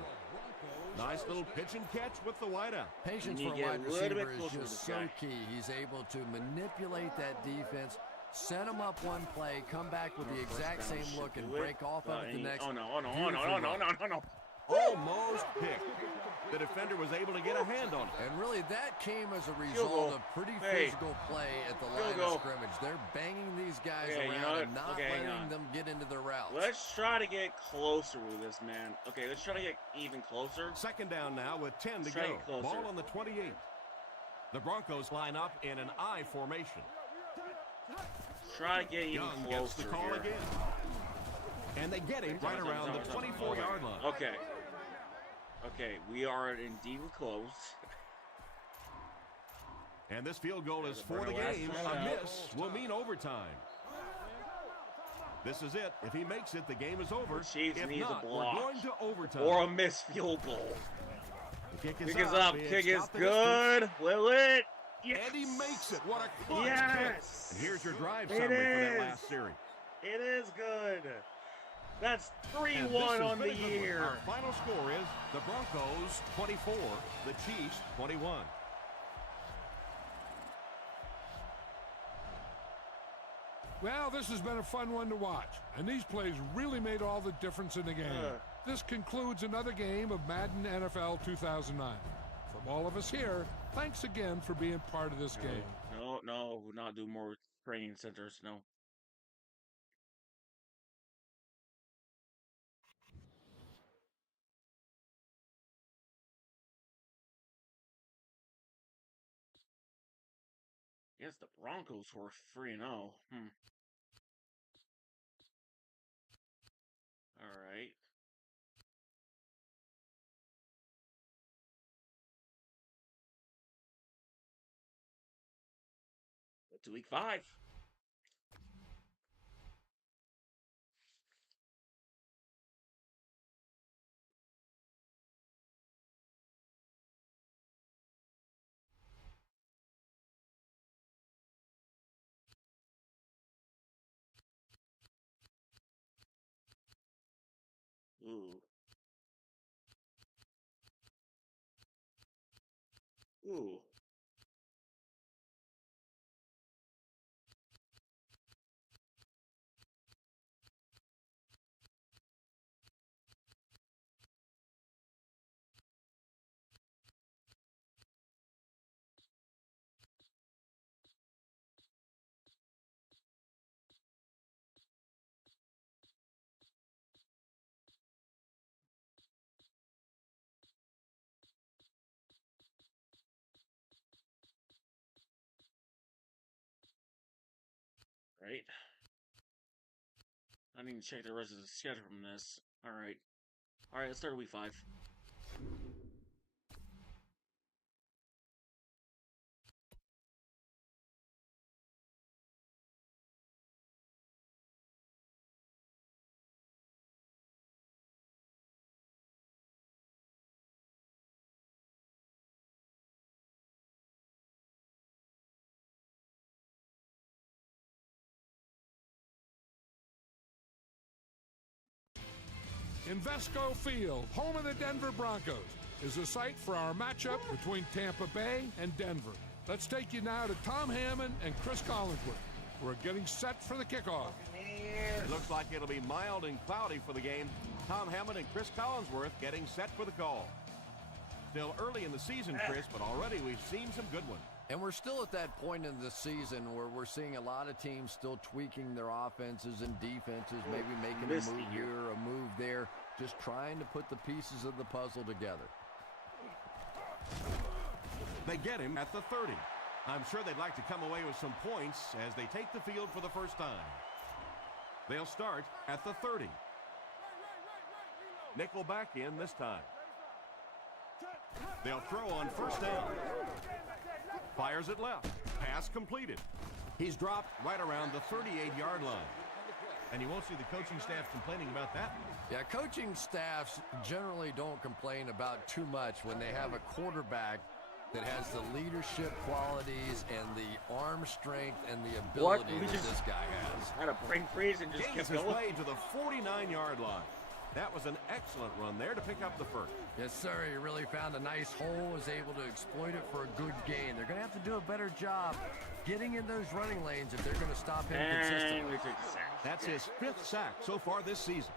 Nice little pitch and catch with the wideout. Patience You for need a to wide get a little bit receiver is closer to just this so guy. key. He's able to manipulate that defense, set them up one play, come back with the exact same look, and break off of it the next. Oh no! Almost picked. The defender was able to get a hand on it. And really, that came as a Field goal. result of pretty Hey. physical play at the Field line goal. of scrimmage. They're banging these guys Okay, you around know what? and not Okay, hang letting on. them get into their routes. Let's try to get closer with this, man. Okay, let's try to get even closer. 2nd down now with 10 to Let's try to go. get closer. Ball on the 28. The Broncos line up in an I formation. Try to get even Young gets the closer call here. again. And they get him right around the 24-yard line. Okay. Okay, we are indeed close. And this field goal is for the Last game. shot. A miss will mean overtime. This is it. If he makes it, the game is over. Chiefs If needs not, a we're block. going to overtime. Or a missed field goal. The kick is Kick is up. up. It's Kick is got the good. Will it? Yes. And he makes it. What a clutch Yes. kick. And here's your drive It summary for that is. last series. It is good. That's And 3-1 this has on been the a good one. year. Our final score is the Broncos 24, the Chiefs 21. Well, this has been a fun one to watch, and these plays really made all the difference in the game. This concludes another game of Madden NFL 2009. From all of us here, thanks again for being part of this game. No, we'll not do more training centers, no. Yes, the Broncos were 3-0. All right. To week 5. Ooh. Ooh. Right. I need to check the rest of the schedule from this. Alright. Alright, let's start week 5. Invesco Field, home of the Denver Broncos, is the site for our matchup between Tampa Bay and Denver. Let's take you now to Tom Hammond and Chris Collinsworth, who are getting set for the kickoff. It looks like it'll be mild and cloudy for the game. Tom Hammond and Chris Collinsworth getting set for the call. Still early in the season, Chris, but already we've seen some good ones. And we're still at that point in the season where we're seeing a lot of teams still tweaking their offenses and defenses, maybe making a move here, a move there, just trying to put the pieces of the puzzle together. They get him at the 30. I'm sure they'd like to come away with some points as they take the field for the first time. They'll start at the 30. Nickel back in this time. They'll throw on first down. Fires it left. Pass completed. He's dropped right around the 38-yard line. And you won't see the coaching staff complaining about that. Yeah, coaching staffs generally don't complain about too much when they have a quarterback that has the leadership qualities and the arm strength and the ability that this guy has. Had a brain freeze and just Gains kept his going. way to the 49-yard line. That was an excellent run there to pick up the first. Yes, sir. He really found a nice hole, was able to exploit it for a good gain. They're going to have to do a better job getting in those running lanes if they're going to stop him consistently. That's his 5th sack so far this season.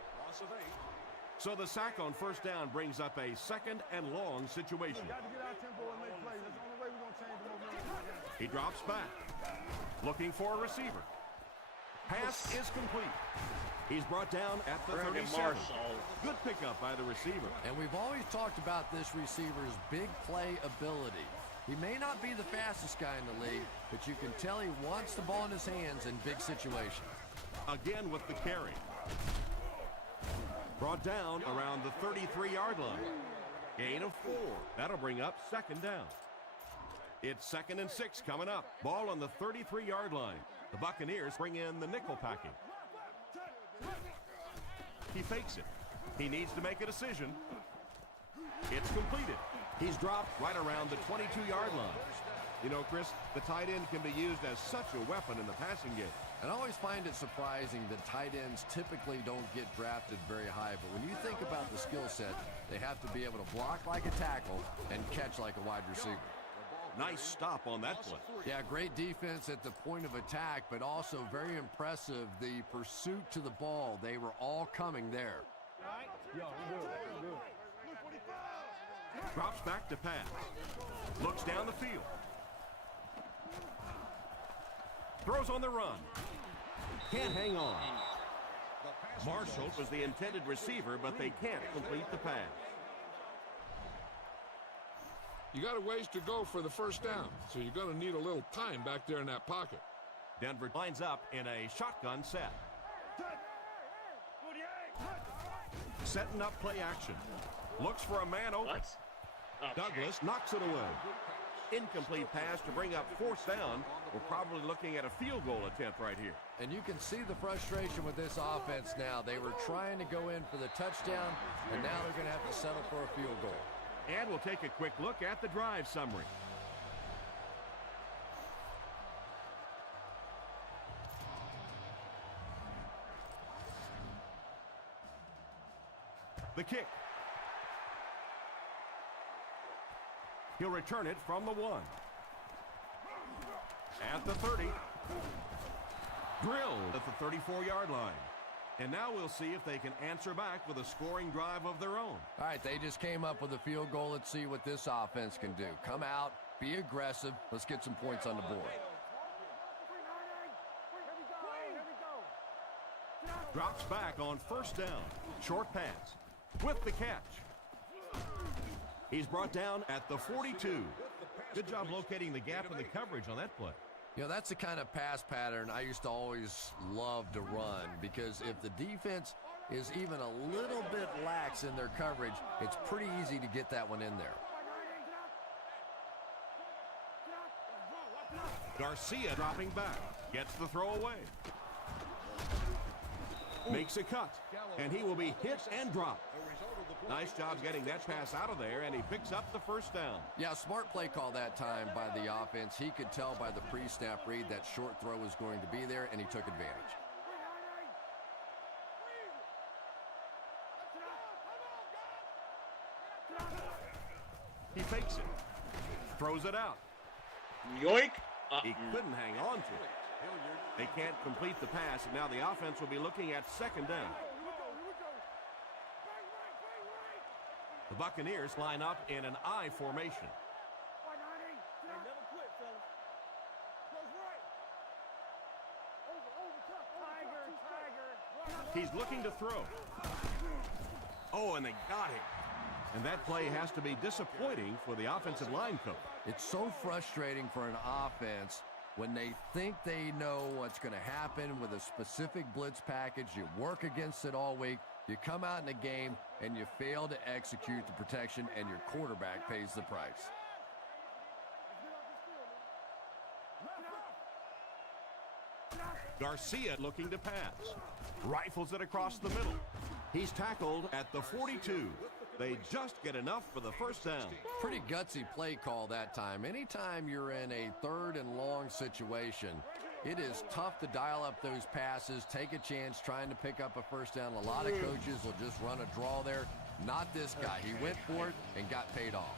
So the sack on first down brings up a 2nd and long situation. He drops back, looking for a receiver. Pass is complete. He's brought down at the 37. Good pickup by the receiver. And we've always talked about this receiver's big play ability. He may not be the fastest guy in the league, but you can tell he wants the ball in his hands in big situations. Again with the carry. Brought down around the 33-yard line. Gain of 4. That'll bring up 2nd down. It's 2nd and 6 coming up. Ball on the 33-yard line. The Buccaneers bring in the nickel packing. He fakes it. He needs to make a decision. It's completed. He's dropped right around the 22-yard line. You know, Chris, the tight end can be used as such a weapon in the passing game. And I always find it surprising that tight ends typically don't get drafted very high. But when you think about the skill set, they have to be able to block like a tackle and catch like a wide receiver. Nice stop on that play. Yeah, great defense at the point of attack, but also very impressive the pursuit to the ball. They were all coming there. Drops back to pass. Looks down the field. Throws on the run. Can't hang on. Marshall was the intended receiver, but they can't complete the pass. You got a ways to go for the first down, so you're going to need a little time back there in that pocket. Denver lines up in a shotgun set. Setting up play action. Looks for a man open. What? Okay. Douglas knocks it away. Incomplete pass to bring up fourth down. We're probably looking at a field goal attempt right here. And you can see the frustration with this offense now. They were trying to go in for the touchdown, and now they're going to have to settle for a field goal. And we'll take a quick look at the drive summary. The kick. He'll return it from the 1. At the 30. Drilled at the 34-yard line. And now we'll see if they can answer back with a scoring drive of their own. All right, they just came up with a field goal. Let's see what this offense can do. Come out, be aggressive. Let's get some points on the board. Drops back on first down. Short pass. With the catch. He's brought down at the 42. Good job locating the gap in the coverage on that play. You know, that's the kind of pass pattern I used to always love to run, because if the defense is even a little bit lax in their coverage, it's pretty easy to get that one in there. Garcia dropping back. Gets the throw away. Makes a cut. And he will be hit and dropped. Nice job getting that pass out of there, and he picks up the first down. Yeah, smart play call that time by the offense. He could tell by the pre-snap read that short throw was going to be there, and he took advantage. He fakes it. Throws it out. Yoink! He couldn't hang on to it. They can't complete the pass, and now the offense will be looking at second down. The Buccaneers line up in an I formation. He's looking to throw. Oh, and they got him. And that play has to be disappointing for the offensive line coach. It's so frustrating for an offense when they think they know what's going to happen with a specific blitz package. You work against it all week. You come out in a game and you fail to execute the protection, and your quarterback pays the price. Garcia looking to pass. Rifles it across the middle. He's tackled at the 42. They just get enough for the first down. Pretty gutsy play call that time. Anytime you're in a third and long situation, it is tough to dial up those passes, take a chance trying to pick up a first down. A lot of coaches will just run a draw there. Not this guy. He went for it and got paid off.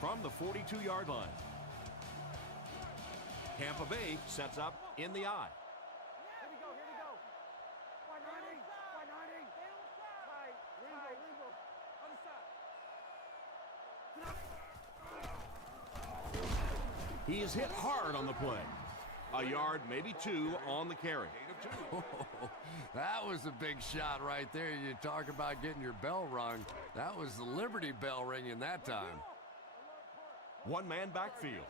From the 42-yard line. Tampa Bay sets up in the I. He is hit hard on the play. A yard, maybe 2 on the carry. That was a big shot right there. You talk about getting your bell rung. That was the Liberty Bell ringing that time. One-man backfield.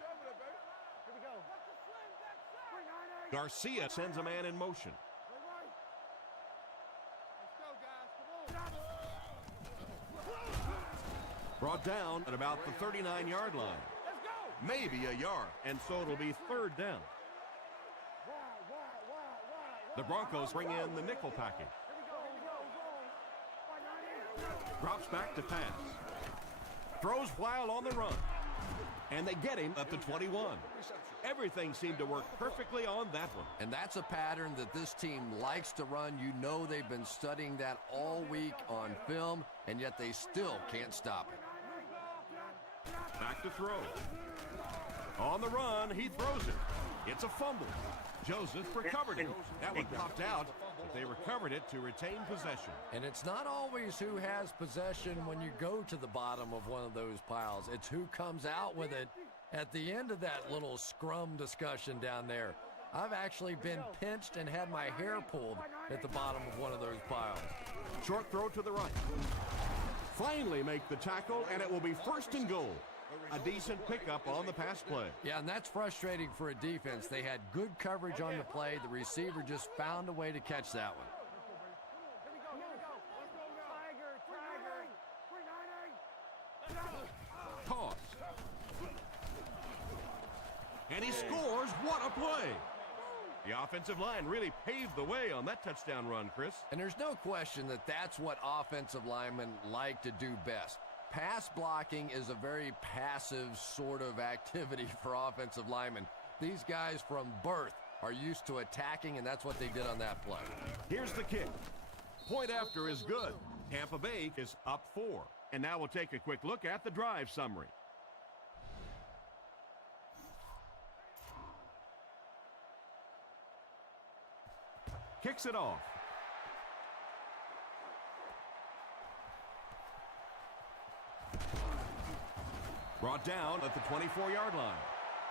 Garcia sends a man in motion. Brought down at about the 39-yard line. maybe a yard, and so it'll be 3rd down. The Broncos bring in the nickel package. Drops back to pass. Throws while on the run. And they get him at the 21. Everything seemed to work perfectly on that one. And that's a pattern that this team likes to run. You know they've been studying that all week on film, and yet they still can't stop it. Back to throw. On the run, he throws it. It's a fumble. Joseph recovered it. That one popped out, but they recovered it to retain possession. And it's not always who has possession when you go to the bottom of one of those piles. It's who comes out with it at the end of that little scrum discussion down there. I've actually been pinched and had my hair pulled at the bottom of one of those piles. Short throw to the right. Finally make the tackle, and it will be 1st and goal. A decent pickup on the pass play. Yeah, and that's frustrating for a defense. They had good coverage on the play. The receiver just found a way to catch that one. Toss. And he scores. What a play. The offensive line really paved the way on that touchdown run, Chris. And there's no question that that's what offensive linemen like to do best. Pass blocking is a very passive sort of activity for offensive linemen. These guys from birth are used to attacking, and that's what they did on that play. Here's the kick. Point after is good. Tampa Bay is up 4. And now we'll take a quick look at the drive summary. Kicks it off. Brought down at the 24-yard line.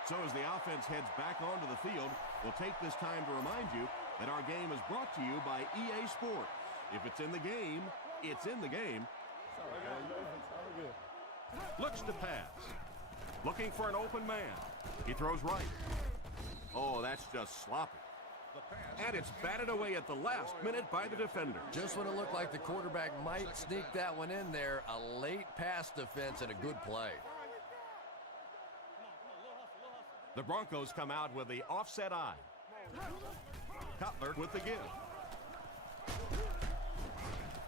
So as the offense heads back onto the field, we'll take this time to remind you that our game is brought to you by EA Sports. If it's in the game, it's in the game. Looks to pass. Looking for an open man. He throws right. Oh, that's just sloppy. And it's batted away at the last minute by the defender. Just when it looked like the quarterback might sneak that one in there, a late pass defense and a good play. The Broncos come out with the offset eye. Cutler with the give.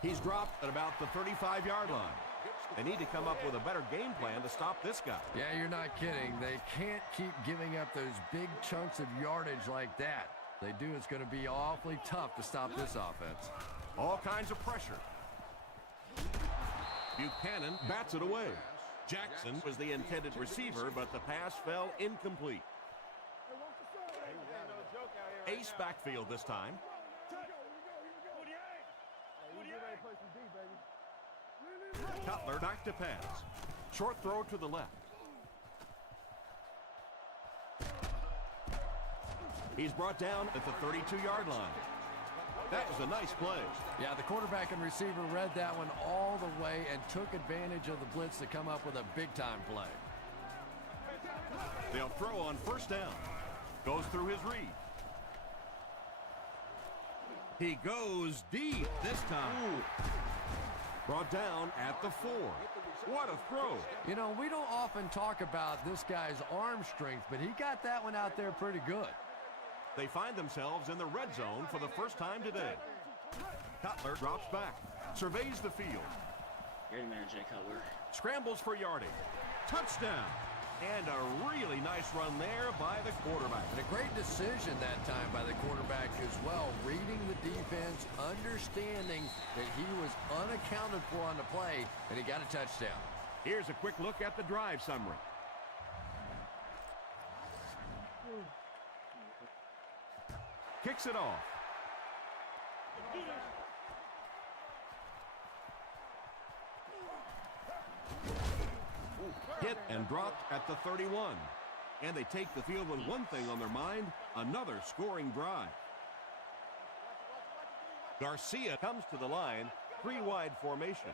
He's dropped at about the 35-yard line. They need to come up with a better game plan to stop this guy. Yeah, you're not kidding. They can't keep giving up those big chunks of yardage like that. They do, it's going to be awfully tough to stop this offense. All kinds of pressure. Buchanan bats it away. Jackson was the intended receiver, but the pass fell incomplete. Ace backfield this time. Cutler back to pass. Short throw to the left. He's brought down at the 32-yard line. That was a nice play. Yeah, the quarterback and receiver read that one all the way and took advantage of the blitz to come up with a big-time play. They'll throw on 1st down. Goes through his read. He goes deep this time. Ooh. Brought down at the 4. What a throw. You know, we don't often talk about this guy's arm strength, but he got that one out there pretty good. They find themselves in the red zone for the first time today. Cutler drops back, surveys the field. Great man, Jay Cutler. Scrambles for yardage. Touchdown. And a really nice run there by the quarterback. And a great decision that time by the quarterback as well. Reading the defense, understanding that he was unaccounted for on the play, and he got a touchdown. Here's a quick look at the drive summary. Kicks it off. Hit and dropped at the 31. And they take the field with one thing on their mind, another scoring drive. Garcia comes to the line, 3-wide formation.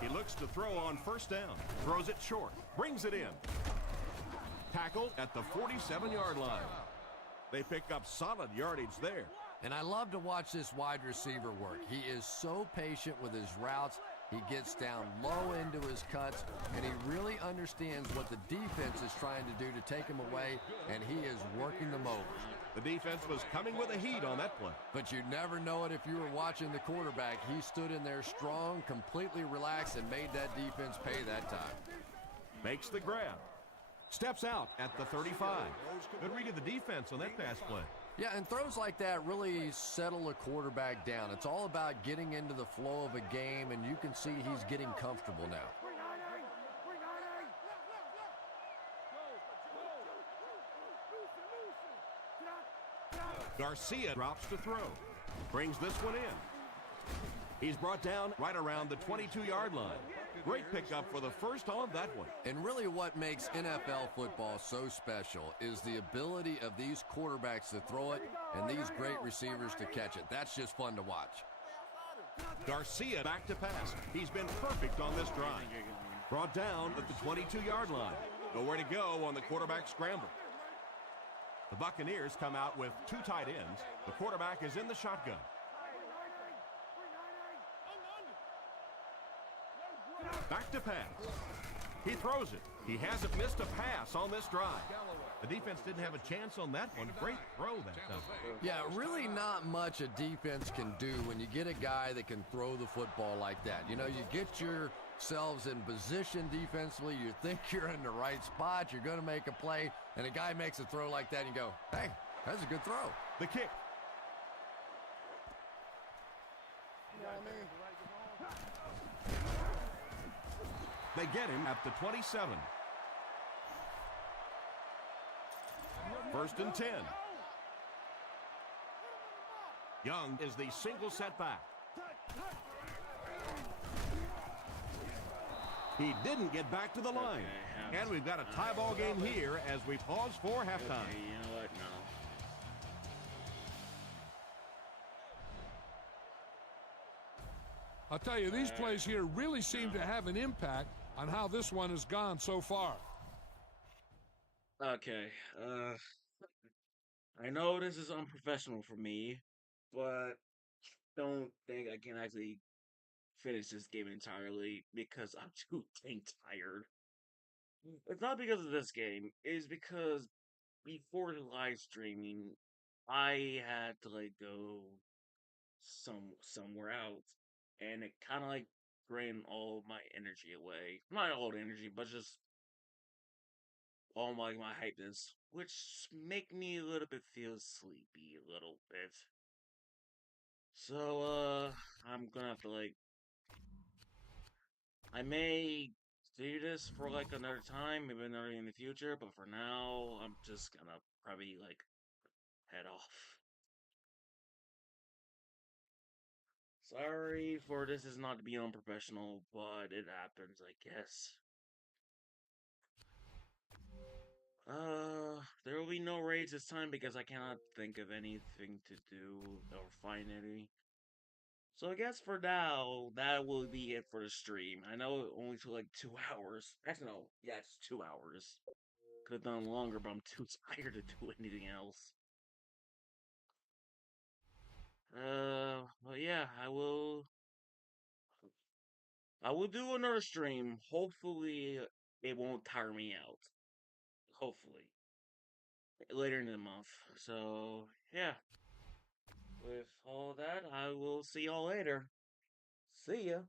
He looks to throw on 1st down. Throws it short. Brings it in. Tackled at the 47-yard line. They pick up solid yardage there. And I love to watch this wide receiver work. He is so patient with his routes. He gets down low into his cuts, and he really understands what the defense is trying to do to take him away, and he is working them over. The defense was coming with a heat on that play. But you never know it if you were watching the quarterback. He stood in there strong, completely relaxed, and made that defense pay that time. Makes the grab. Steps out at the 35. Good read of the defense on that pass play. Yeah, and throws like that really settle a quarterback down. It's all about getting into the flow of a game, and you can see he's getting comfortable now. Garcia drops to throw. Brings this one in. He's brought down right around the 22-yard line. Great pickup for the first on that one. And really what makes NFL football so special is the ability of these quarterbacks to throw it and these great receivers to catch it. That's just fun to watch. Garcia back to pass. He's been perfect on this drive. Brought down at the 22-yard line. Nowhere to go on the quarterback scramble. The Buccaneers come out with two tight ends. The quarterback is in the shotgun. Back to pass. He throws it. He hasn't missed a pass on this drive. The defense didn't have a chance on that one. Great throw that time. Yeah, really not much a defense can do when you get a guy that can throw the football like that. You know, you get yourselves in position defensively. You think you're in the right spot. You're going to make a play, and a guy makes a throw like that, and you go, hey, that's a good throw. The kick. They get him at the 27. First and 10. Young is the single setback. He didn't get back to the line. And we've got a tie ball game here as we pause for halftime. Okay, you know what? No. I'll tell you, these plays here really seem to have an impact on how this one has gone so far. Okay, I know this is unprofessional for me, but don't think I can actually finish this game entirely because I'm too dang tired. It's not because of this game, it's because before the live streaming, I had to like go somewhere else, and it kind of like drained all my energy away. Not all the energy, but just all my hypeness, which make me a little bit feel sleepy a little bit. So I'm gonna have to like I may do this for like another time, maybe another in the future, but for now I'm just gonna probably like head off. Sorry for this is not to be unprofessional, but it happens, I guess. There will be no raids this time because I cannot think of anything to do or find any. So I guess for now, that will be it for the stream. I know it only took like 2 hours. Actually, no. Yeah, it's 2 hours. Could have done longer, but I'm too tired to do anything else. But yeah, I will do another stream. Hopefully, it won't tire me out. Hopefully. Later in the month. So, yeah. With all that, I will see y'all later. See ya.